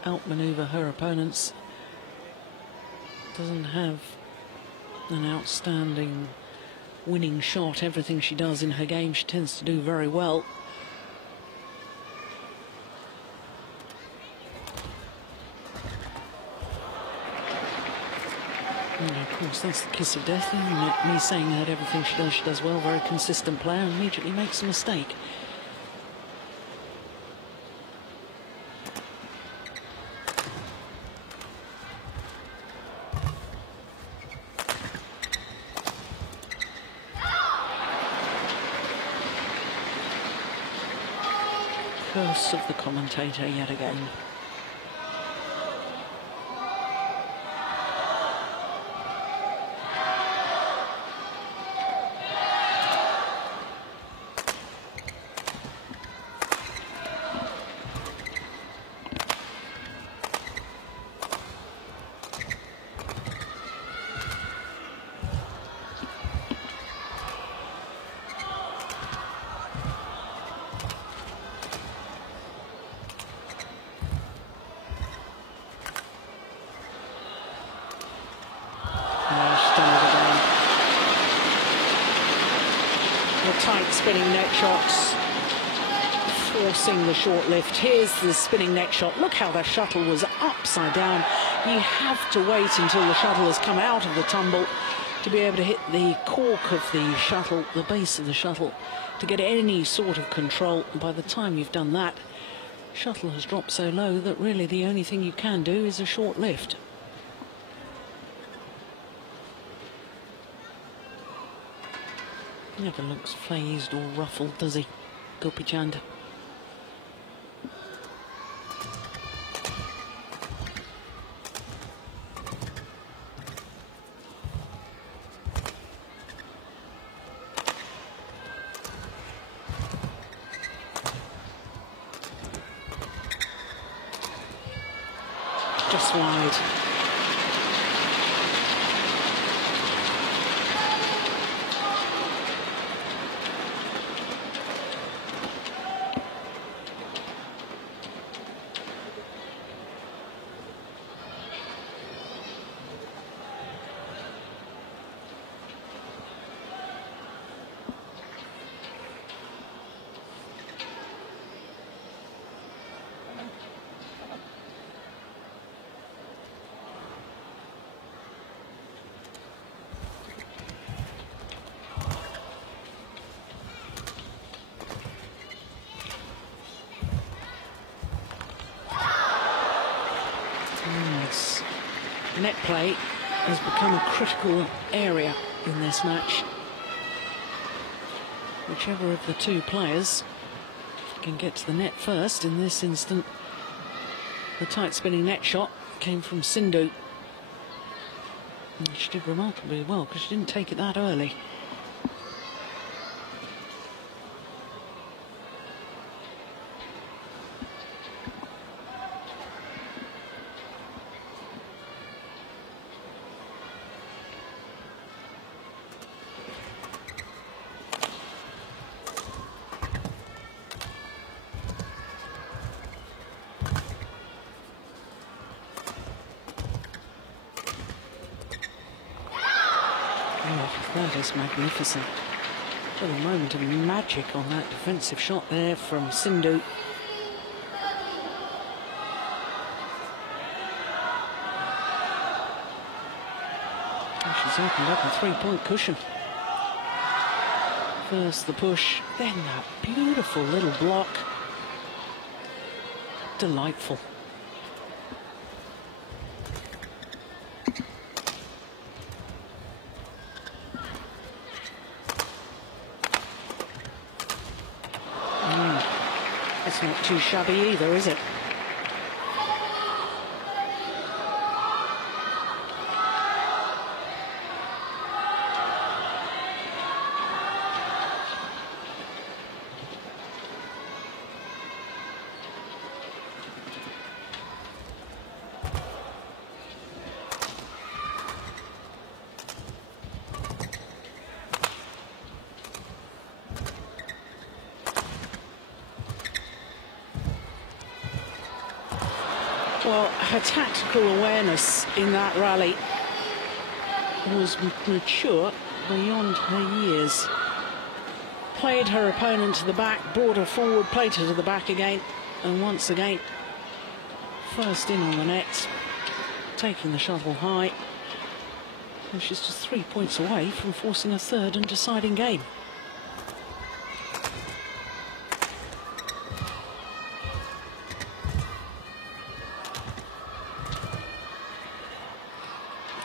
outmaneuver her opponents. Doesn't have an outstanding winning shot. Everything she does in her game she tends to do very well. And of course, that's the kiss of death, isn't it? Me saying that everything she does well. Very consistent player, and immediately makes a mistake. Curse of the commentator yet again. Tight spinning net shots, forcing the short lift. Here's the spinning net shot. Look how the shuttle was upside down. You have to wait until the shuttle has come out of the tumble to be able to hit the cork of the shuttle, the base of the shuttle, to get any sort of control. And by the time you've done that, shuttle has dropped so low that really the only thing you can do is a short lift. Never looks phased or ruffled, does he, Gopi Chand? Just wide. Net play has become a critical area in this match. Whichever of the two players can get to the net first. In this instant, the tight spinning net shot came from Sindhu. And she did remarkably well because she didn't take it that early. That is magnificent. What a moment of magic on that defensive shot there from Sindhu. And she's opened up a three-point cushion. First the push, then that beautiful little block. Delightful. It's not too shabby either, is it? Well, her tactical awareness in that rally was mature beyond her years. Played her opponent to the back, brought her forward, played her to the back again, and once again, first in on the net, taking the shovel high. And she's just 3 points away from forcing a third and deciding game.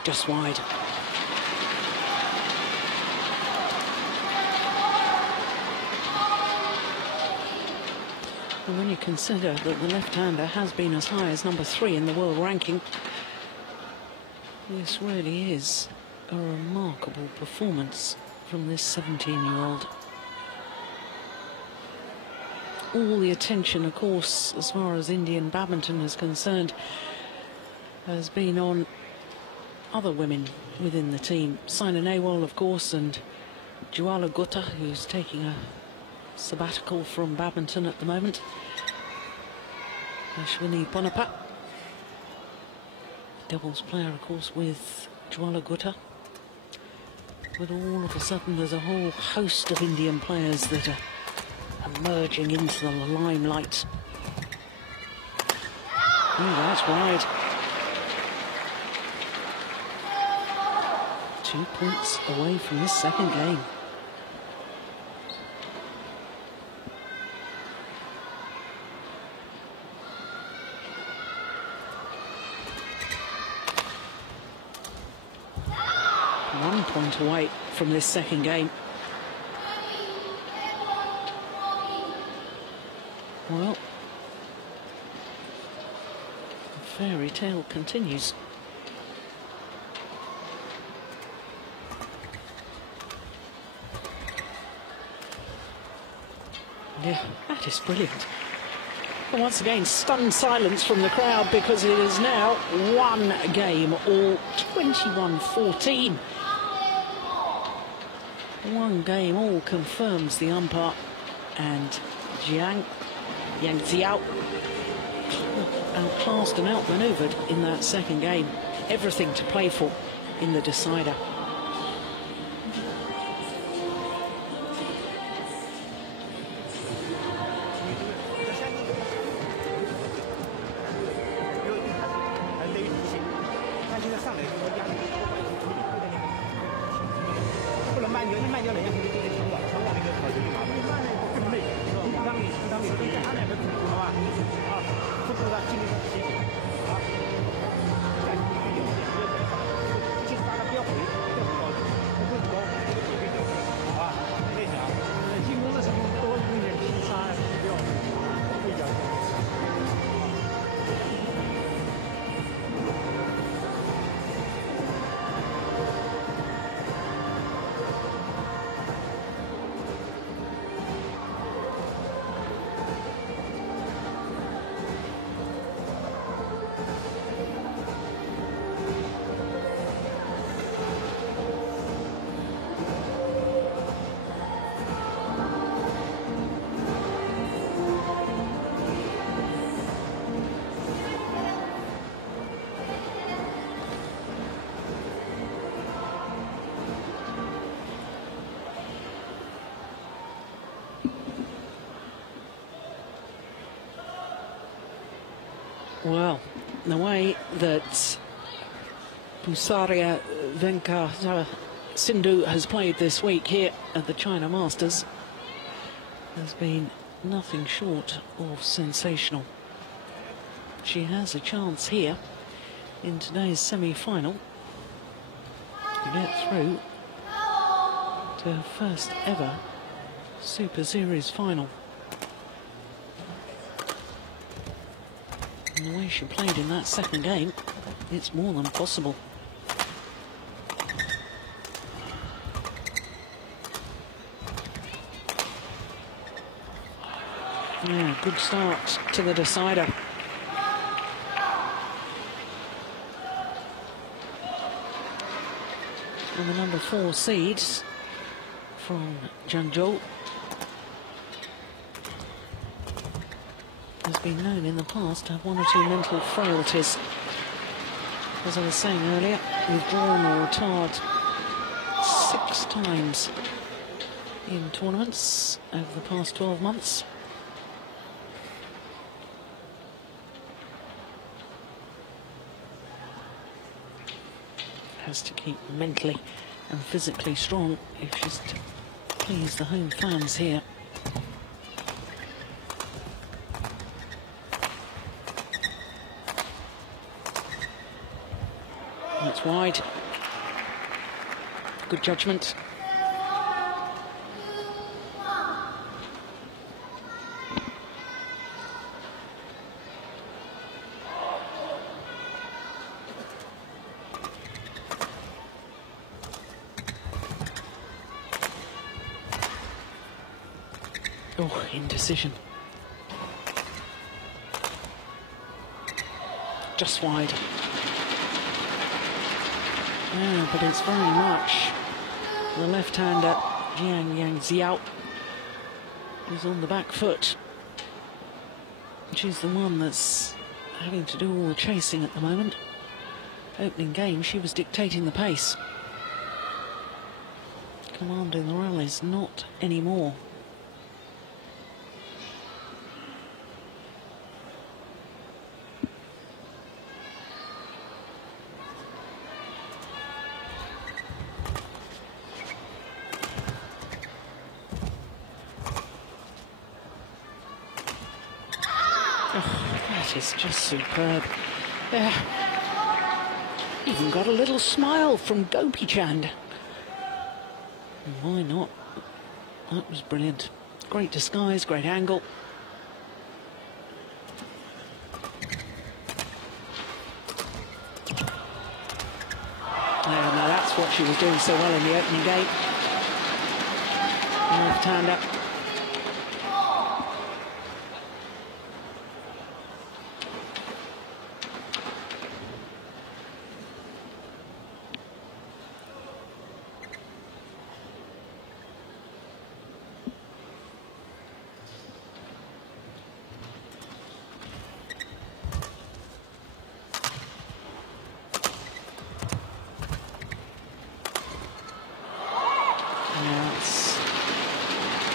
Just wide. And when you consider that the left-hander has been as high as number 3 in the world ranking, this really is a remarkable performance from this 17-year-old. All the attention, of course, as far as Indian badminton is concerned, has been on other women within the team. Saina Nehwal, of course, and Jwala Gutta, who's taking a sabbatical from badminton at the moment. Ashwini Ponappa, doubles player, of course, with Jwala Gutta. But all of a sudden, there's a whole host of Indian players that are emerging into the limelight. Oh, that's wide. 2 points away from this second game. One point away from this second game. Well, the fairy tale continues. Yeah, that is brilliant. And once again, stunned silence from the crowd because it is now one game, all 21-14. One game all confirms the umpire, and Yang Xiao outclassed and outmaneuvered in that second game. Everything to play for in the decider. Well, the way that Pusaria Venkata Sindhu has played this week here at the China Masters has been nothing short of sensational. She has a chance here in today's semi-final to get through to her first ever Super Series final. And the way she played in that second game, it's more than possible. Yeah, good start to the decider. And the number 4 seeds from Changzhou has been known in the past to have 1 or 2 mental frailties. As I was saying earlier, withdrawn or retired 6 times in tournaments over the past 12 months. Has to keep mentally and physically strong if she's to please the home fans here. That's wide. Good judgment. Oh, indecision. Just wide. Yeah, but it's very much the left-hander, Jiang Yang Xiao, who's on the back foot. She's the one that's having to do all the chasing at the moment. Opening game, she was dictating the pace. Commanding the rallies, not anymore. That is just superb. Yeah. Even got a little smile from Gopi Chand. Why not? That was brilliant. Great disguise, great angle. Yeah, now that's what she was doing so well in the opening game. Left-hander.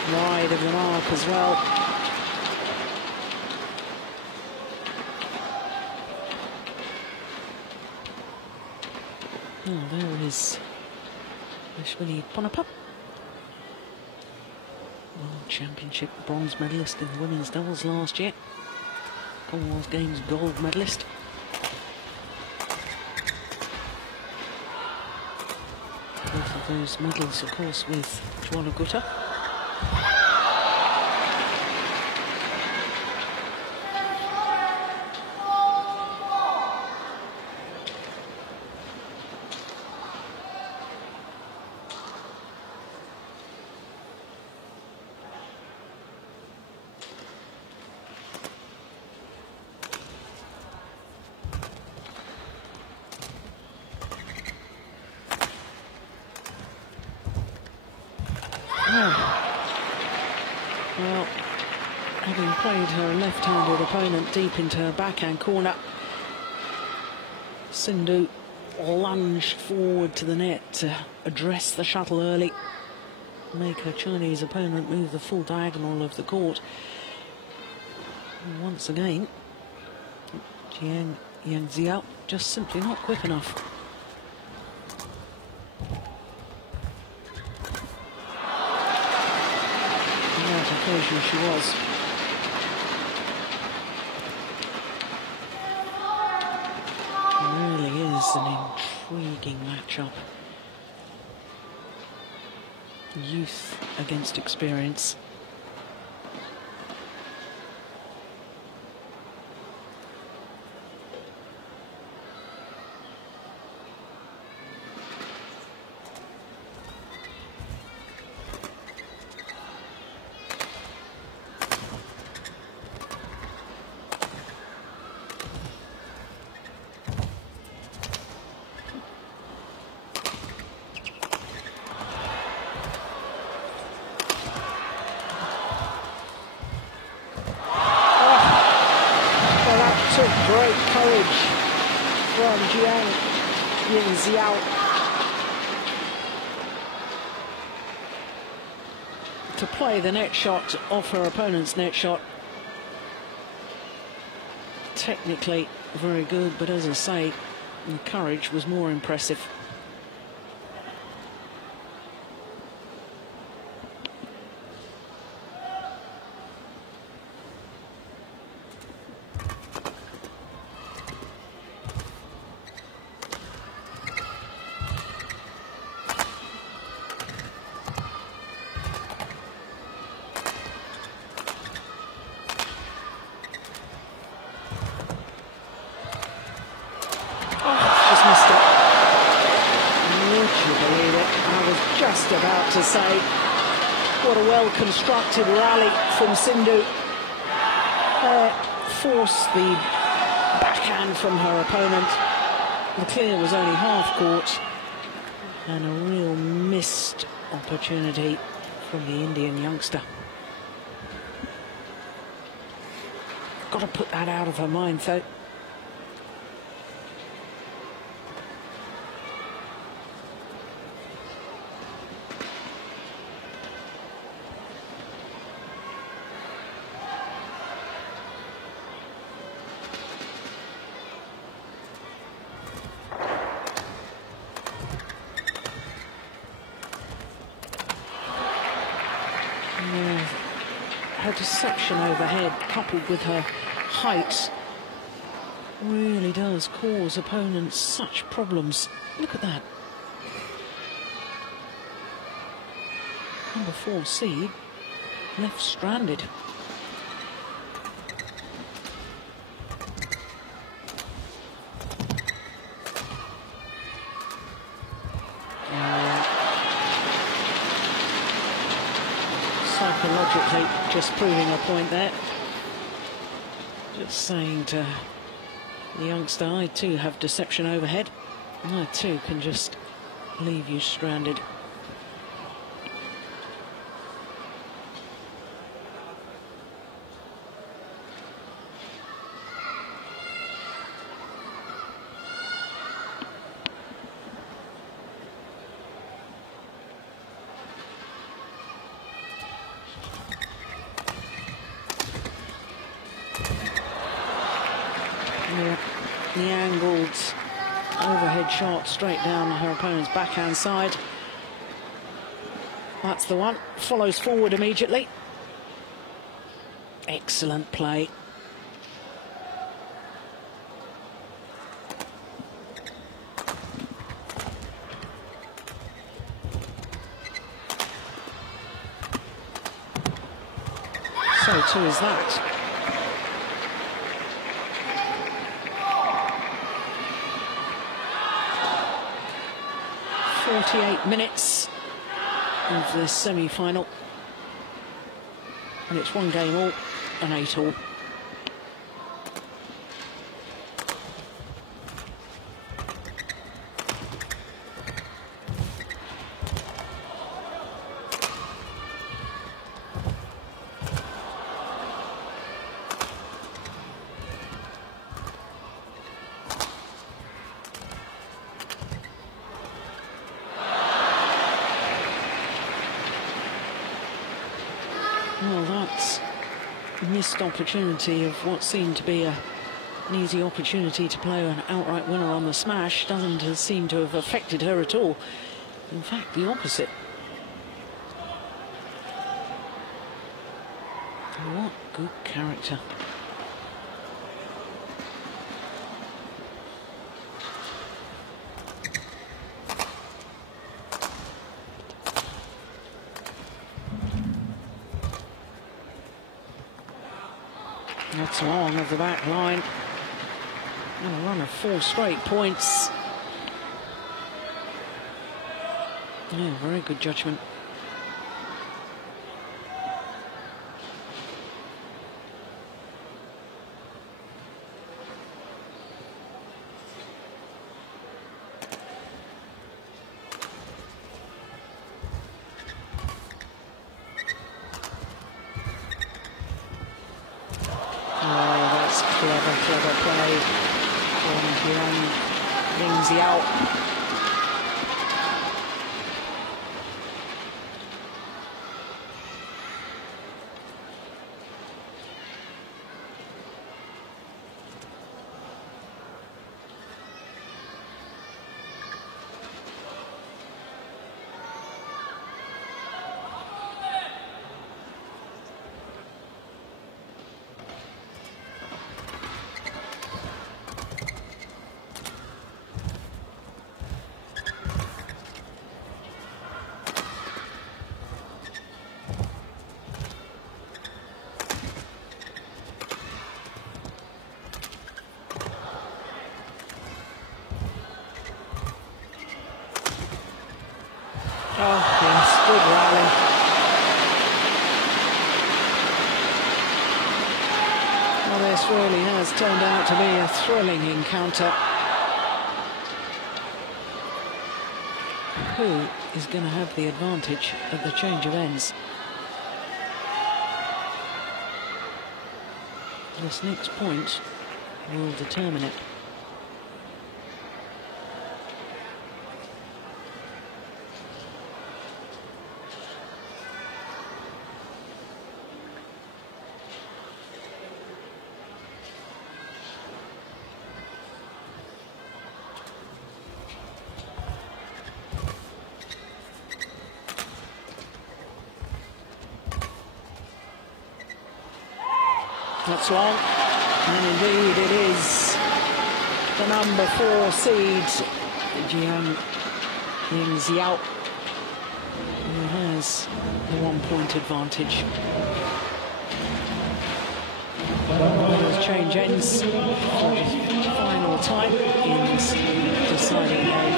Wide of the mark as well. Oh, there is Ashwini Ponappa, World Championship bronze medalist in the women's doubles last year, Commonwealth Games gold medalist. Both of those medals, of course, with Juana Gutta. Well, having played her left-handed opponent deep into her backhand corner, Sindhu lunged forward to the net to address the shuttle early, make her Chinese opponent move the full diagonal of the court. And once again, Yang Xiao just simply not quick enough. On that occasion she was. It really is an intriguing matchup. Youth against experience. Great courage from Jiang Xiao to play the net shot off her opponent's net shot. Technically very good, but as I say, the courage was more impressive. Just about to say, what a well-constructed rally from Sindhu. Forced the backhand from her opponent. The clear was only half court, and a real missed opportunity from the Indian youngster. Got to put that out of her mind, though. Her deception overhead, coupled with her height, really does cause opponents such problems. Look at that. Number 4 seed left stranded. Psychologically, just proving a point there. Just saying to the youngster, I too have deception overhead, and I too can just leave you stranded. The angled overhead shot straight down her opponent's backhand side. That's the one. Follows forward immediately. Excellent play. So too is that. 48 minutes of the semi-final, and it's 1 game all and 8 all. Well, that's a missed opportunity of what seemed to be a An easy opportunity to play an outright winner on the smash doesn't seem to have affected her at all. In fact, the opposite. What good character. That's long of the back line. And a run of 4 straight points. Yeah, very good judgment. Clever play from Li-Ning out. Oh, yes, good rally. Well, this really has turned out to be a thrilling encounter. Who is going to have the advantage at the change of ends? This next point will determine it. That's long, and indeed it is the number 4 seed, Li-Ning China, who has the 1-point advantage. Let's change ends for the final time in this deciding game.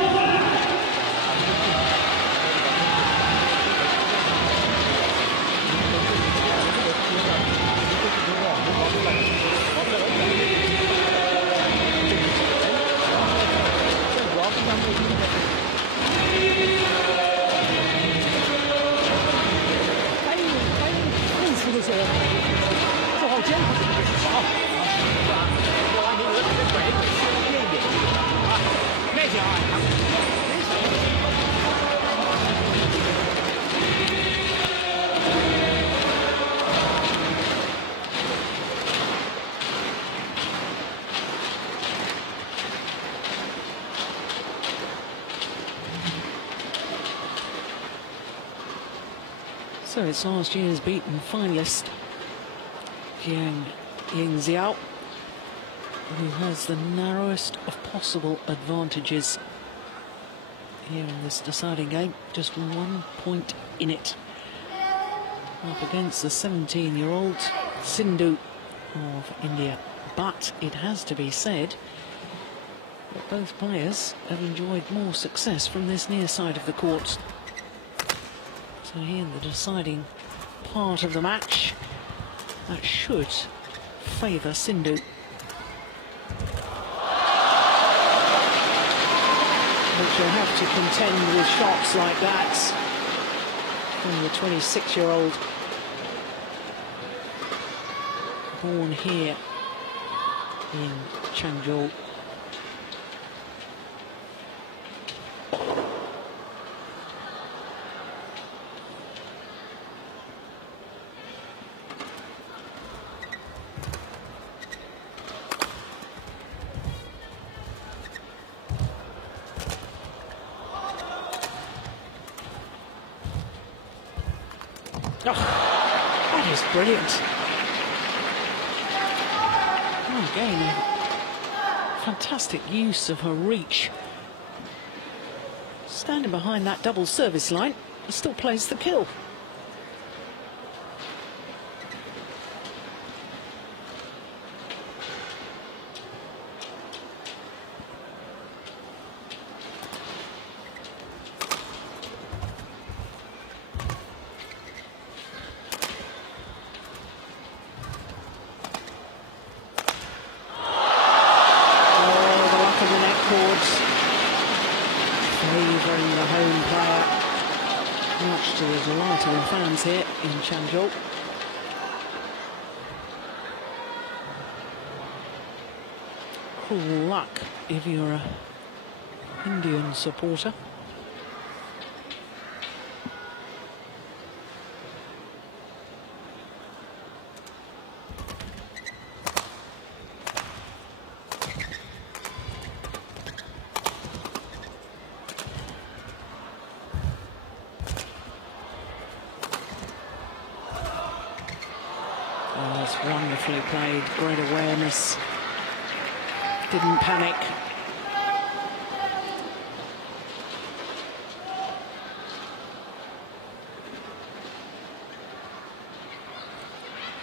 So it's last year's beaten finalist, Li-Ning China, who has the narrowest of possible advantages here in this deciding game. Just 1 point in it. Up against the 17-year-old Sindhu of India. But it has to be said that both players have enjoyed more success from this near side of the court. So here in the deciding part of the match, that should favour Sindhu. But you'll have to contend with shots like that from the 26-year-old, born here in Changzhou. Oh, that is brilliant. Oh, again, a fantastic use of her reach. Standing behind that double service line, still plays the kill. Favouring the home player, much to the delight of the fans here in Changzhou. Cruel luck if you're an Indian supporter. Oh, it's wonderfully played, great awareness, didn't panic.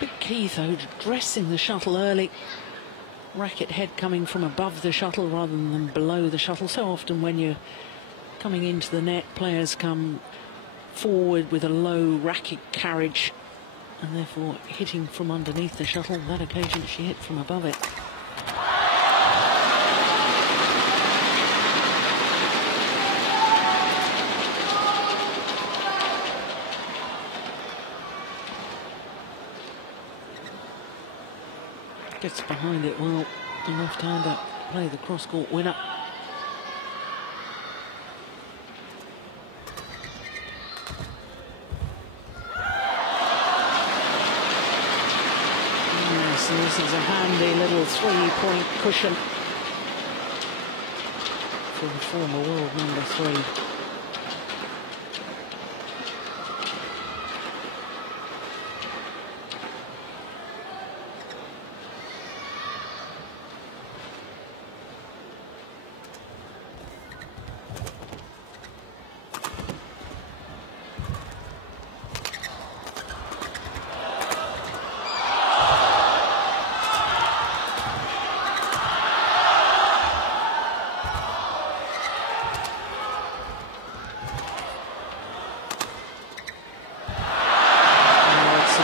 Big key though, dressing the shuttle early. Racket head coming from above the shuttle rather than below the shuttle. So often when you're coming into the net, players come forward with a low racket carriage and therefore hitting from underneath the shuttle. That occasion she hit from above it. Gets behind it well, the left-hander play the cross-court winner. So this is a handy little three-point cushion for the former world number 3.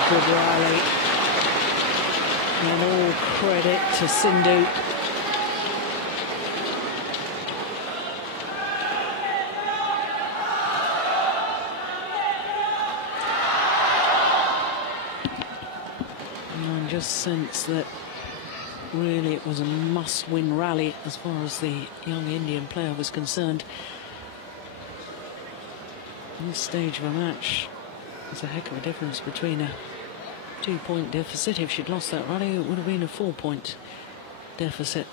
Good rally, and all credit to Sindhu. And I just sense that really it was a must-win rally as far as the young Indian player was concerned. At this stage of a match, there's a heck of a difference between a 2-point deficit. If she'd lost that rally, it would have been a 4-point deficit.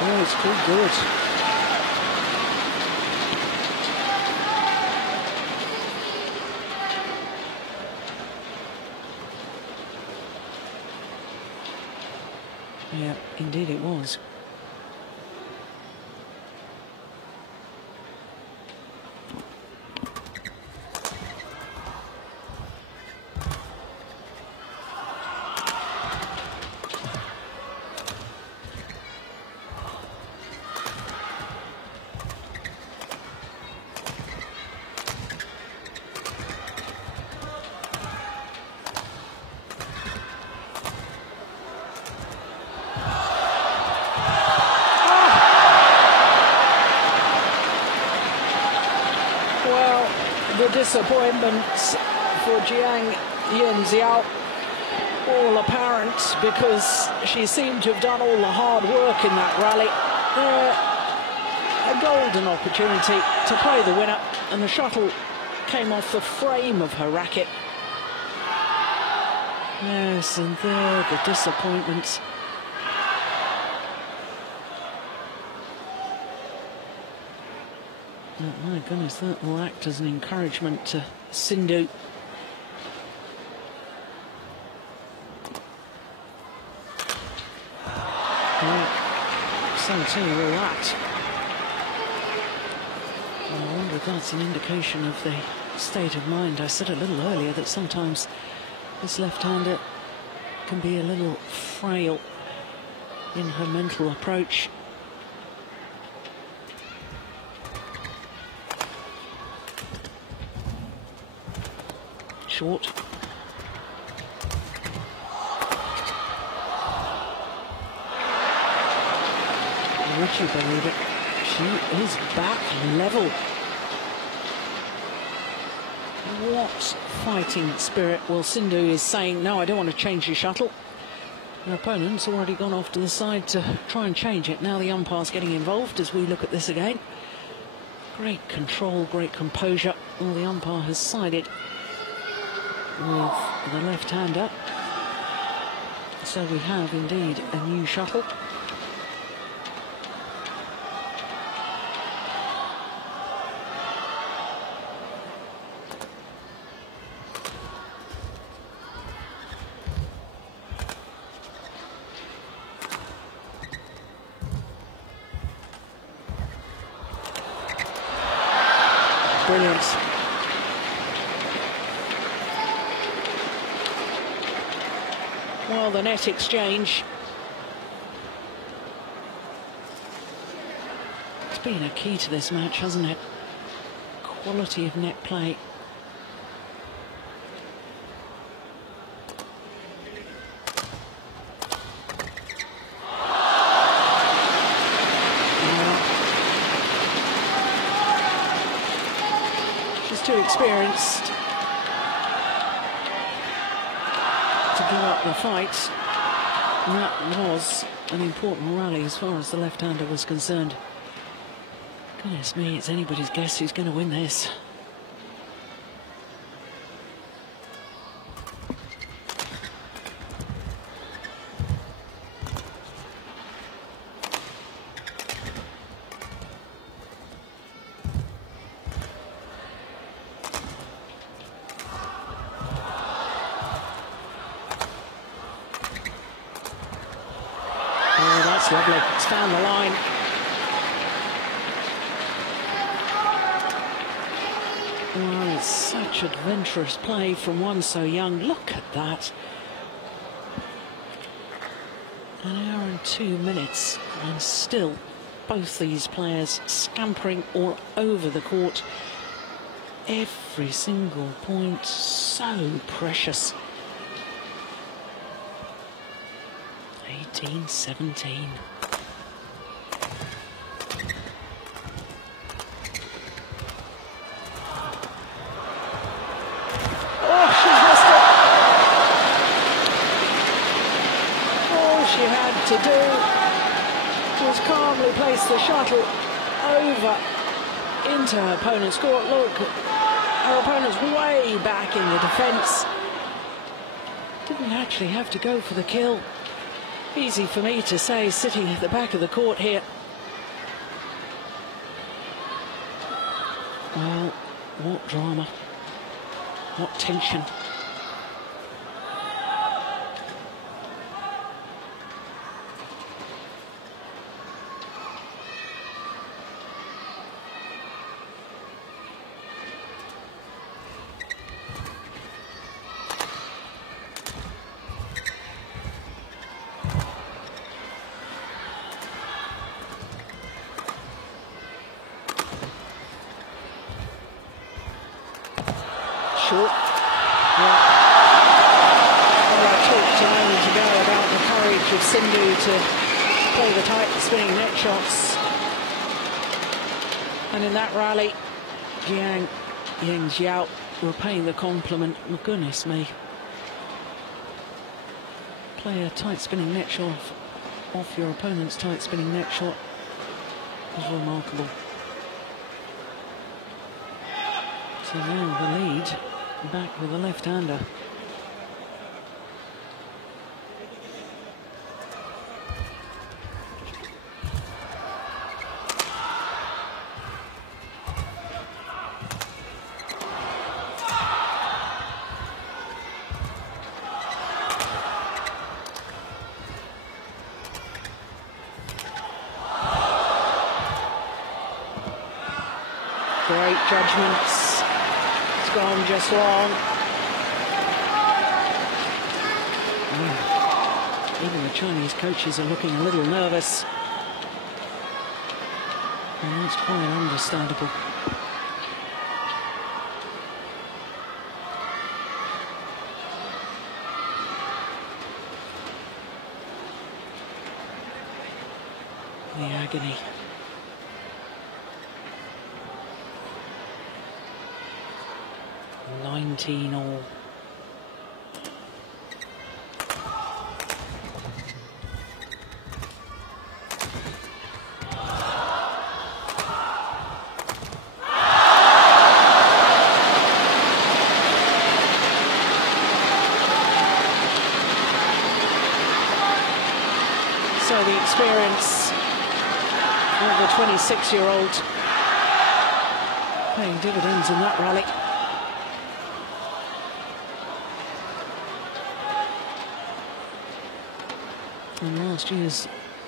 Oh, it's good, good. Yeah, indeed it was. The disappointments for Jiang Yanxiao all apparent, because she seemed to have done all the hard work in that rally. A golden opportunity to play the winner, and the shuttle came off the frame of her racket. Yes, and there the disappointments. But my goodness, that will act as an encouragement to Sindhu. Well, so too will that. I wonder if that's an indication of the state of mind. I said a little earlier that sometimes this left-hander can be a little frail in her mental approach. Short. Would you believe it? She is back level. What fighting spirit. Well, Sindhu is saying, no, I don't want to change the shuttle. Her opponent's already gone off to the side to try and change it. Now the umpire's getting involved as we look at this again. Great control, great composure. Well, the umpire has sided with the left-hander. So we have indeed a new shuttle. Brilliant. Well, the net exchange. It's been a key to this match, hasn't it? Quality of net play. Too experienced to give up the fight. And that was an important rally as far as the left-hander was concerned. Goodness me, it's anybody's guess who's going to win this. Lovely, it's down the line. Oh, it's such adventurous play from one so young. Look at that. An hour and 2 minutes, and still both these players scampering all over the court. Every single point so precious. 18-17. Oh, she's missed it. All she had to do was calmly place the shuttle over into her opponent's court. Look, her opponent's way back in the defence. Didn't actually have to go for the kill. Easy for me to say, sitting at the back of the court here. Well, what drama, what tension. Short. Yeah. Well, I talked a moment ago about the courage of Sindhu to play the tight spinning net shots. And in that rally, Yang Xiao repaying the compliment. Oh, goodness me. Play a tight spinning net shot off your opponent's tight spinning net shot is remarkable. So now the lead back with the left-hander. Great judgments. It's gone just long. Even the Chinese coaches are looking a little nervous. And that's quite understandable. The agony. $19 all. So the experience of the 26-year-old paying dividends in that rally. And last year's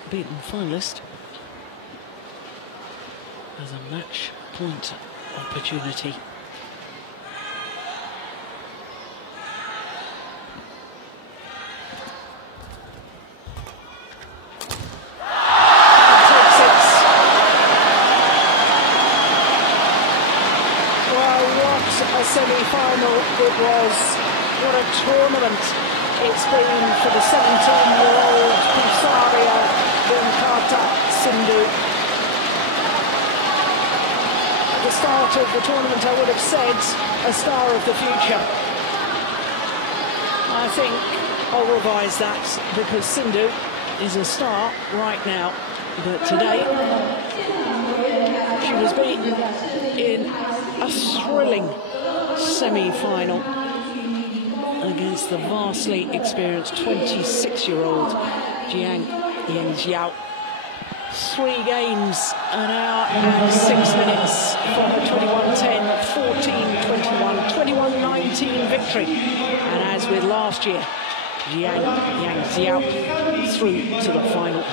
beaten finalist has a match point opportunity. Semi-final it was. What a tournament it's been for the 17-year-old Pusaria Venkata Sindhu. At the start of the tournament I would have said a star of the future. I think I'll revise that because Sindhu is a star right now, but today she was beaten in a thrilling semi-final against the vastly experienced 26-year-old Jiang Yangjiao. 3 games, an hour and 6 minutes for her 21-10, 14-21, 21-19 victory. And as with last year, Jiang Yangjiao through to the final.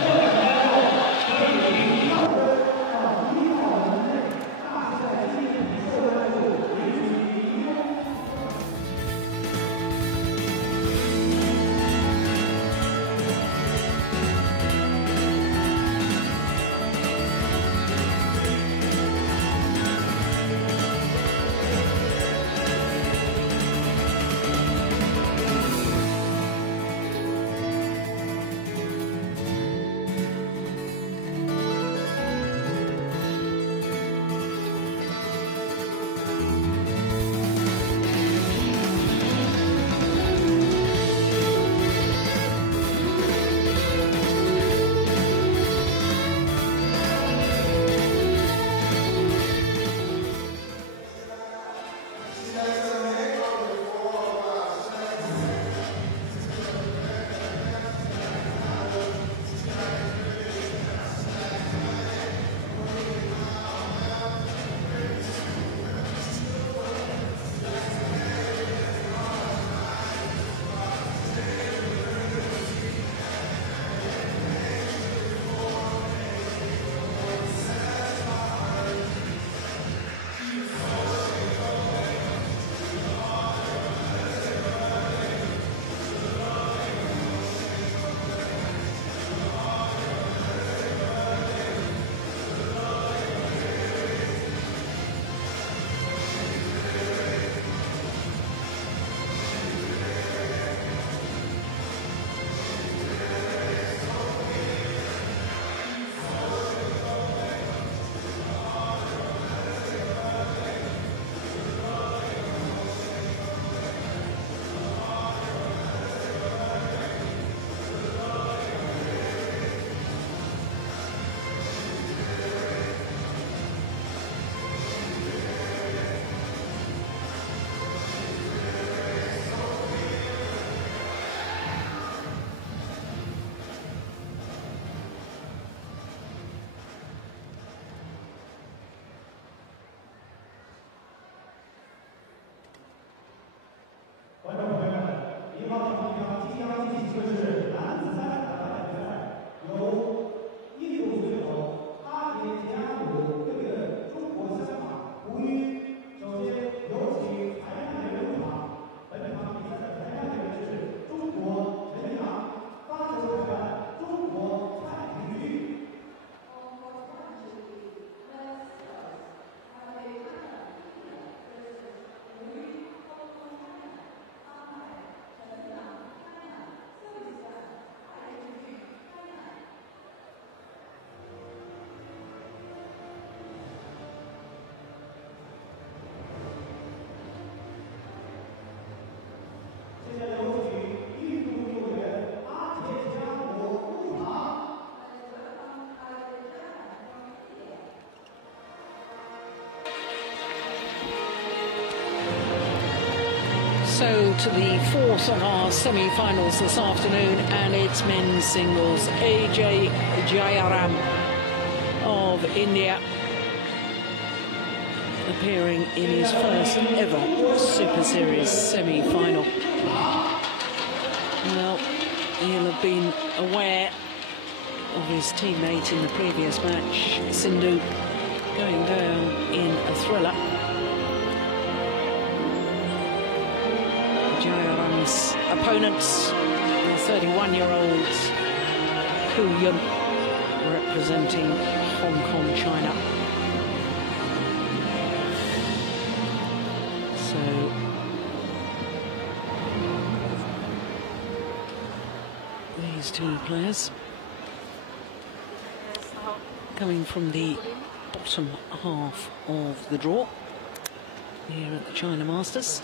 So to the fourth of our semi-finals this afternoon, and it's men's singles. AJ Jayaram of India appearing in his first ever Super Series semi-final. Well, he'll have been aware of his teammate in the previous match, Sindhu, going down in a thriller. Jayaram's opponents, the 31-year-old Hu Yun, representing Hong Kong, China. So these two players coming from the bottom half of the draw here at the China Masters.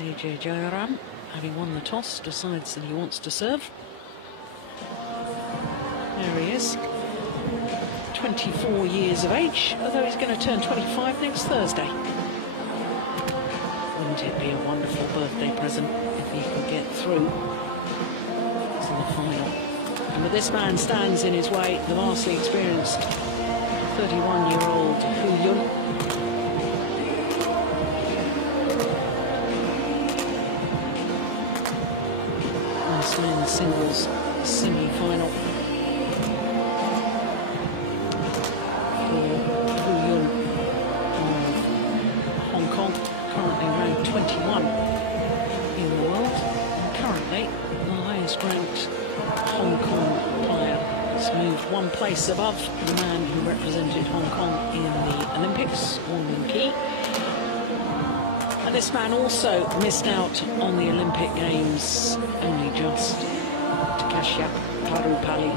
AJ Jayaram, having won the toss, decides that he wants to serve. There he is, 24 years of age, although he's going to turn 25 next Thursday. Wouldn't it be a wonderful birthday present if he could get through to the final? And with this man stands in his way, the vastly experienced 31-year-old Hu Yun. Men's singles semi-final for Hu Yun of Hong Kong, currently ranked 21 in the world, and currently the highest ranked Hong Kong player. Has moved one place above the man who represented Hong Kong in the Olympics, Wong Min-ki. And this man also missed out on the Olympic Games, only just to Kashyap Parupalli.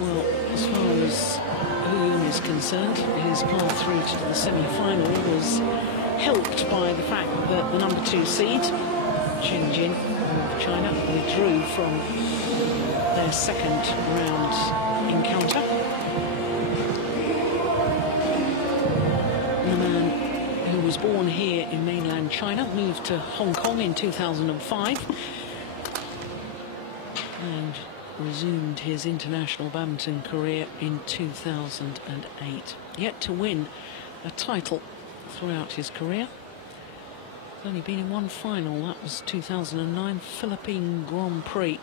Well, as far as Hu Yun is concerned, his path through to the semi-final was helped by the fact that the number 2 seed, Changzhou of China, withdrew from their second round encounter. The man who was born here in mainland China moved to Hong Kong in 2005 and resumed his international badminton career in 2008. Yet to win a title throughout his career. He's only been in one final, that was 2009 Philippine Grand Prix.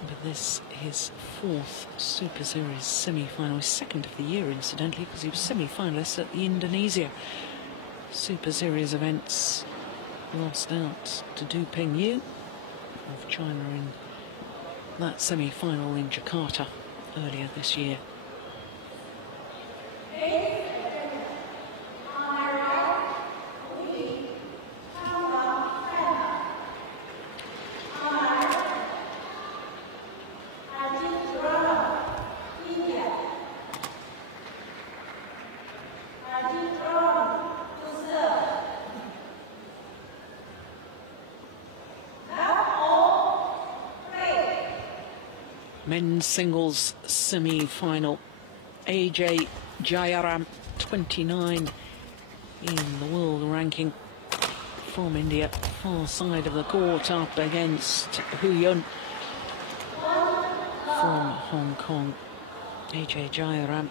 But this, his fourth Super Series semi-final, his second of the year incidentally, because he was semi-finalist at the Indonesia Super Series events. Lost out to Du Pengyu of China in that semi-final in Jakarta earlier this year. Men's singles semi-final. AJ Jayaram, 29 in the world ranking, from India, far side of the court, up against Hu Yun from Hong Kong. AJ Jayaram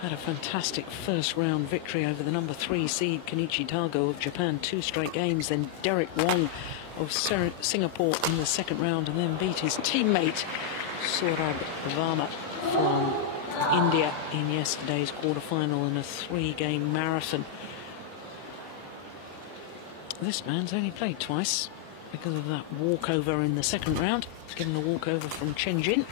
had a fantastic first round victory over the number 3 seed Kenichi Tago of Japan, 2 straight games, then Derek Wong of Singapore in the second round, and then beat his teammate Saurabh Verma from India in yesterday's quarterfinal in a 3-game marathon. This man's only played twice because of that walkover in the second round. He's given a walkover from Changzhou.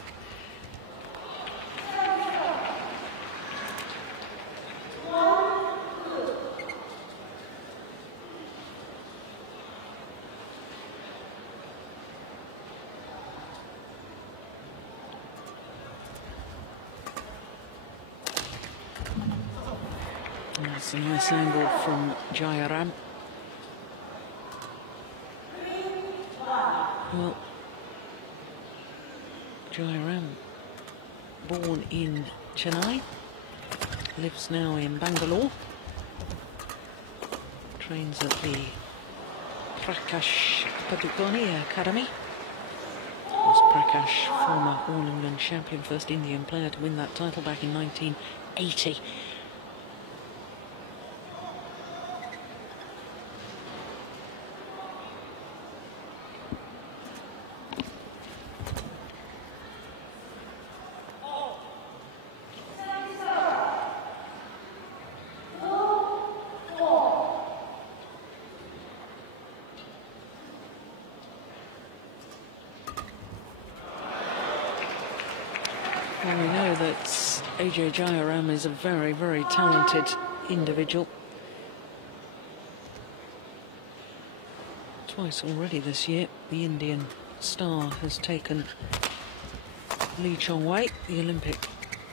That's a nice angle from Jayaram. Well, Jayaram, born in Chennai, lives now in Bangalore, trains at the Prakash Padukone Academy. Was Prakash, former All-England champion, first Indian player to win that title back in 1980. Well, we know that AJ Jayaram is a very, very talented individual. Twice already this year, the Indian star has taken Lee Chong-wei, the Olympic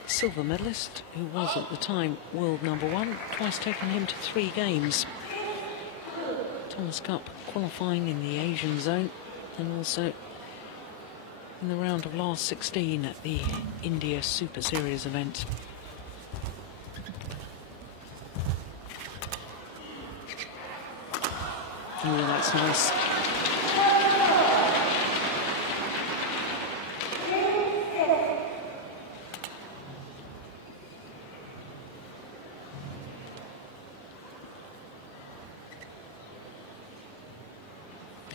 silver medalist, who was at the time world #1, twice taken him to 3 games. Thomas Cup qualifying in the Asian zone, and also in the round of last 16 at the India Superseries event. Oh, that's nice.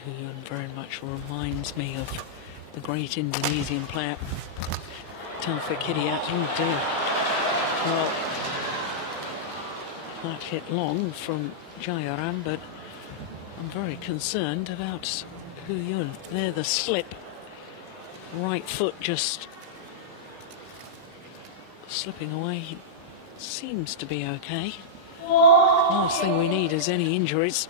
Huyun very much reminds me of the great Indonesian player Taufik Hidayat. Well, that hit long from Jayaram, but I'm very concerned about Huyun. There, the slip. Right foot just slipping away. He seems to be okay. Last thing we need is any injuries.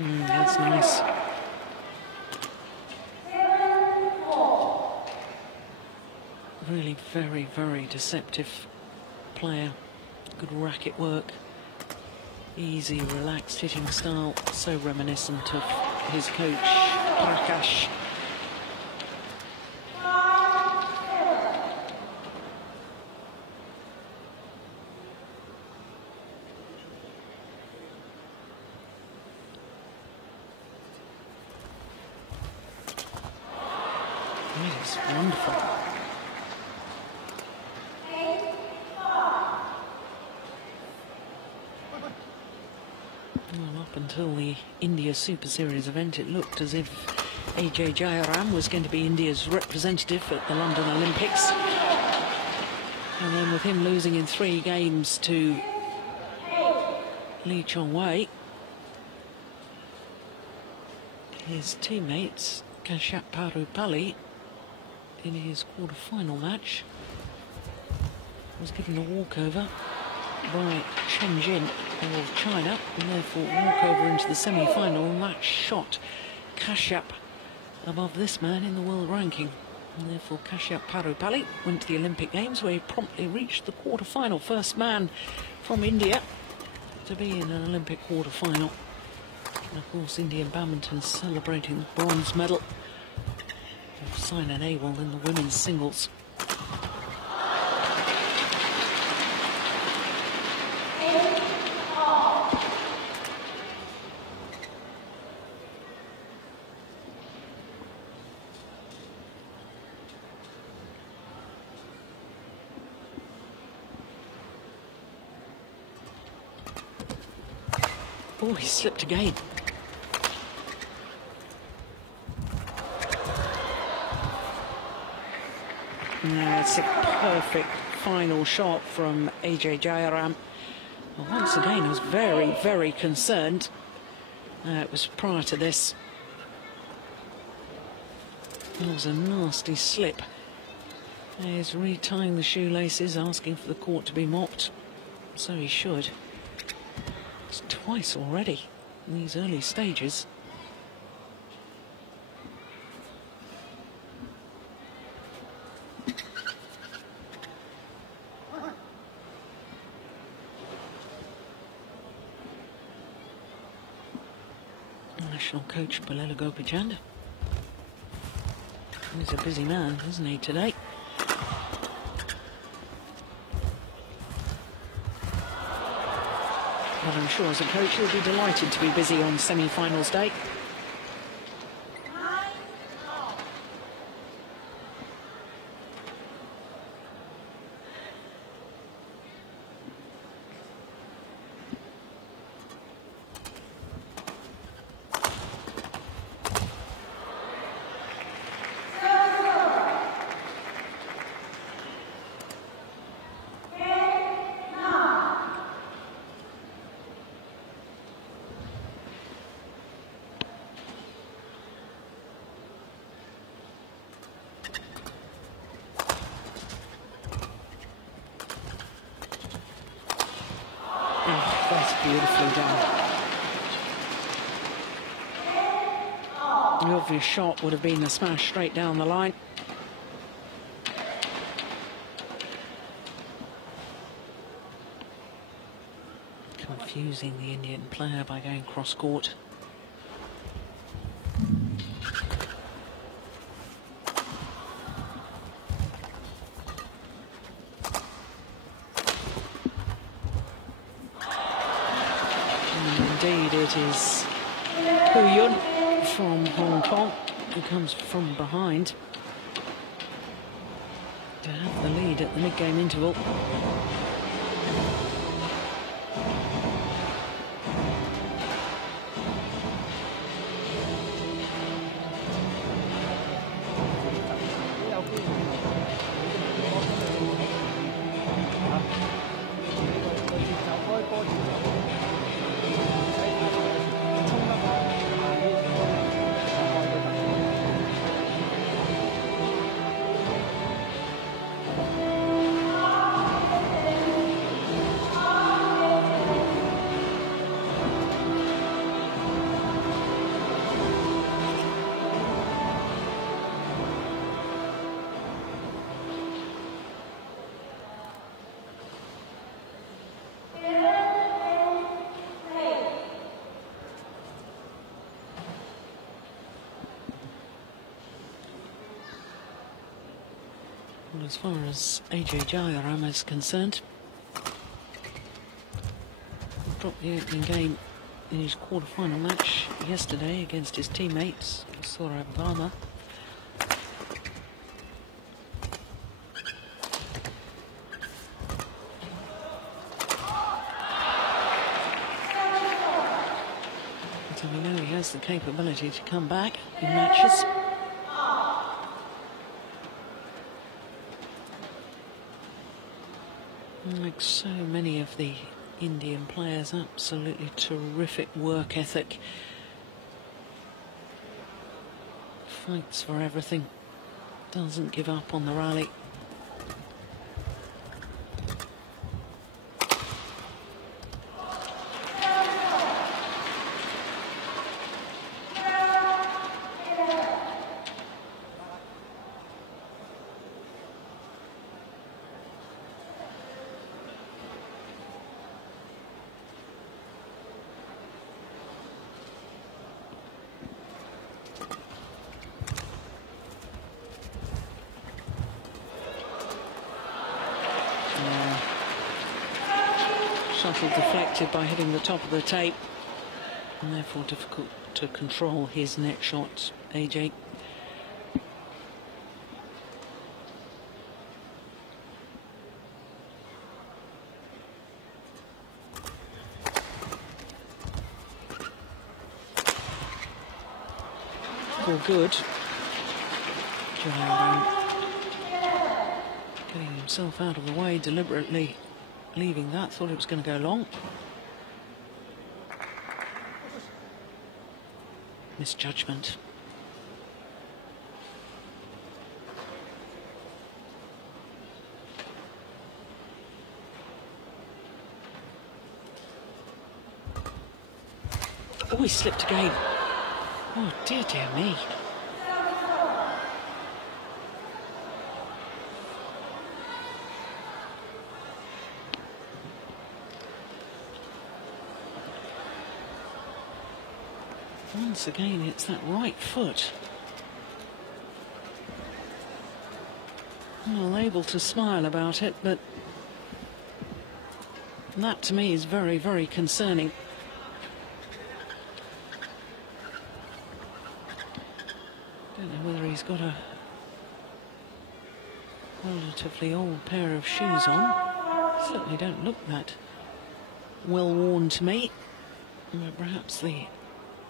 That's nice. Really very, very deceptive player. Good racket work. Easy, relaxed hitting style. So reminiscent of his coach, Prakash. It's wonderful. Well, up until the India Superseries event, it looked as if AJ Jayaram was going to be India's representative at the London Olympics. And then with him losing in 3 games to Lee Chong-wei, his teammates, Kashyap Parupalli, in his quarter-final match, was given a walkover by Changzhou of China, and therefore walkover into the semi-final, and that shot Kashyap above this man in the world ranking. And therefore Kashyap Parupalli went to the Olympic Games, where he promptly reached the quarter-final. First man from India to be in an Olympic quarter-final. And of course Indian badminton celebrating the bronze medal of Saina Nehwal in the women's singles. Oh, he slipped again. That's a perfect final shot from AJ Jayaram. Well, once again, I was very, very concerned. It was prior to this. It was a nasty slip. He's retying the shoelaces, asking for the court to be mopped. So he should. It's twice already. in these early stages. National coach Balela Gopichand. He's a busy man, isn't he, today? Well, I'm sure as a coach he'll be delighted to be busy on semi-finals day. Beautifully done. The obvious shot would have been a smash straight down the line. Confusing the Indian player by going cross-court. Indeed, it is Hu Yun from Hong Kong who comes from behind to have the lead at the mid-game interval. As far as AJ Jayaram is concerned, he dropped the opening game in his quarter-final match yesterday against his teammates, Saurabh Varma. So we know he has the capability to come back in matches. Like so many of the Indian players, absolutely terrific work ethic. Fights for everything. Doesn't give up on the rally. Shuttle deflected by hitting the top of the tape, and therefore difficult to control his net shots, AJ. All good. Getting himself out of the way deliberately. Leaving that, thought it was going to go long. Misjudgment. Oh, Oh, he slipped again. Oh, dear, dear me. Once again, it's that right foot. I'm unable to smile about it, but that to me is very, very concerning. Don't know whether he's got a relatively old pair of shoes on. Certainly don't look that well worn to me. But perhaps the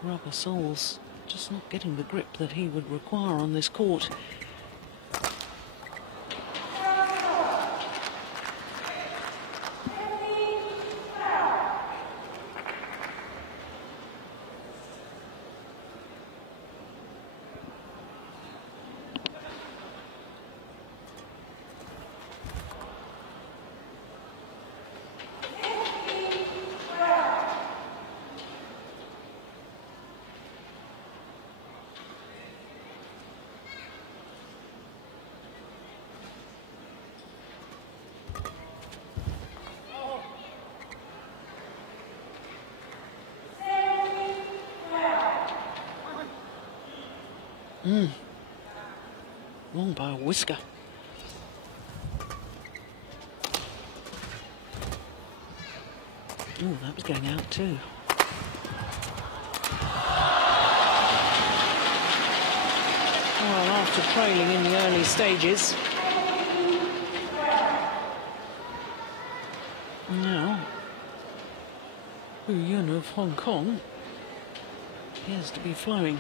rubber soles just not getting the grip that he would require on this court. Wrong by a whisker. Oh, that was going out too. Well, after trailing in the early stages. Now, Hu Yun of Hong Kong appears to be flowing.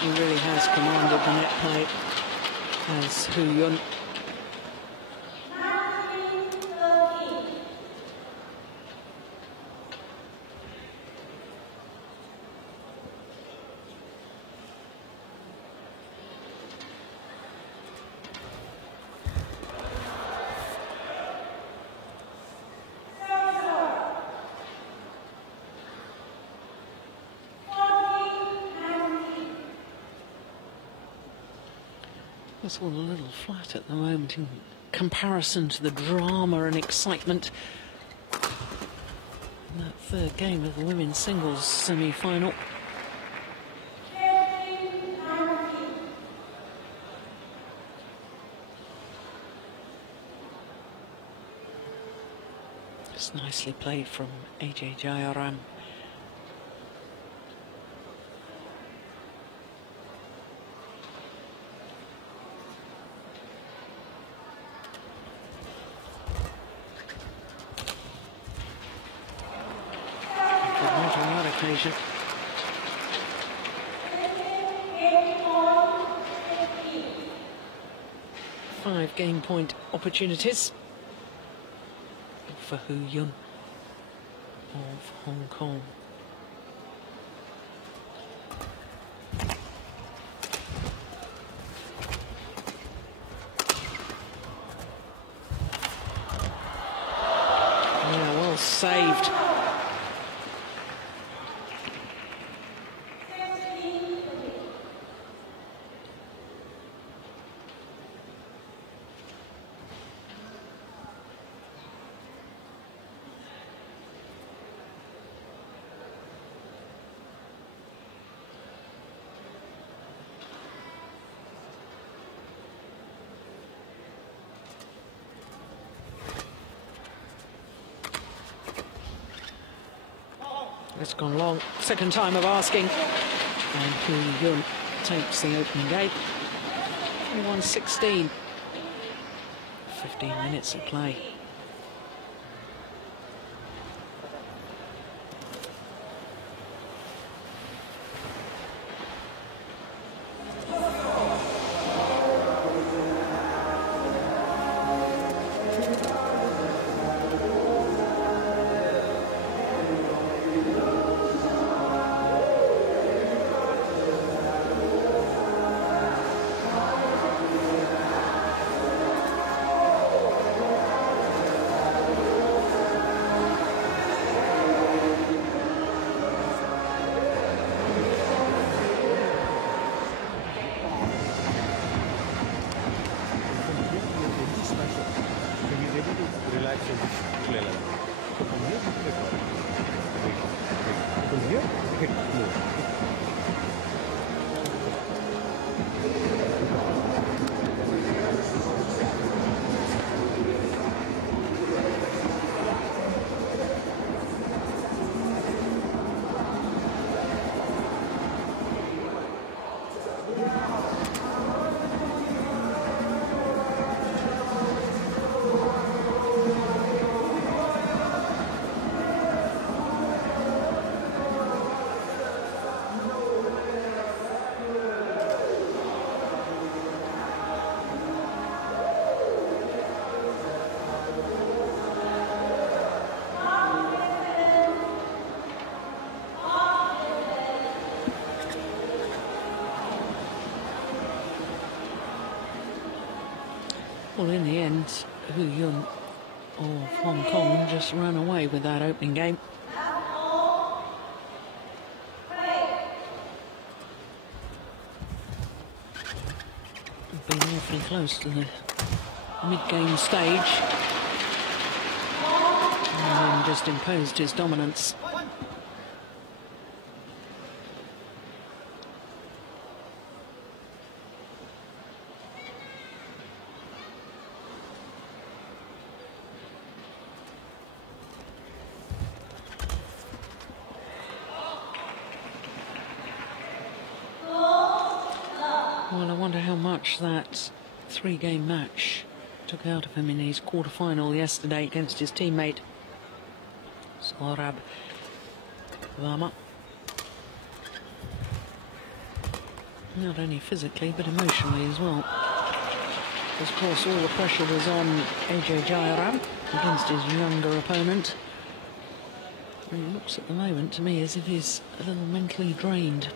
He really has commanded the net play as Hu Yun. It's all a little flat at the moment in comparison to the drama and excitement in that third game of the women's singles semi-final. Just nicely played from AJ Jayaram. Occasion. 5 game point opportunities for Hu Yun of Hong Kong. Yeah, well saved. It's gone long. Second time of asking. And Hu Yun takes the opening game. 21-16. 15 minutes of play. Well, in the end, Hu Yun of Hong Kong just ran away with that opening game. Been awfully close to the mid-game stage, and then just imposed his dominance. Well, I wonder how much that three-game match took out of him in his quarter-final yesterday against his teammate Saurabh Verma. Not only physically, but emotionally as well. Because, of course, all the pressure was on AJ Jayaram against his younger opponent. And it looks at the moment to me as if he's a little mentally drained.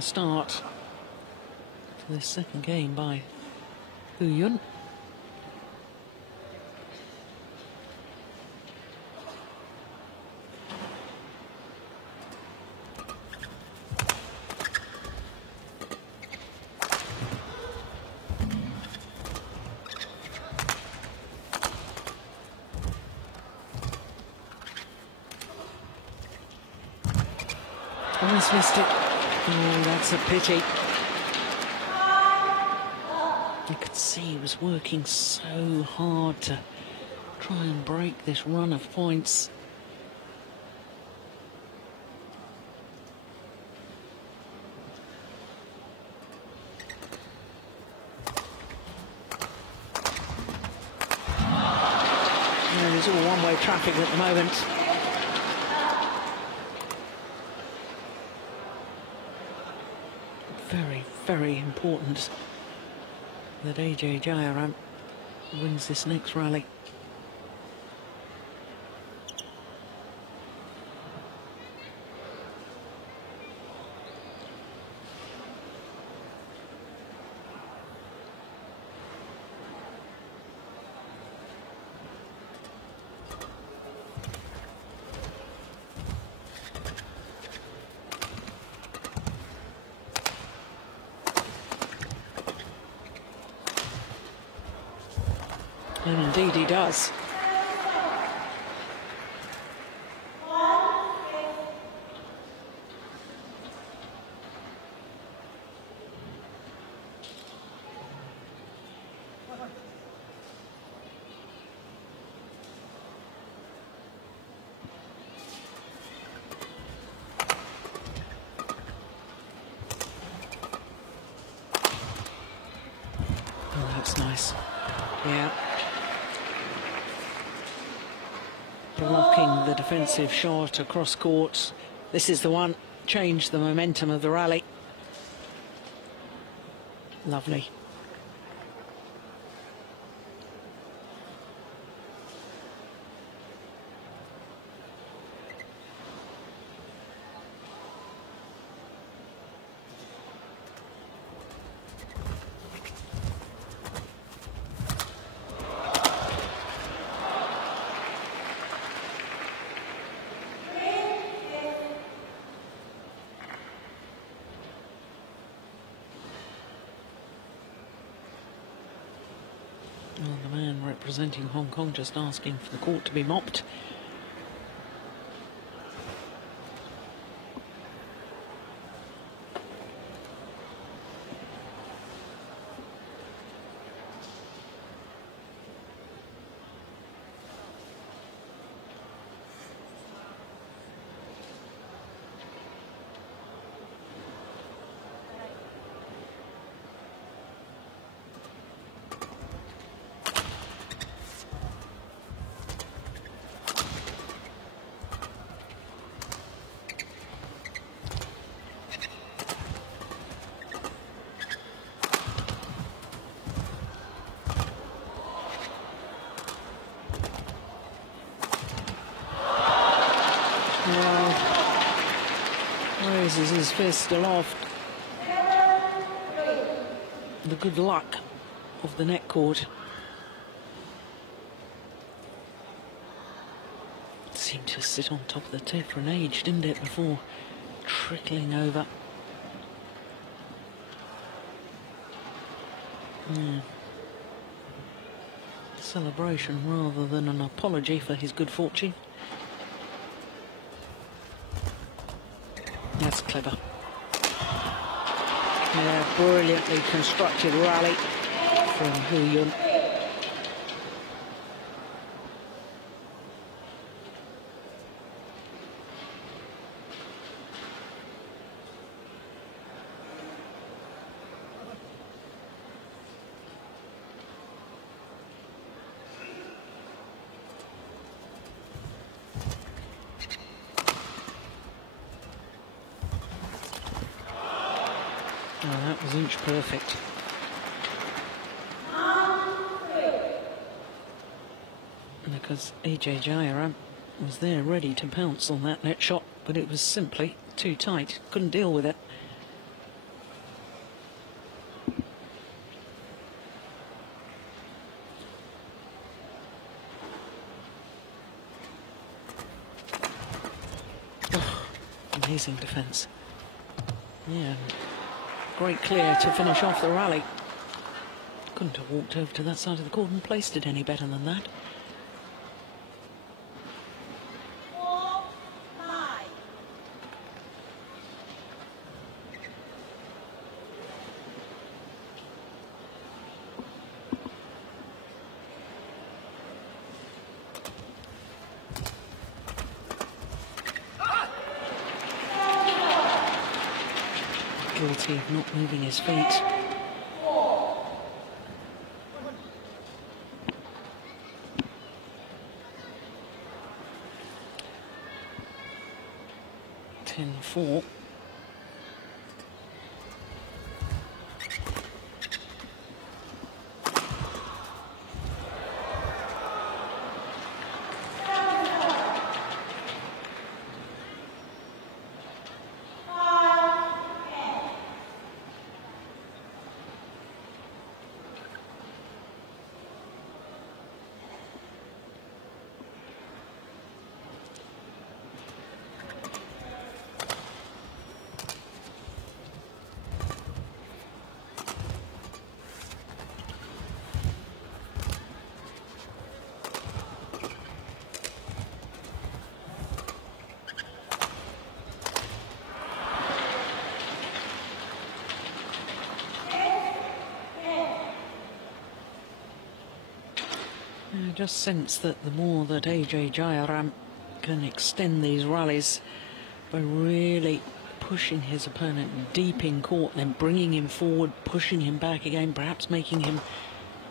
Start to this second game by Hu Yun. Almost missed it. Oh, that's a pity. You could see he was working so hard to try and break this run of points. And it's all one-way traffic at the moment. Very, very important that AJ Jayaram wins this next rally. And indeed he does. Oh, that's nice. Yeah. Blocking the defensive shot across court. This is the one. Changed the momentum of the rally. Lovely. Well, the man representing Hong Kong just asking for the court to be mopped. raises his fist aloft. The good luck of the net court. It seemed to sit on top of the tape for an age, didn't it, before trickling over. Celebration rather than an apology for his good fortune. That's clever. Yeah, brilliantly constructed rally from Hu Yun. That was inch perfect. Because AJ Jayaram was there ready to pounce on that net shot, but it was simply too tight, couldn't deal with it. Oh, amazing defence. Yeah. Great clear to finish off the rally. Couldn't have walked over to that side of the court and placed it any better than that. Guilty of not moving his feet. Ten-4. I just sense that the more that AJ Jayaram can extend these rallies by really pushing his opponent deep in court, then bringing him forward, pushing him back again, perhaps making him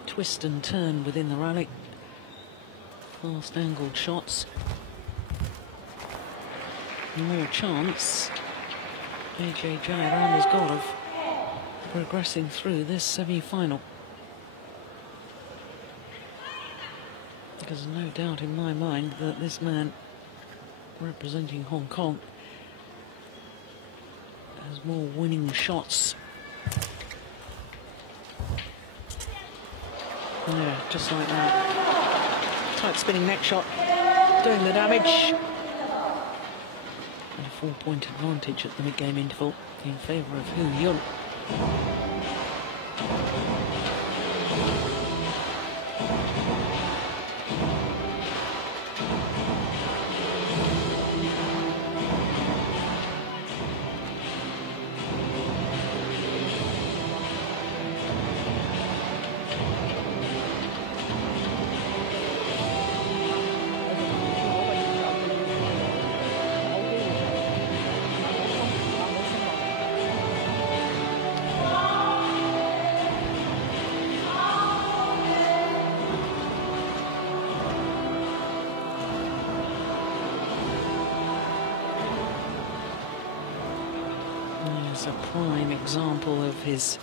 twist and turn within the rally. Fast angled shots. The more chance AJ Jayaram has got of progressing through this semi-final. There's no doubt in my mind that this man representing Hong Kong has more winning shots. Yeah, just like that. Tight spinning neck shot, doing the damage. And a 4-point advantage at the mid-game interval in favour of Hu Yun. A prime example of his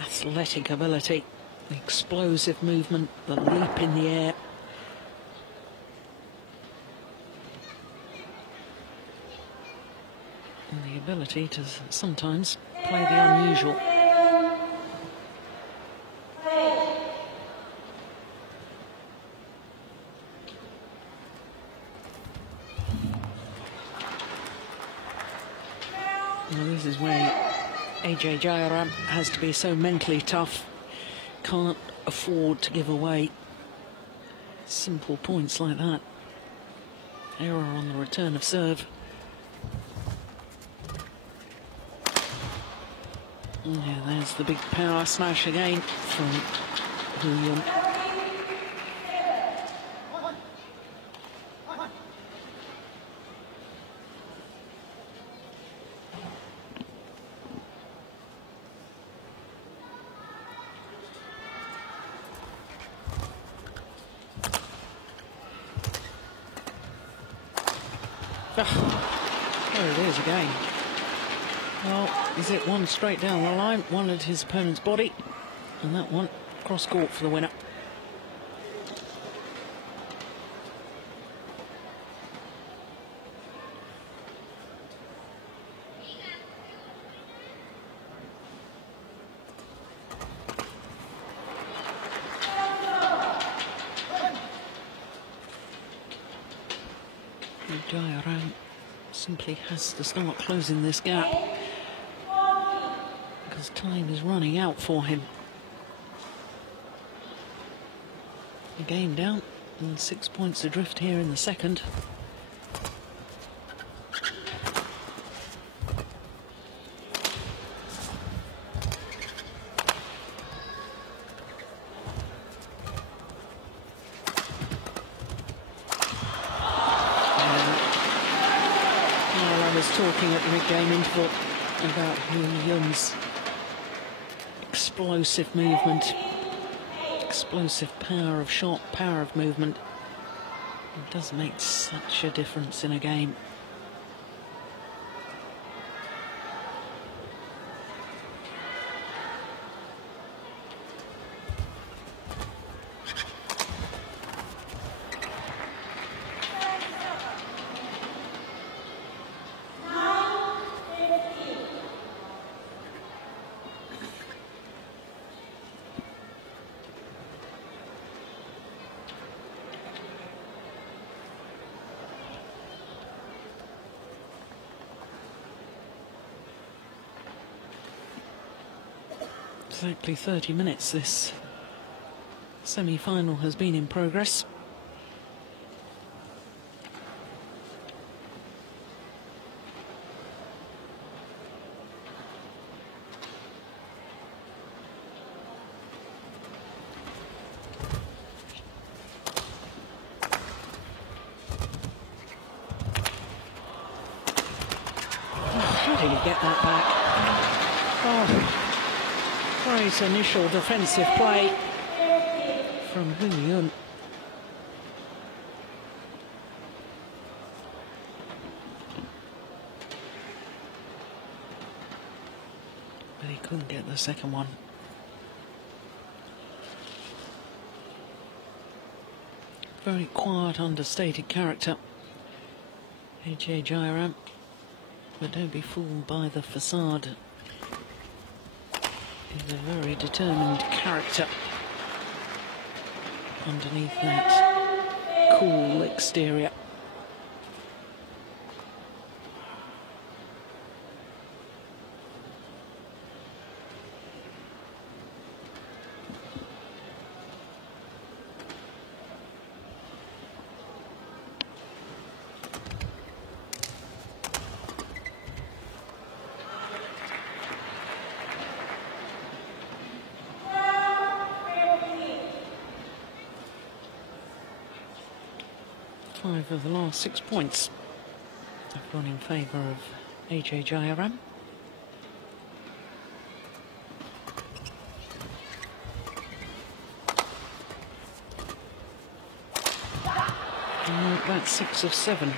athletic ability, the explosive movement, the leap in the air. And the ability to sometimes play the unusual. Well, this is where AJ Jayaram has to be so mentally tough. Can't afford to give away simple points like that. Error on the return of serve. Yeah, there's the big power smash again from Hu Yun. There it is again. Well, is it one straight down the line, one at his opponent's body, and that one cross court for the winner. Jayaram simply has to start closing this gap because time is running out for him. The game down and 6 points adrift here in the second. Talking at the mid-game interval about Hu Yun's explosive movement, explosive power of shot, power of movement. It does make such a difference in a game. Exactly 30 minutes this semi-final has been in progress. How did he get that back? Oh. Great initial defensive play from Hu Yun. But he couldn't get the second one. Very quiet, understated character, AJ Jayaram. But don't be fooled by the facade. He's a very determined character underneath that cool exterior. Five of the last 6 points have gone in favour of AJ Jayaram. And that's 6 of 7.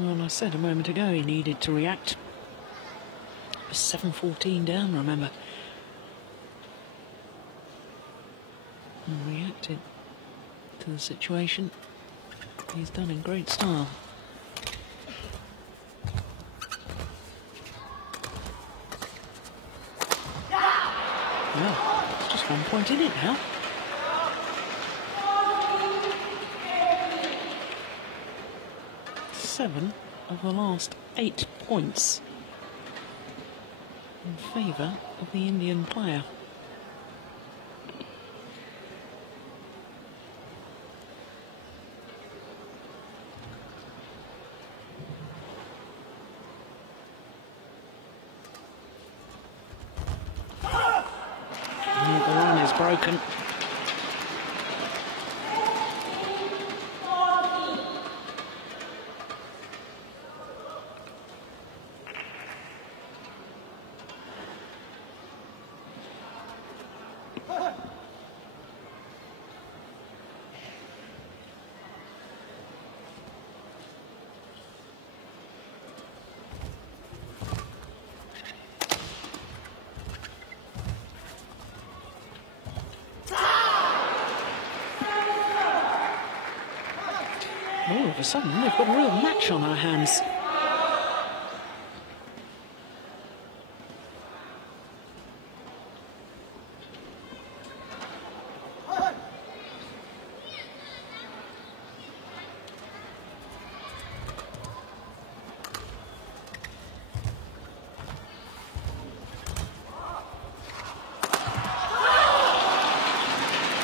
Well, I said a moment ago he needed to react. 7-14 down, remember. and reacted to the situation. He's done in great style. Well, it's just 1 point in it now. Seven of the last 8 points in favour of the Indian player. The run is broken. All of a sudden, we've got a real match on our hands.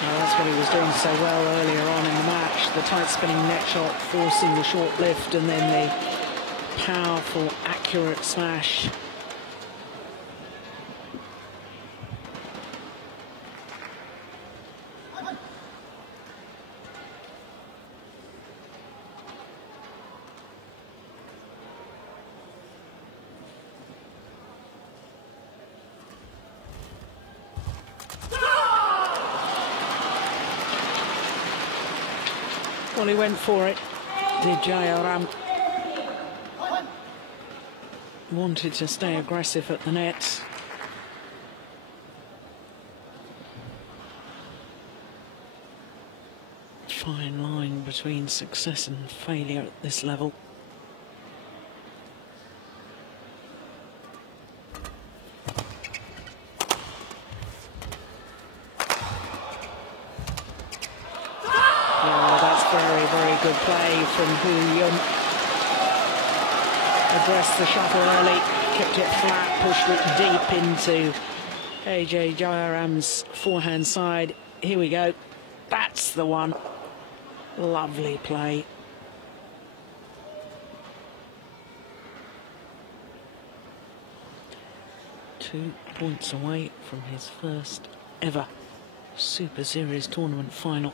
That's what he was doing so well earlier on in the match. The tight spinning net shot, forcing the short lift, and then the powerful, accurate smash. Well, he went for it, did Jayaram. Wanted to stay aggressive at the net. Fine line between success and failure at this level. Good play from Hu Yun. Addressed the shuttle early, kept it flat, pushed it deep into AJ Jayaram's forehand side. Here we go. That's the one. Lovely play. Two points away from his first ever Super Series tournament final.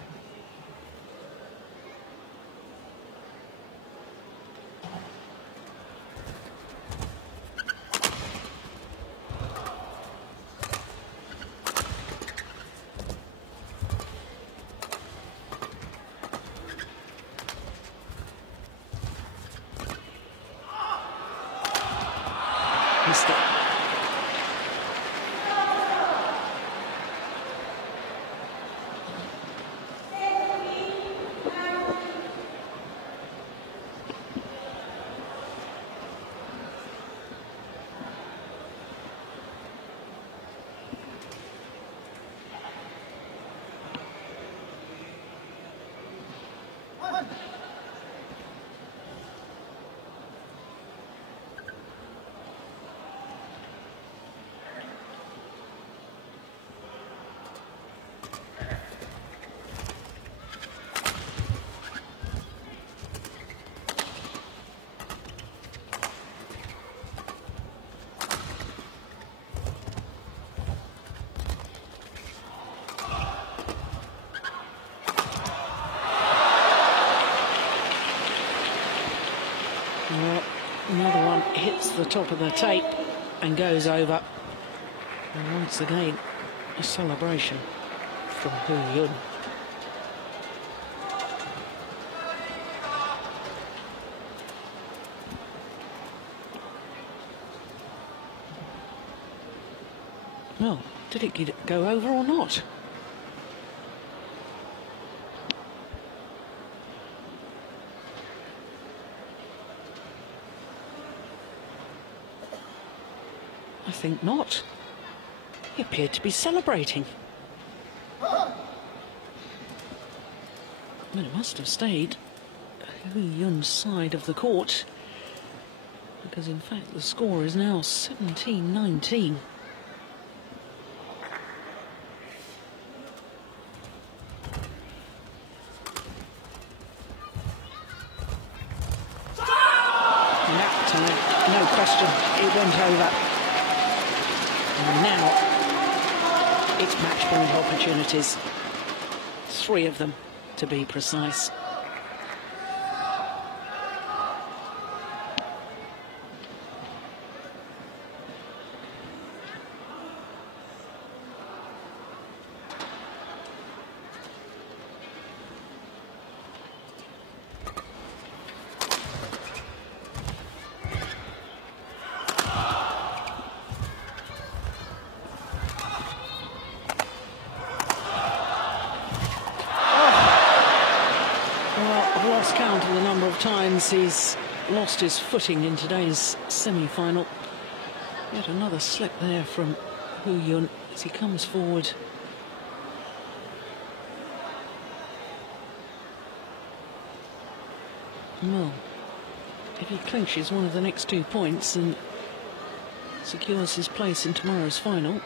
Another one hits the top of the tape and goes over. And once again, a celebration from Hu Yun. Well, did it go over or not? think not. He appeared to be celebrating. But it must have stayed Hu Yun's side of the court, because in fact the score is now 17-19. That time, no question, it went over. And now it's match point opportunities. 3 of them, to be precise. Count of the number of times he's lost his footing in today's semi-final. Yet another slip there from Hu Yun as he comes forward. Well, if he clinches one of the next 2 points and secures his place in tomorrow's final,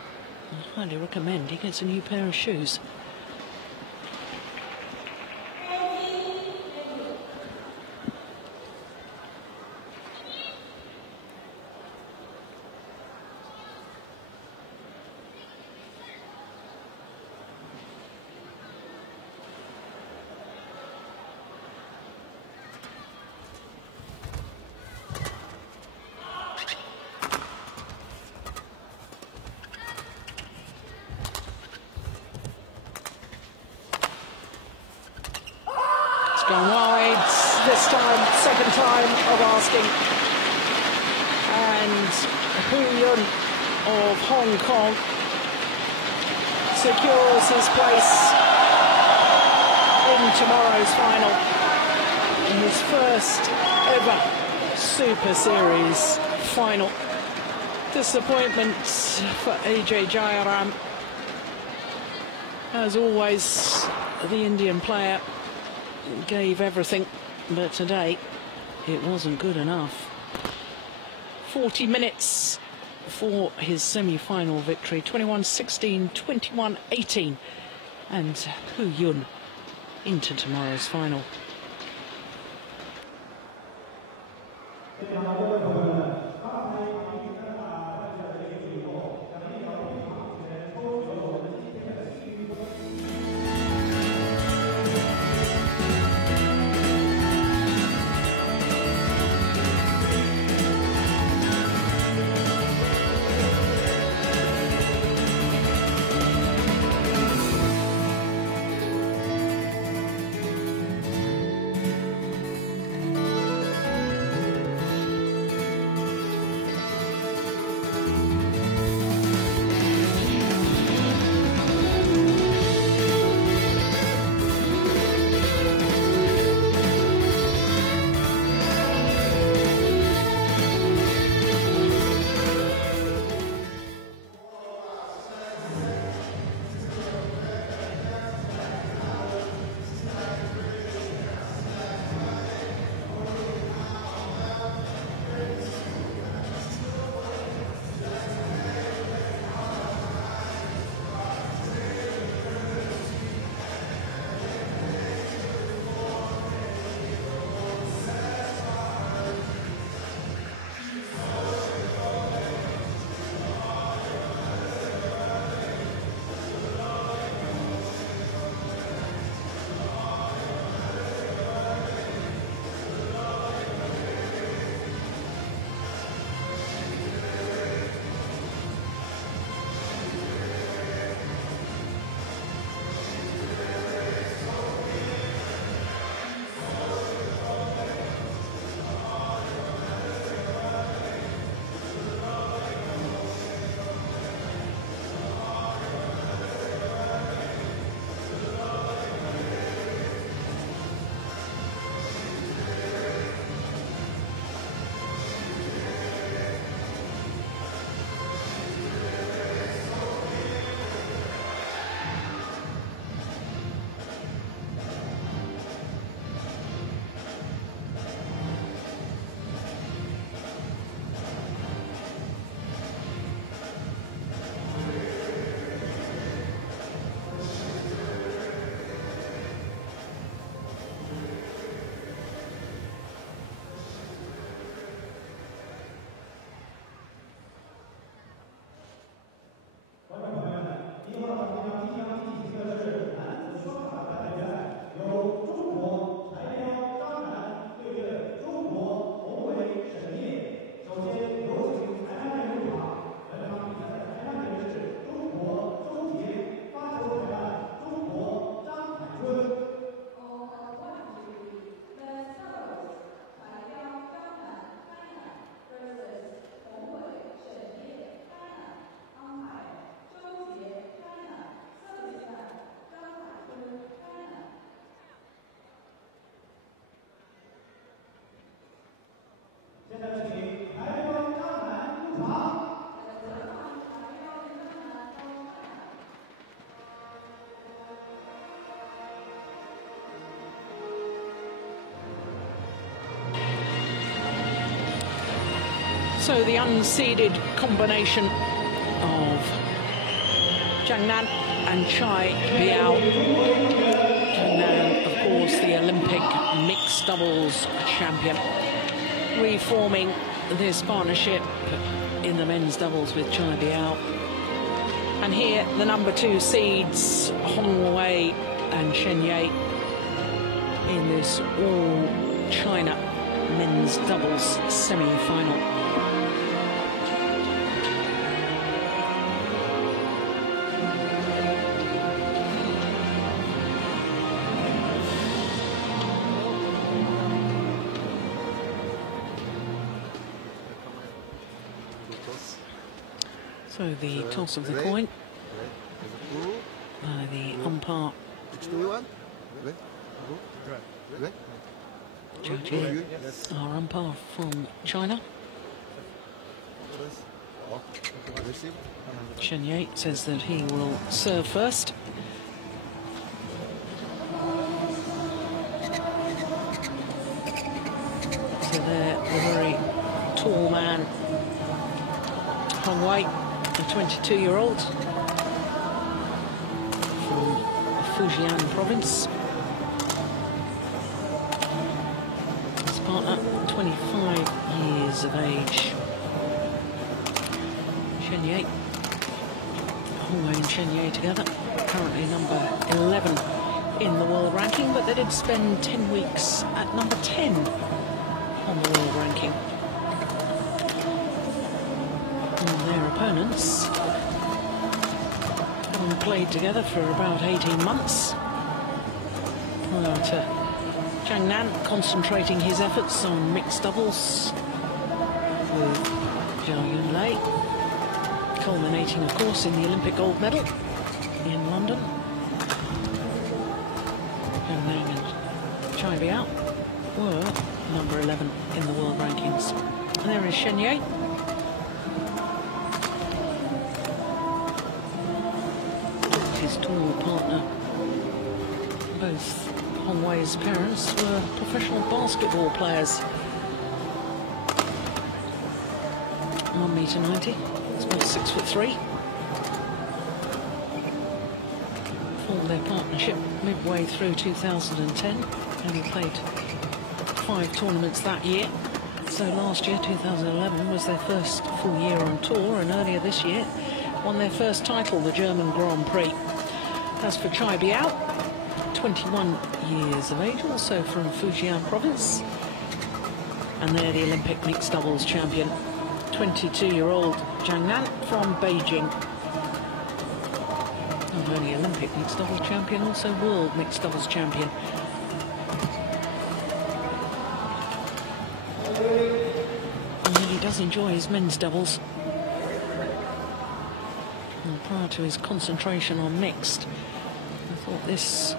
I highly recommend he gets a new pair of shoes. Gone wide this time, second time of asking. And Hu Yun of Hong Kong secures his place in tomorrow's final. In his first ever Super Series final. Disappointment for AJ Jayaram. As always, the Indian player gave everything, but today it wasn't good enough. 40 minutes for his semi-final victory, 21-16, 21-18, and Hu Yun into tomorrow's final. So the unseeded combination of Zhang Nan and Chai Biao. Zhang Nan, of course, the Olympic mixed doubles champion, reforming this partnership in the men's doubles with Chai Biao. And here, the number 2 seeds, Hong Wei and Shen Ye, in this all-China men's doubles semi-final. So the toss of the coin, the umpire judging, our umpire from China, Shen Ye, says that he will serve first. So there, the very tall man, Hong Wei, a 22-year-old from Fujian province. His partner, 25 years of age. Shen Ye, Hong Wei and Shen Ye together, currently number 11 in the world ranking, but they did spend 10 weeks at number 10 on the world ranking. Their opponents having played together for about 18 months. Prior to Zhang Nan concentrating his efforts on mixed doubles with Zhao Yunlei, culminating, of course, in the Olympic gold medal in London. Zhang Nan and Chai Biao were number 11 in the world rankings. And there is Shen Ye. His tall partner. Both Hong Wei's parents were professional basketball players. 1 metre 90, he's about 6'3". Formed their partnership midway through 2010, and he played 5 tournaments that year. So last year, 2011, was their first full year on tour, and earlier this year won their first title, the German Grand Prix. As for Chai Biao, 21 years of age, also from Fujian province, and they're the Olympic mixed doubles champion. 22-year-old Zhang Nan from Beijing. Not only Olympic mixed doubles champion, also world mixed doubles champion. And he does enjoy his men's doubles. And prior to his concentration on mixed, I thought this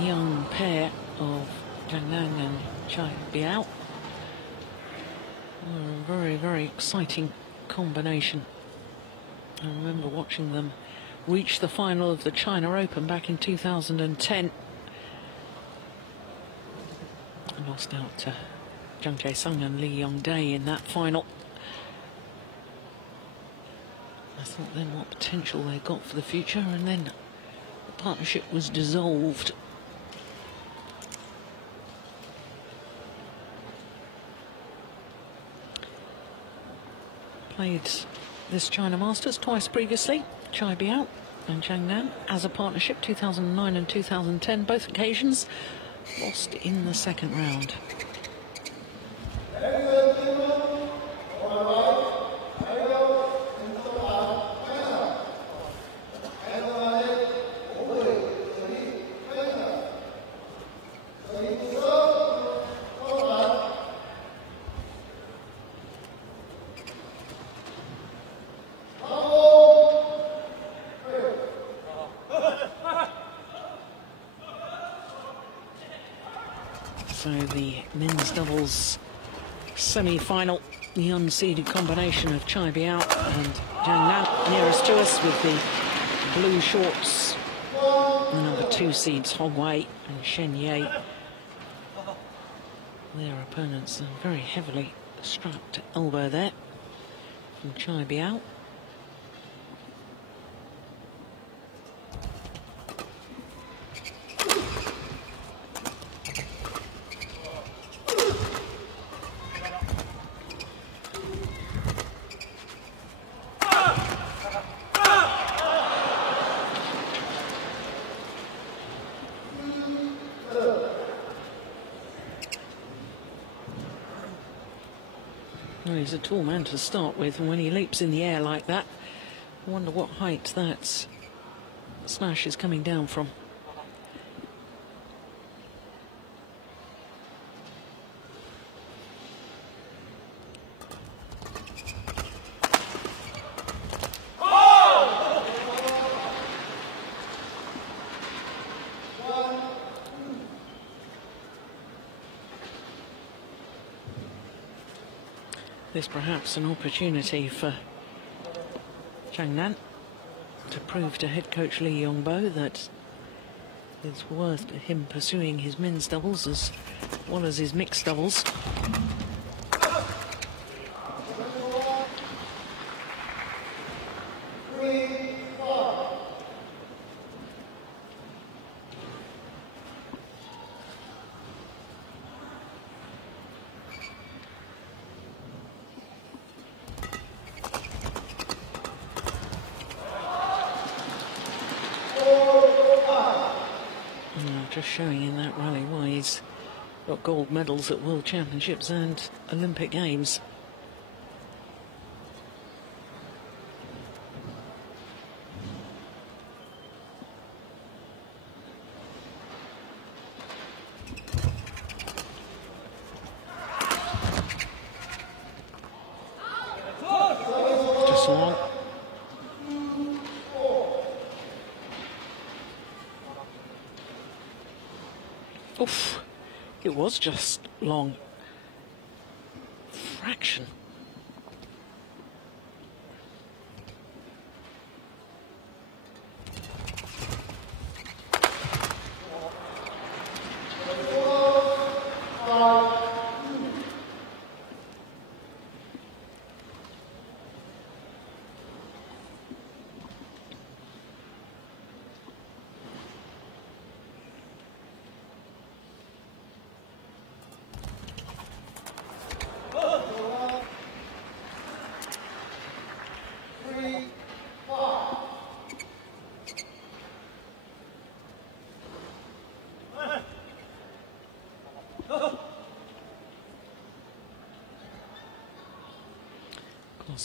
young pair of Zhang Nan and Chai Biao were a very, very exciting combination. I remember watching them reach the final of the China Open back in 2010. I lost out to Zhang Jae-sung and Lee Yong-dae in that final. I thought then what potential they got for the future, and then the partnership was dissolved. Played this China Masters twice previously, Chai Biao and Zhang Nan as a partnership, 2009 and 2010, both occasions lost in the second round. So the men's doubles semi-final, the unseeded combination of Chai Biao and Zhang Nan nearest to us with the blue shorts. The number 2 seeds Hong Wei and Shen Ye. Their opponents are very heavily strapped elbow there from Chai Biao. Well, he's a tall man to start with, and when he leaps in the air like that, I wonder what height that smash is coming down from. This perhaps an opportunity for Chang Nan to prove to head coach Lee Yongbo that it's worth him pursuing his men's doubles as well as his mixed doubles. Just showing in that rally why he's got gold medals at World Championships and Olympic Games. Just long. Oof, it was just long. Fraction.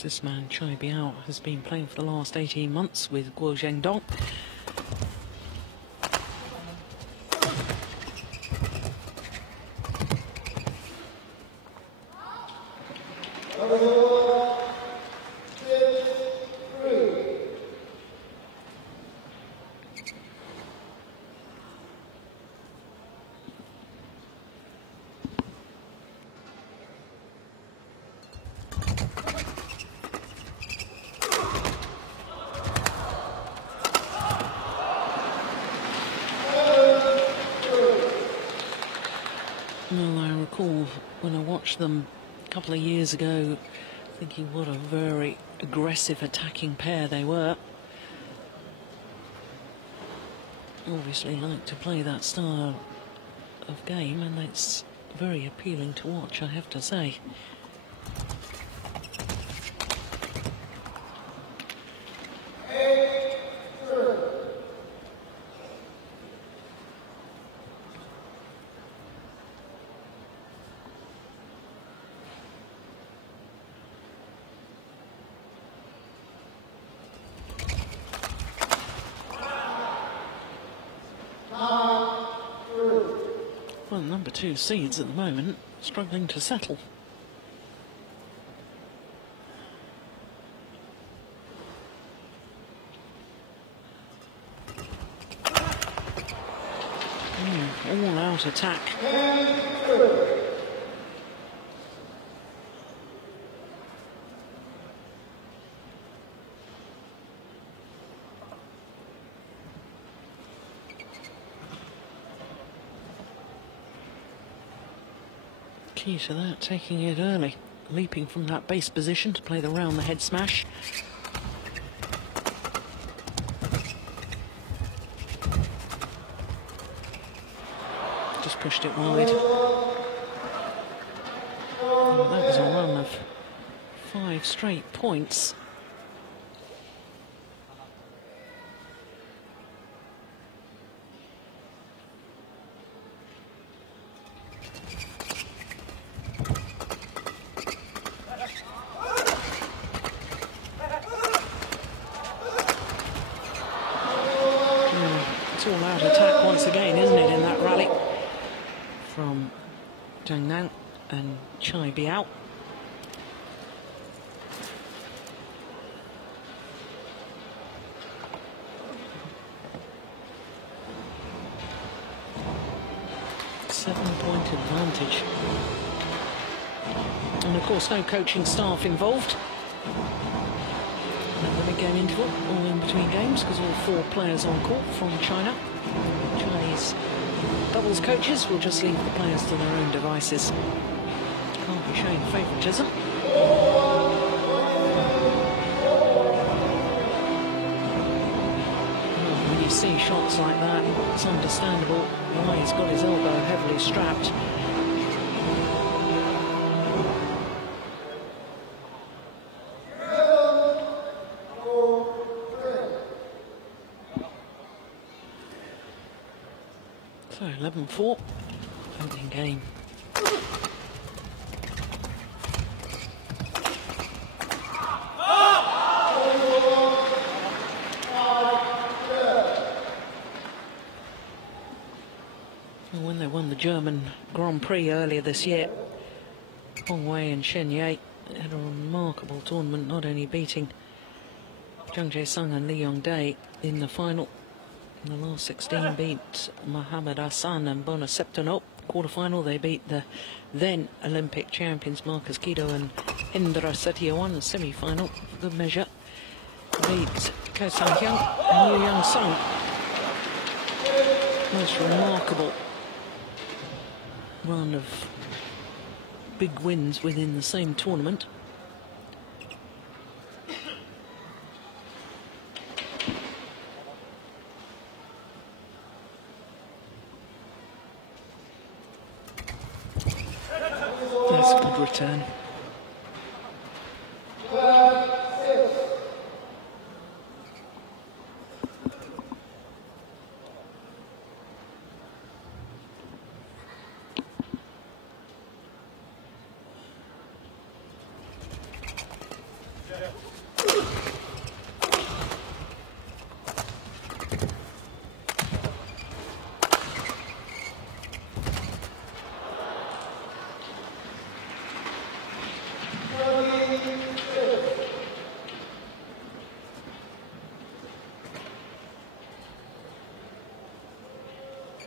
This man, Chai Biao, has been playing for the last 18 months with Guo Zhendong. Well, I recall when I watched them a couple of years ago, thinking what a very aggressive attacking pair they were. Obviously like to play that style of game, and it's very appealing to watch, I have to say. Well, number 2 seeds at the moment, struggling to settle. All out attack. Key to that, taking it early leaping from that base position to play the round the head smash. Just pushed it wide. And that was a run of 5 straight points. It's all out attack once again, isn't it, in that rally from Zhang and Chai Biao. Seven-point advantage. And of course, no coaching staff involved. At the game interval, all in between games, because all 4 players on court from China. Chinese doubles coaches will just leave the players to their own devices. Can't be showing favouritism. When you see shots like that, it's understandable why he's got his elbow heavily strapped. So 11-4, opening game. And when they won the German Grand Prix earlier this year, Hong Wei and Shen Ye had a remarkable tournament, not only beating Zhang Jae-sung and Li Yongdae in the final. In the last 16, beat Mohammad Hassan and Bona Septano. Quarter-final, they beat the then Olympic champions Marcus Kido and Indra Satyawan. The semi-final, for good measure, beat Ko Sang-hyun and Yu Young-sung. Most remarkable run of big wins within the same tournament. That's a good return.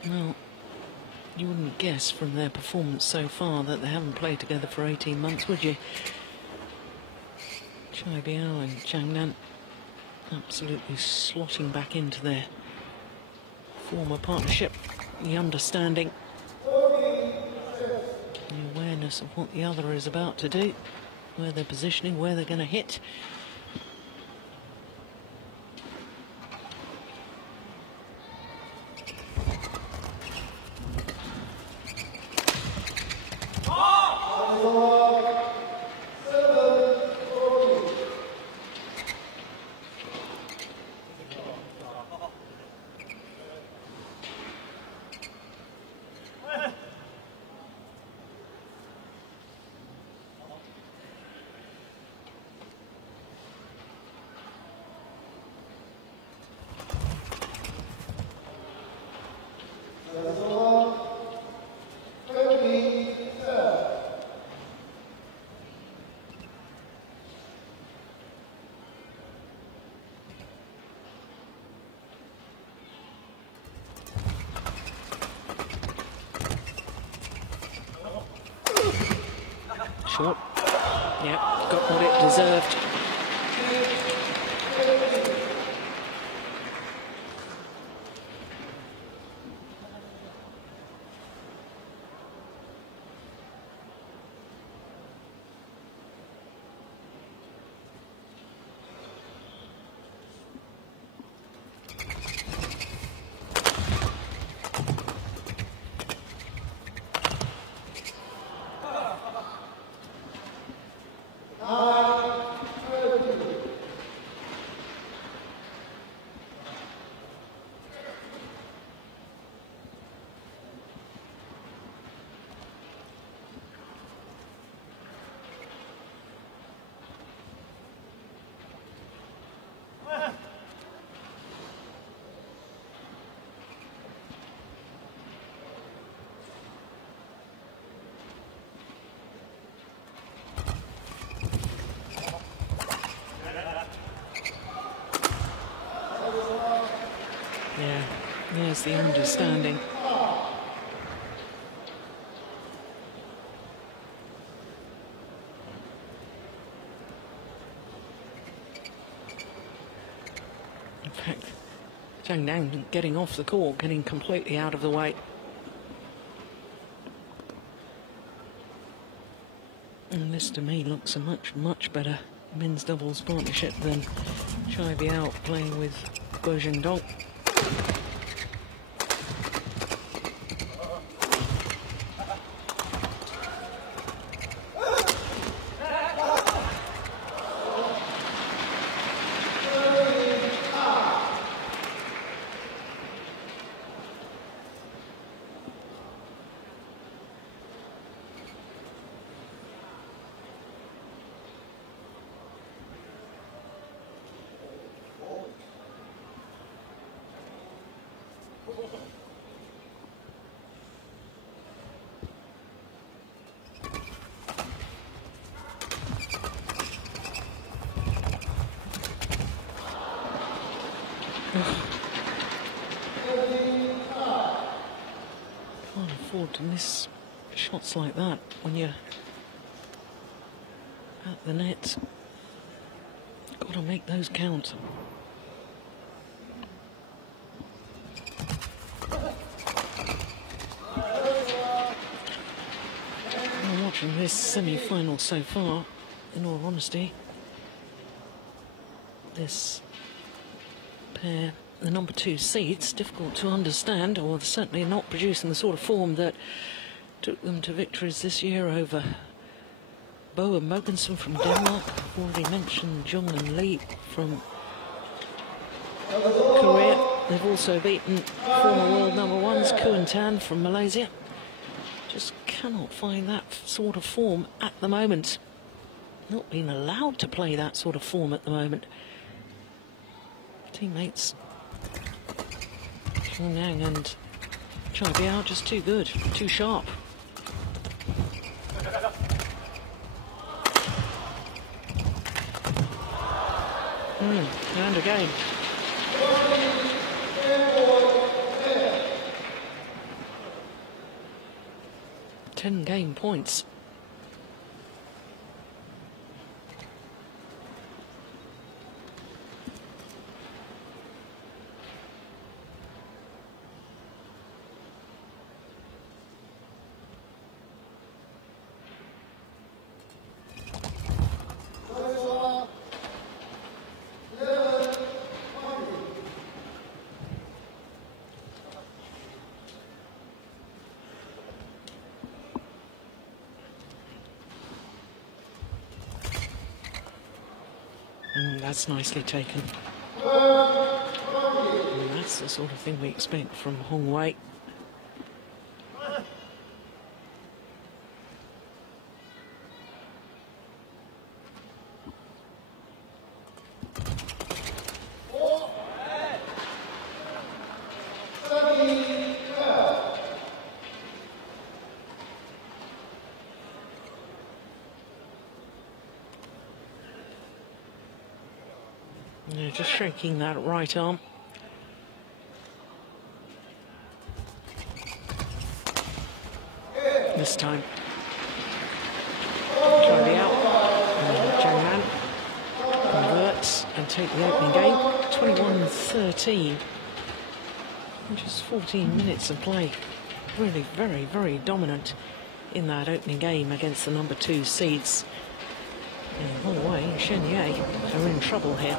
Well, you wouldn't guess from their performance so far that they haven't played together for 18 months, would you? Chai Biao and Zhang Nan absolutely slotting back into their former partnership. The understanding, the awareness of what the other is about to do, where they're positioning, where they're going to hit. Short. Yep, got what it deserved. the understanding. In fact, Changzhou getting off the court, getting completely out of the way. And this to me looks a much better men's doubles partnership than Chai Biao playing with Guo Jingdong. Can't afford to miss shots like that when you're at the net. Got to make those count. I'm watching this semi-final so far, in all honesty. This pair, the number 2 seeds, difficult to understand, or certainly not producing the sort of form that took them to victories this year over Bo and Mogensen from Denmark. I've already mentioned Jung and Lee from Korea. They've also beaten former world number 1s, Ku and Tan from Malaysia. Just cannot find that sort of form at the moment. Not being allowed to play that sort of form at the moment. Teammates Changzhou and Chai Biao just too good, too sharp. And again. 10 game points. That's nicely taken. And that's the sort of thing we expect from Hong Wei. Yeah, just shaking that right arm. This time. Chai Biao and Zhang Man converts and take the opening game. 21-13. Just 14 minutes of play. Really very dominant in that opening game against the number 2 seeds. And Hong Wei and Shen Ye are in trouble here.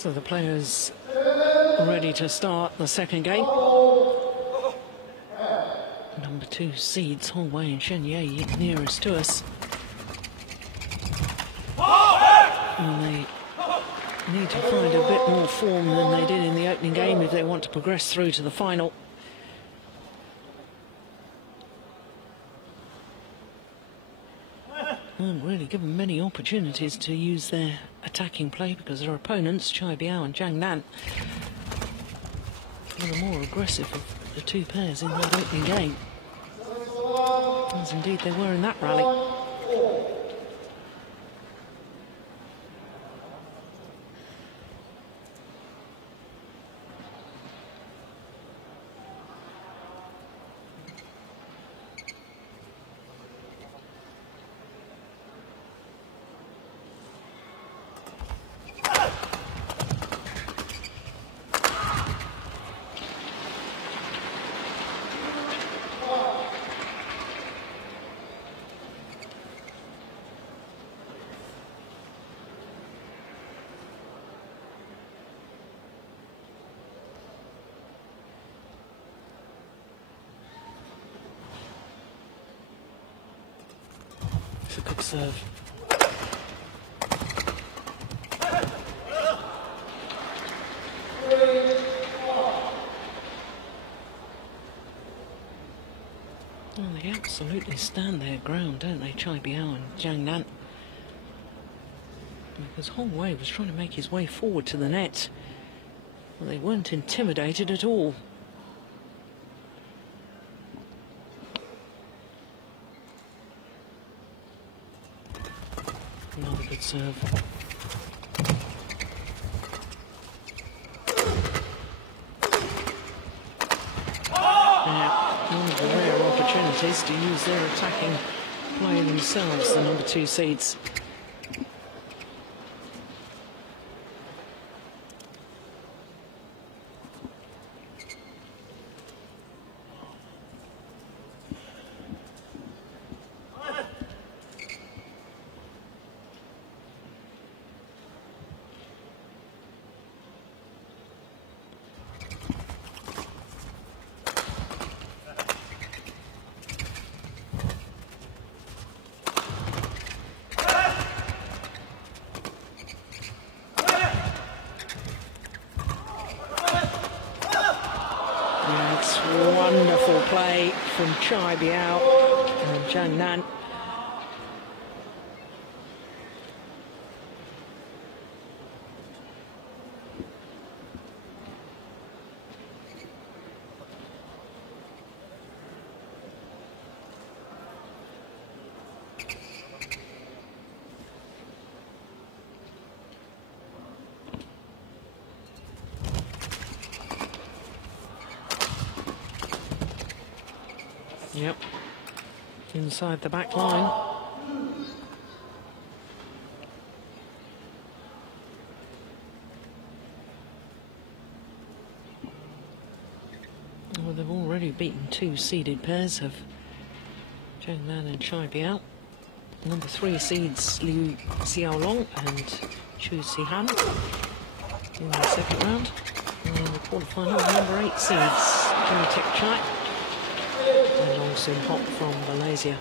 So the players ready to start the second game. Number 2 seeds, Hong Wei and Shen Ye nearest to us. And they need to find a bit more form than they did in the opening game if they want to progress through to the final. Weren't really given many opportunities to use their attacking play because their opponents, Chai Biao and Zhang Nan, were the more aggressive of the two pairs in that opening game, as indeed they were in that rally. It's a good serve. Well, they absolutely stand their ground, don't they, Chai Biao and Zhang Nan? Because Hong Wei was trying to make his way forward to the net. Well, they weren't intimidated at all. Another good serve. One of the rare opportunities to use their attacking play themselves, the number 2 seeds. Wonderful play from Chai Biao and Zhang Nan. Yep, inside the back line. Well, they've already beaten 2 seeded pairs of Zhang Nan and Chai Biao. Number 3 seeds Liu Xiaolong and Chu Sihan in the second round. And in the quarterfinal, number 8 seeds Jimmy Tek Chai and OSIM Hop from Malaysia.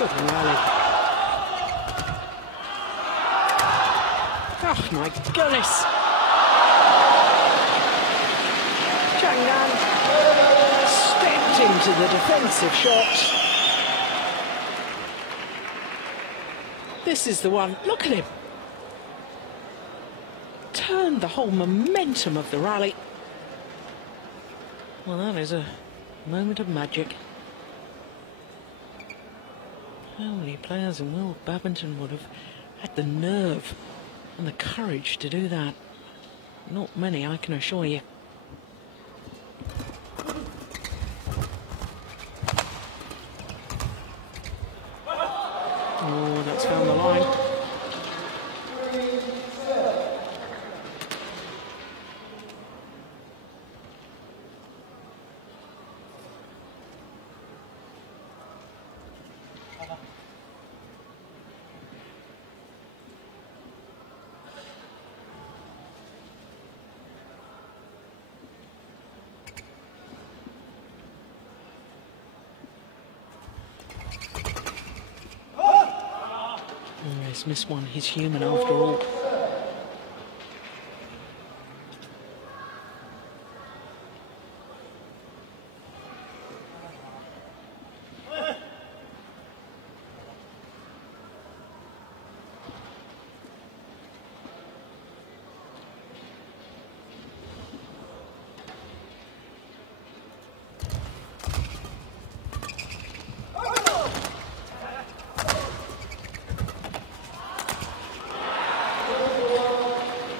Good rally. Oh my goodness. Zhang Nan stepped into the defensive shot. This is the one. Look at him. Turned the whole momentum of the rally. Well, that is a Moment of magic. How many players in world badminton would have had the nerve and the courage to do that? Not many, I can assure you. Oh, that's found the line. He's missed one. He's human after all.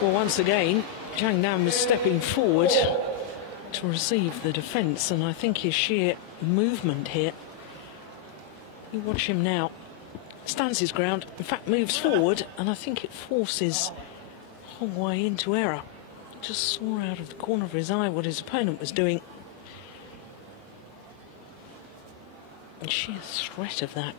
Well, once again, Changzhou was stepping forward to receive the defence, and I think his sheer movement here, you watch him now, stands his ground, in fact moves forward, and I think it forces Hong Wei into error. Just saw out of the corner of his eye what his opponent was doing. And sheer threat of that.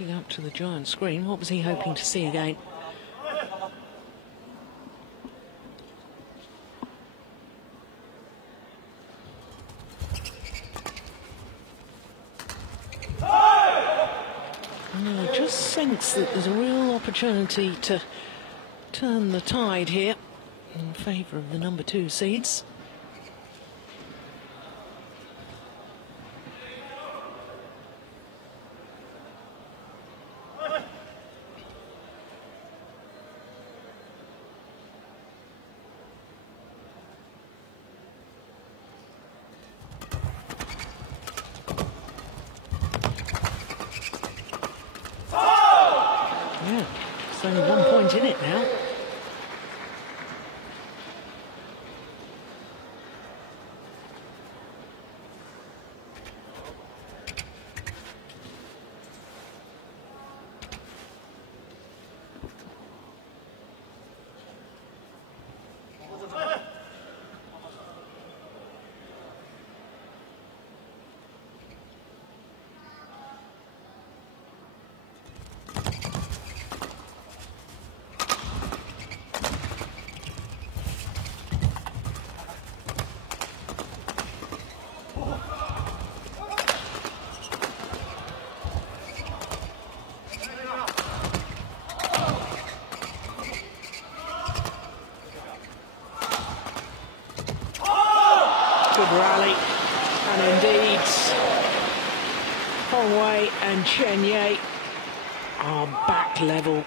Looking up to the giant screen, what was he hoping to see again? I just sense that there's a real opportunity to turn the tide here in favour of the number 2 seeds. There's only 1 point in it now. Rally, and indeed Hong Wei and Chen Ye are back level.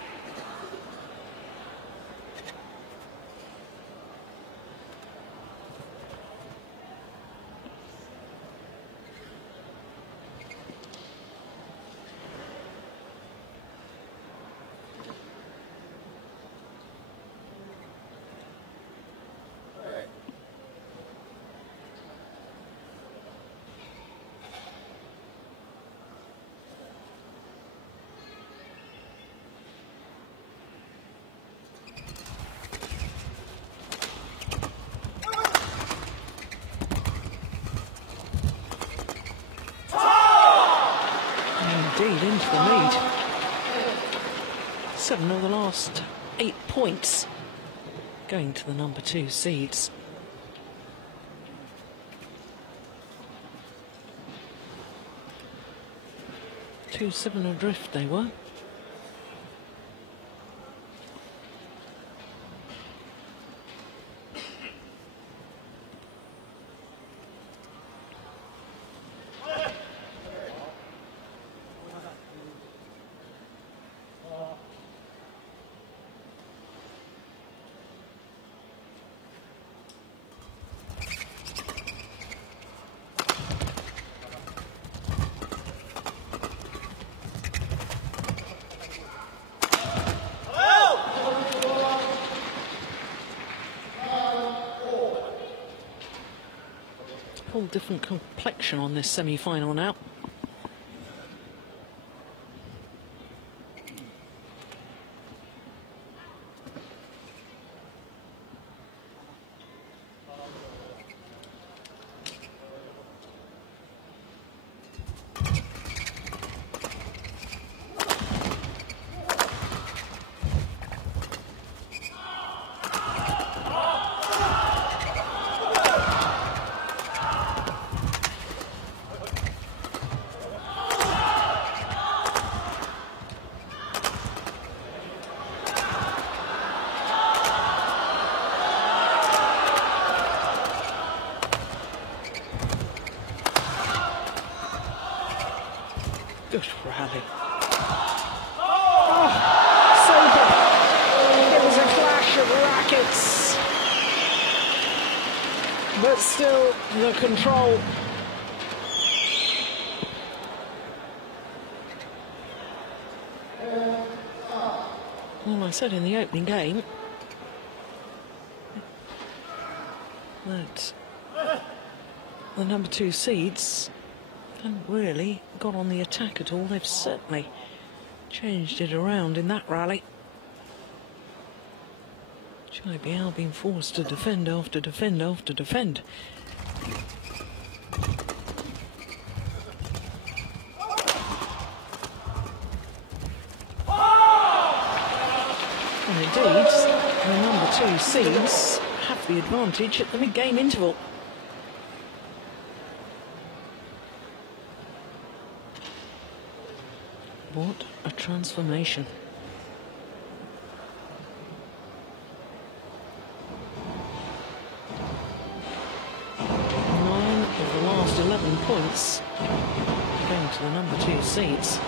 Indeed, into the lead. 7 of the last 8 points going to the number 2 seeds. 2-7 adrift they were. Whole different complexion on this semi-final now. Good rally. Oh, super. It was a clash of rackets. But still, the control. Well, I said in the opening game that the number 2 seeds haven't really got on the attack at all. They've certainly changed it around in that rally. JBL being forced to defend after defend after defend. And indeed, the number 2 seeds have the advantage at the mid-game interval. What a transformation. 9 of the last 11 points going to the number 2 seeds.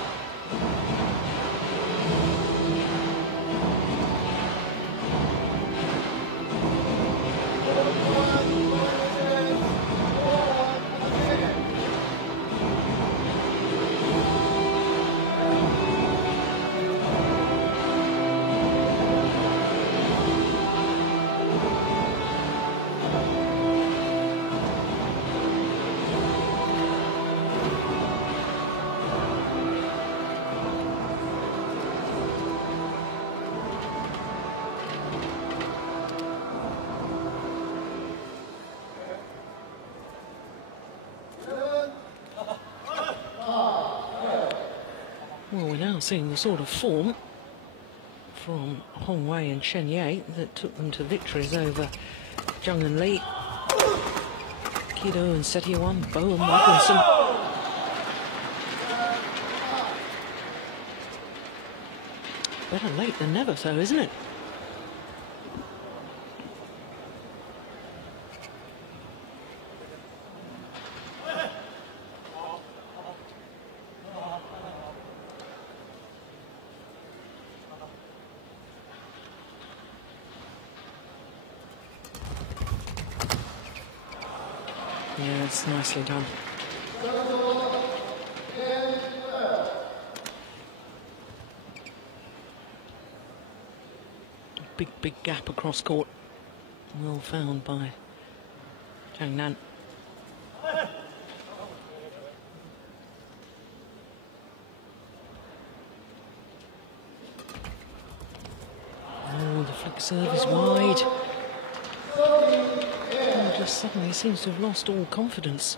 Well, we're now seeing the sort of form from Hong Wei and Chen Ye that took them to victories over Zhang and Li, Kido and Setyewan, Bo and Wilkinson. Better late than never, though, isn't it? Yeah, it's nicely done. Big gap across court. Well found by Zhang Nan. Oh, the flick serve is wide. Just suddenly seems to have lost all confidence.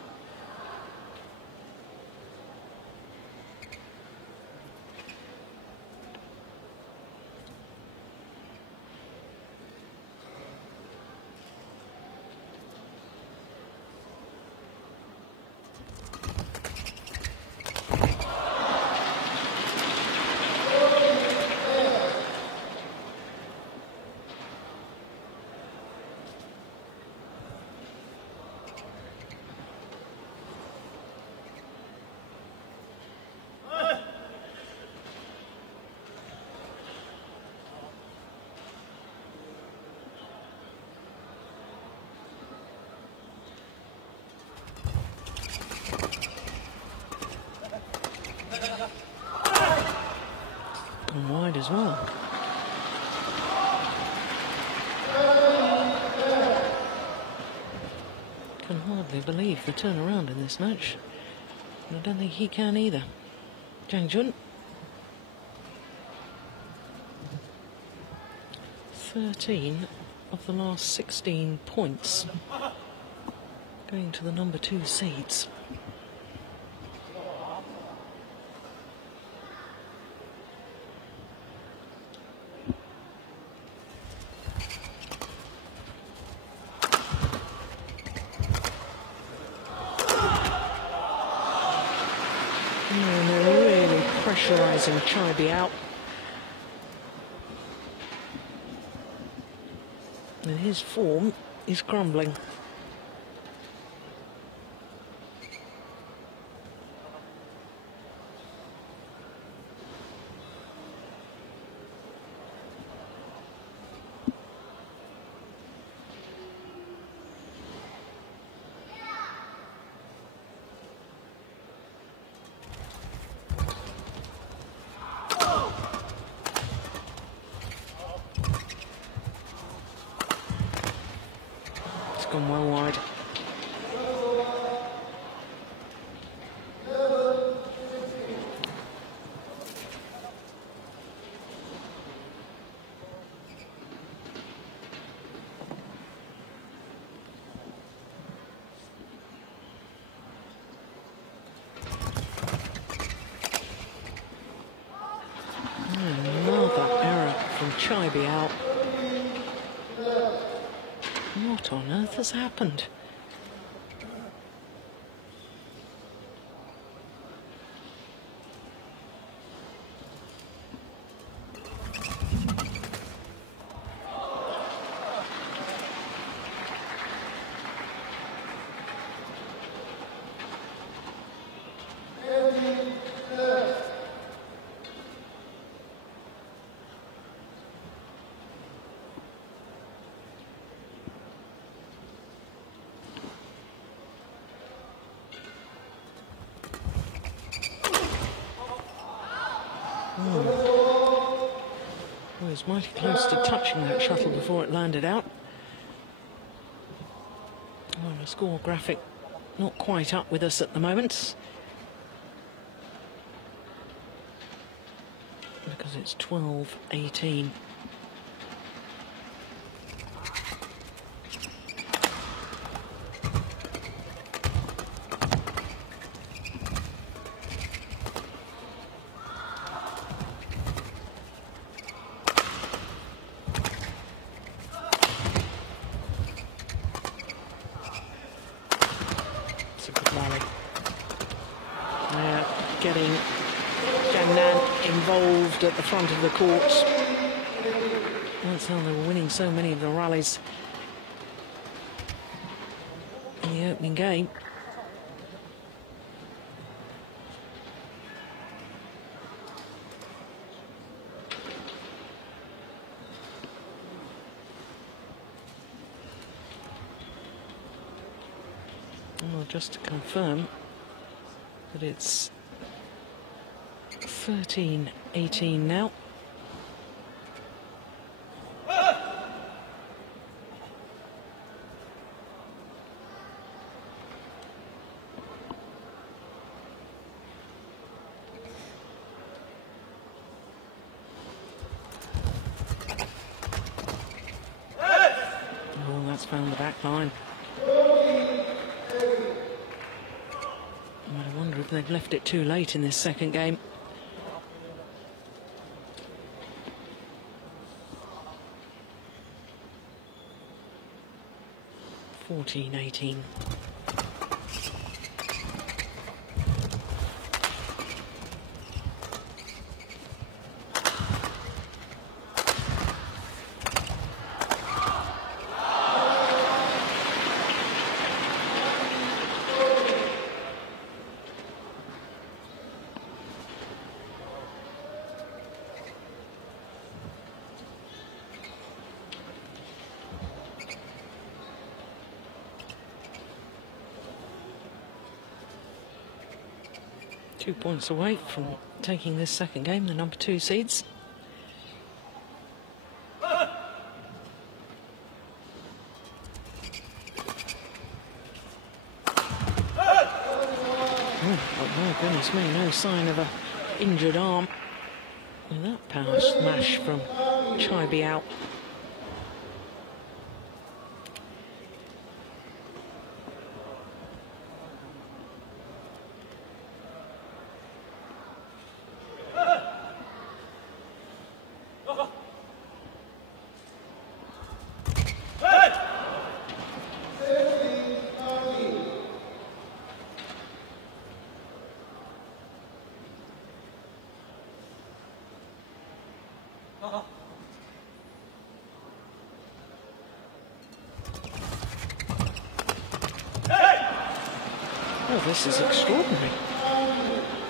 hardly believe the turnaround in this match. And I don't think he can either. Changzhou. 13 of the last 16 points going to the number 2 seeds. And they're really pressurising Chaibi out. And his form is crumbling. Gone well wide. Another error from Chaibi out. What on earth has happened? Well, he was mighty close to touching that shuttle before it landed out. Well, the score graphic not quite up with us at the moment, because it's 12-18. Getting Jiangnan involved at the front of the court. That's how they were winning so many of the rallies in the opening game. Well, just to confirm that it's 13-18 now. Oh, that's found the back line. I wonder if they've left it too late in this second game. 14-18. Two points away from taking this second game, the number 2 seeds. Oh, goodness me, no sign of a injured arm. And that power smash from Chai Biao. Oh, this is extraordinary.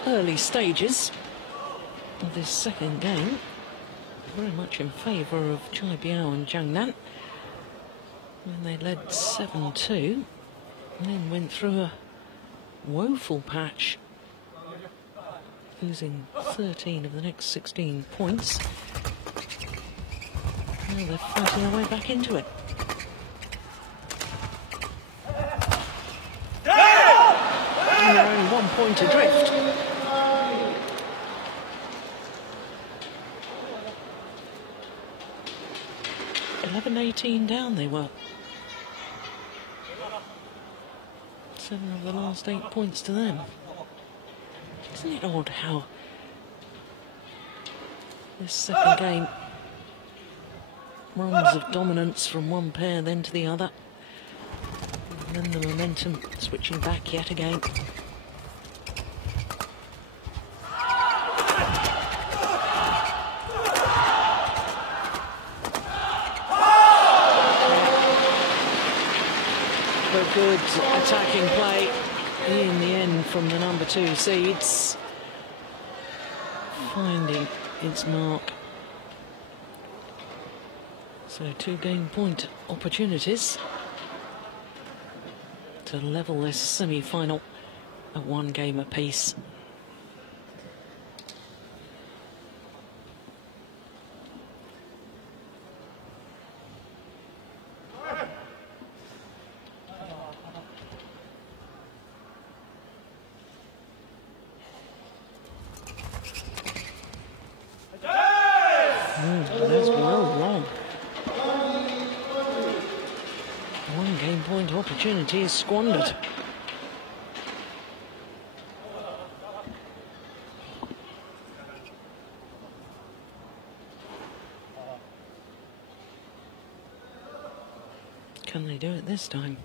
Early stages of this second game, very much in favour of Chai Biao and Zhang Nan, when they led 7-2, and then went through a woeful patch, losing 13 of the next 16 points. Now they're fighting their way back into it. They're only 1 point adrift. (11-18) down they were. 7 of the last 8 points to them. Isn't it odd how this second game runs of dominance from one pair then to the other, and then the momentum switching back yet again. A good attacking play in the end from the number 2 seeds, finding its mark. So 2 game point opportunities to level this semi-final at 1 game apiece. That's well wrong. 1 game point opportunity is squandered. Can they do it this time?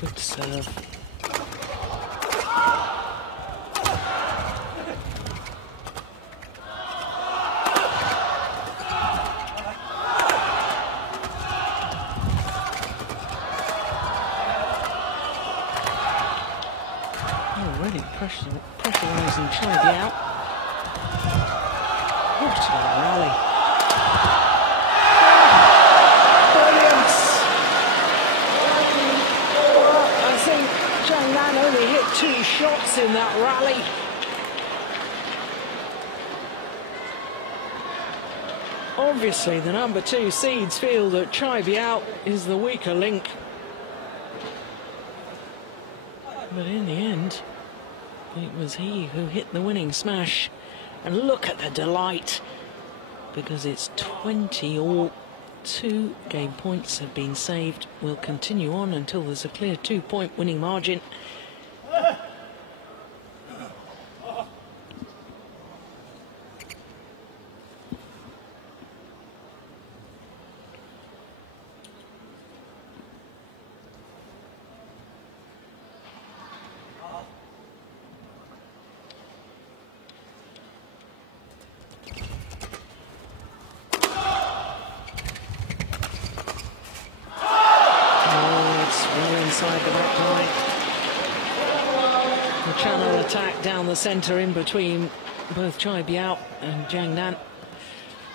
Good serve. Already pressurising Chai Biao. What a rally. Brilliant. I think Zhang Nan only hit 2 shots in that rally. Obviously, the number 2 seeds feel that Chai Biao is the weaker link. But in the end, it was he who hit the winning smash. And look at the delight, because it's 20 all. 2 game points have been saved. We'll continue on until there's a clear 2-point winning margin. Inside the back line. The channel attack down the centre in between both Chai Biao and Zhang Nan.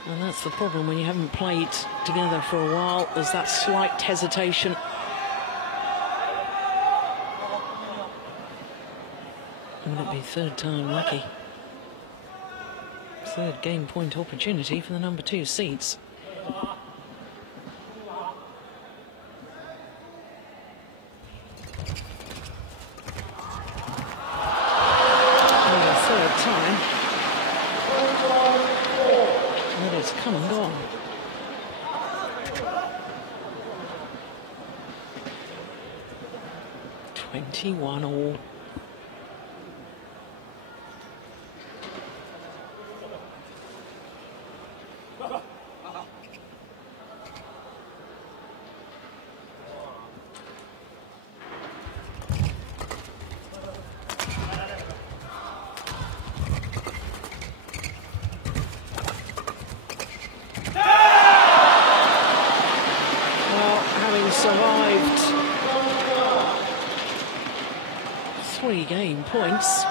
And that's the problem when you haven't played together for a while. There's that slight hesitation. Will it be 3rd time lucky? 3rd game point opportunity for the number 2 seeds. But it's come and gone. 21 all. Survived 3 game points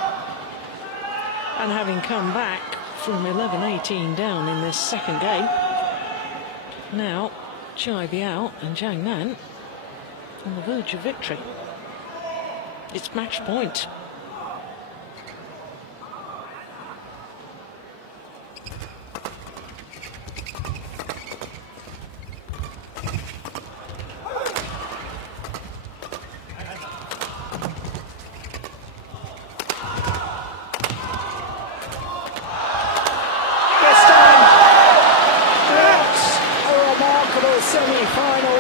and having come back from 11-18 down in this second game, now Chai Biao and Zhang Nan on the verge of victory. It's match point. Semi-final.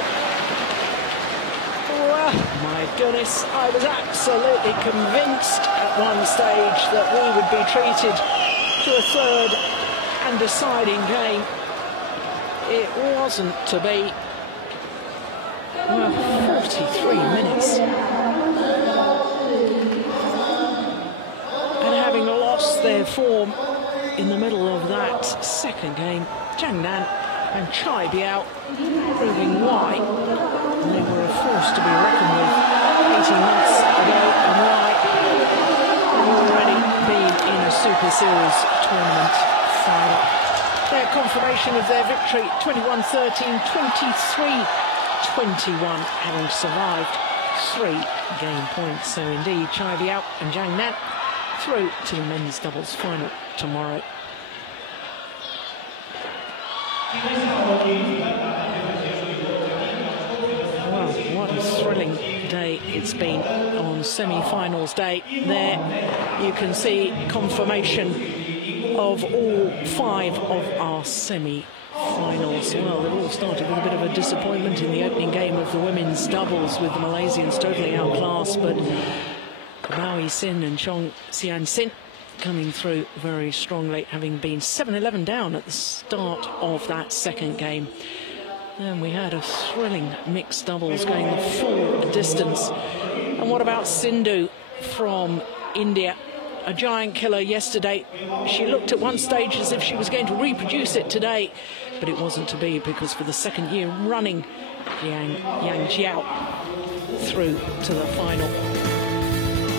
Well, my goodness, I was absolutely convinced at one stage that we would be treated to a third and deciding game. It wasn't to be. Well, 43 minutes. And having lost their form in the middle of that second game, Zhang Nan and Chai Biao proving why they were a force to be reckoned with 18 months ago and why they've already been in a Super Series tournament final. Their confirmation of their victory, 21-13, 23-21, having survived 3 game points. So indeed, Chai Biao and Zhang Nan through to the men's doubles final tomorrow. Well, what a thrilling day it's been on semi-finals day. There you can see confirmation of all 5 of our semi-finals. Well, it all started with a bit of a disappointment in the opening game of the women's doubles with the Malaysians totally outclassed, but Bao Yi-sin and Chong Xian-sin coming through very strongly, having been 7-11 down at the start of that second game. And we had a thrilling mixed doubles going the full distance. And what about Sindhu from India? A giant killer yesterday. She looked at one stage as if she was going to reproduce it today, but it wasn't to be, because for the second year running, Yang Jiao through to the final.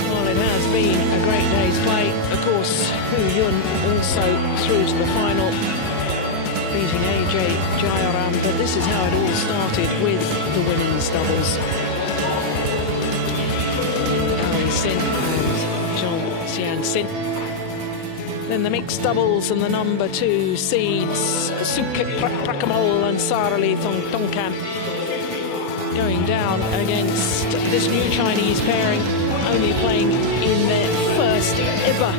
Well, it has been a great day's play. Of course, Hu Yun also through to the final, beating AJ Jayaram. But this is how it all started with the women's doubles. Bao Yi-sin and Chong Xian-sin. Then the mixed doubles and the number 2 seeds, Sukit Prakamal and Sarali Thongtongkan, going down against this new Chinese pairing, only playing in their first ever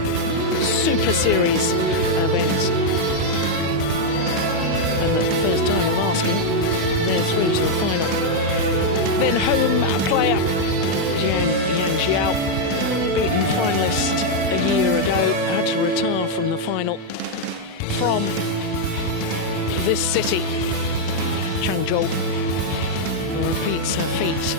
Super Series event. And the first time of asking, they're through to the final. Then home player Yang Jiao, beaten finalist a year ago, had to retire from the final from this city, Changzhou, who repeats her feat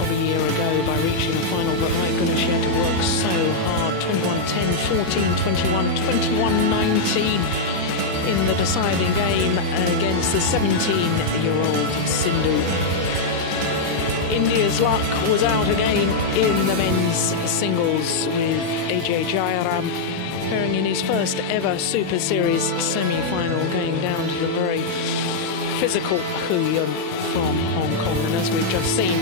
of a year ago by reaching the final, but my goodness, she had to work so hard. 21-10, 14-21, 21-19 in the deciding game against the 17-year-old Sindhu. India's luck was out again in the men's singles, with AJ Jayaram pairing in his first ever Super Series semi-final, going down to the very physical Hu Yun from Hong Kong. And as we've just seen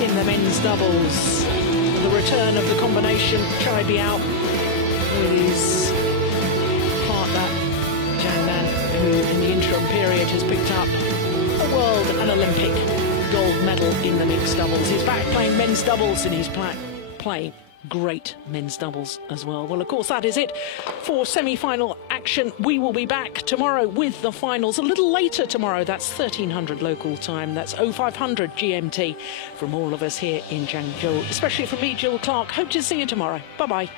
in the men's doubles, the return of the combination, Chai Biao with his partner Zhang Nan, who in the interim period has picked up a world and Olympic gold medal in the mixed doubles. He's back playing men's doubles, and he's playing great men's doubles as well. Well, of course, that is it for semi-final action. We will be back tomorrow with the finals a little later tomorrow. That's 1300 local time. That's 0500 GMT. From all of us here in Changzhou, especially from me, Jill Clark. Hope to see you tomorrow. Bye-bye.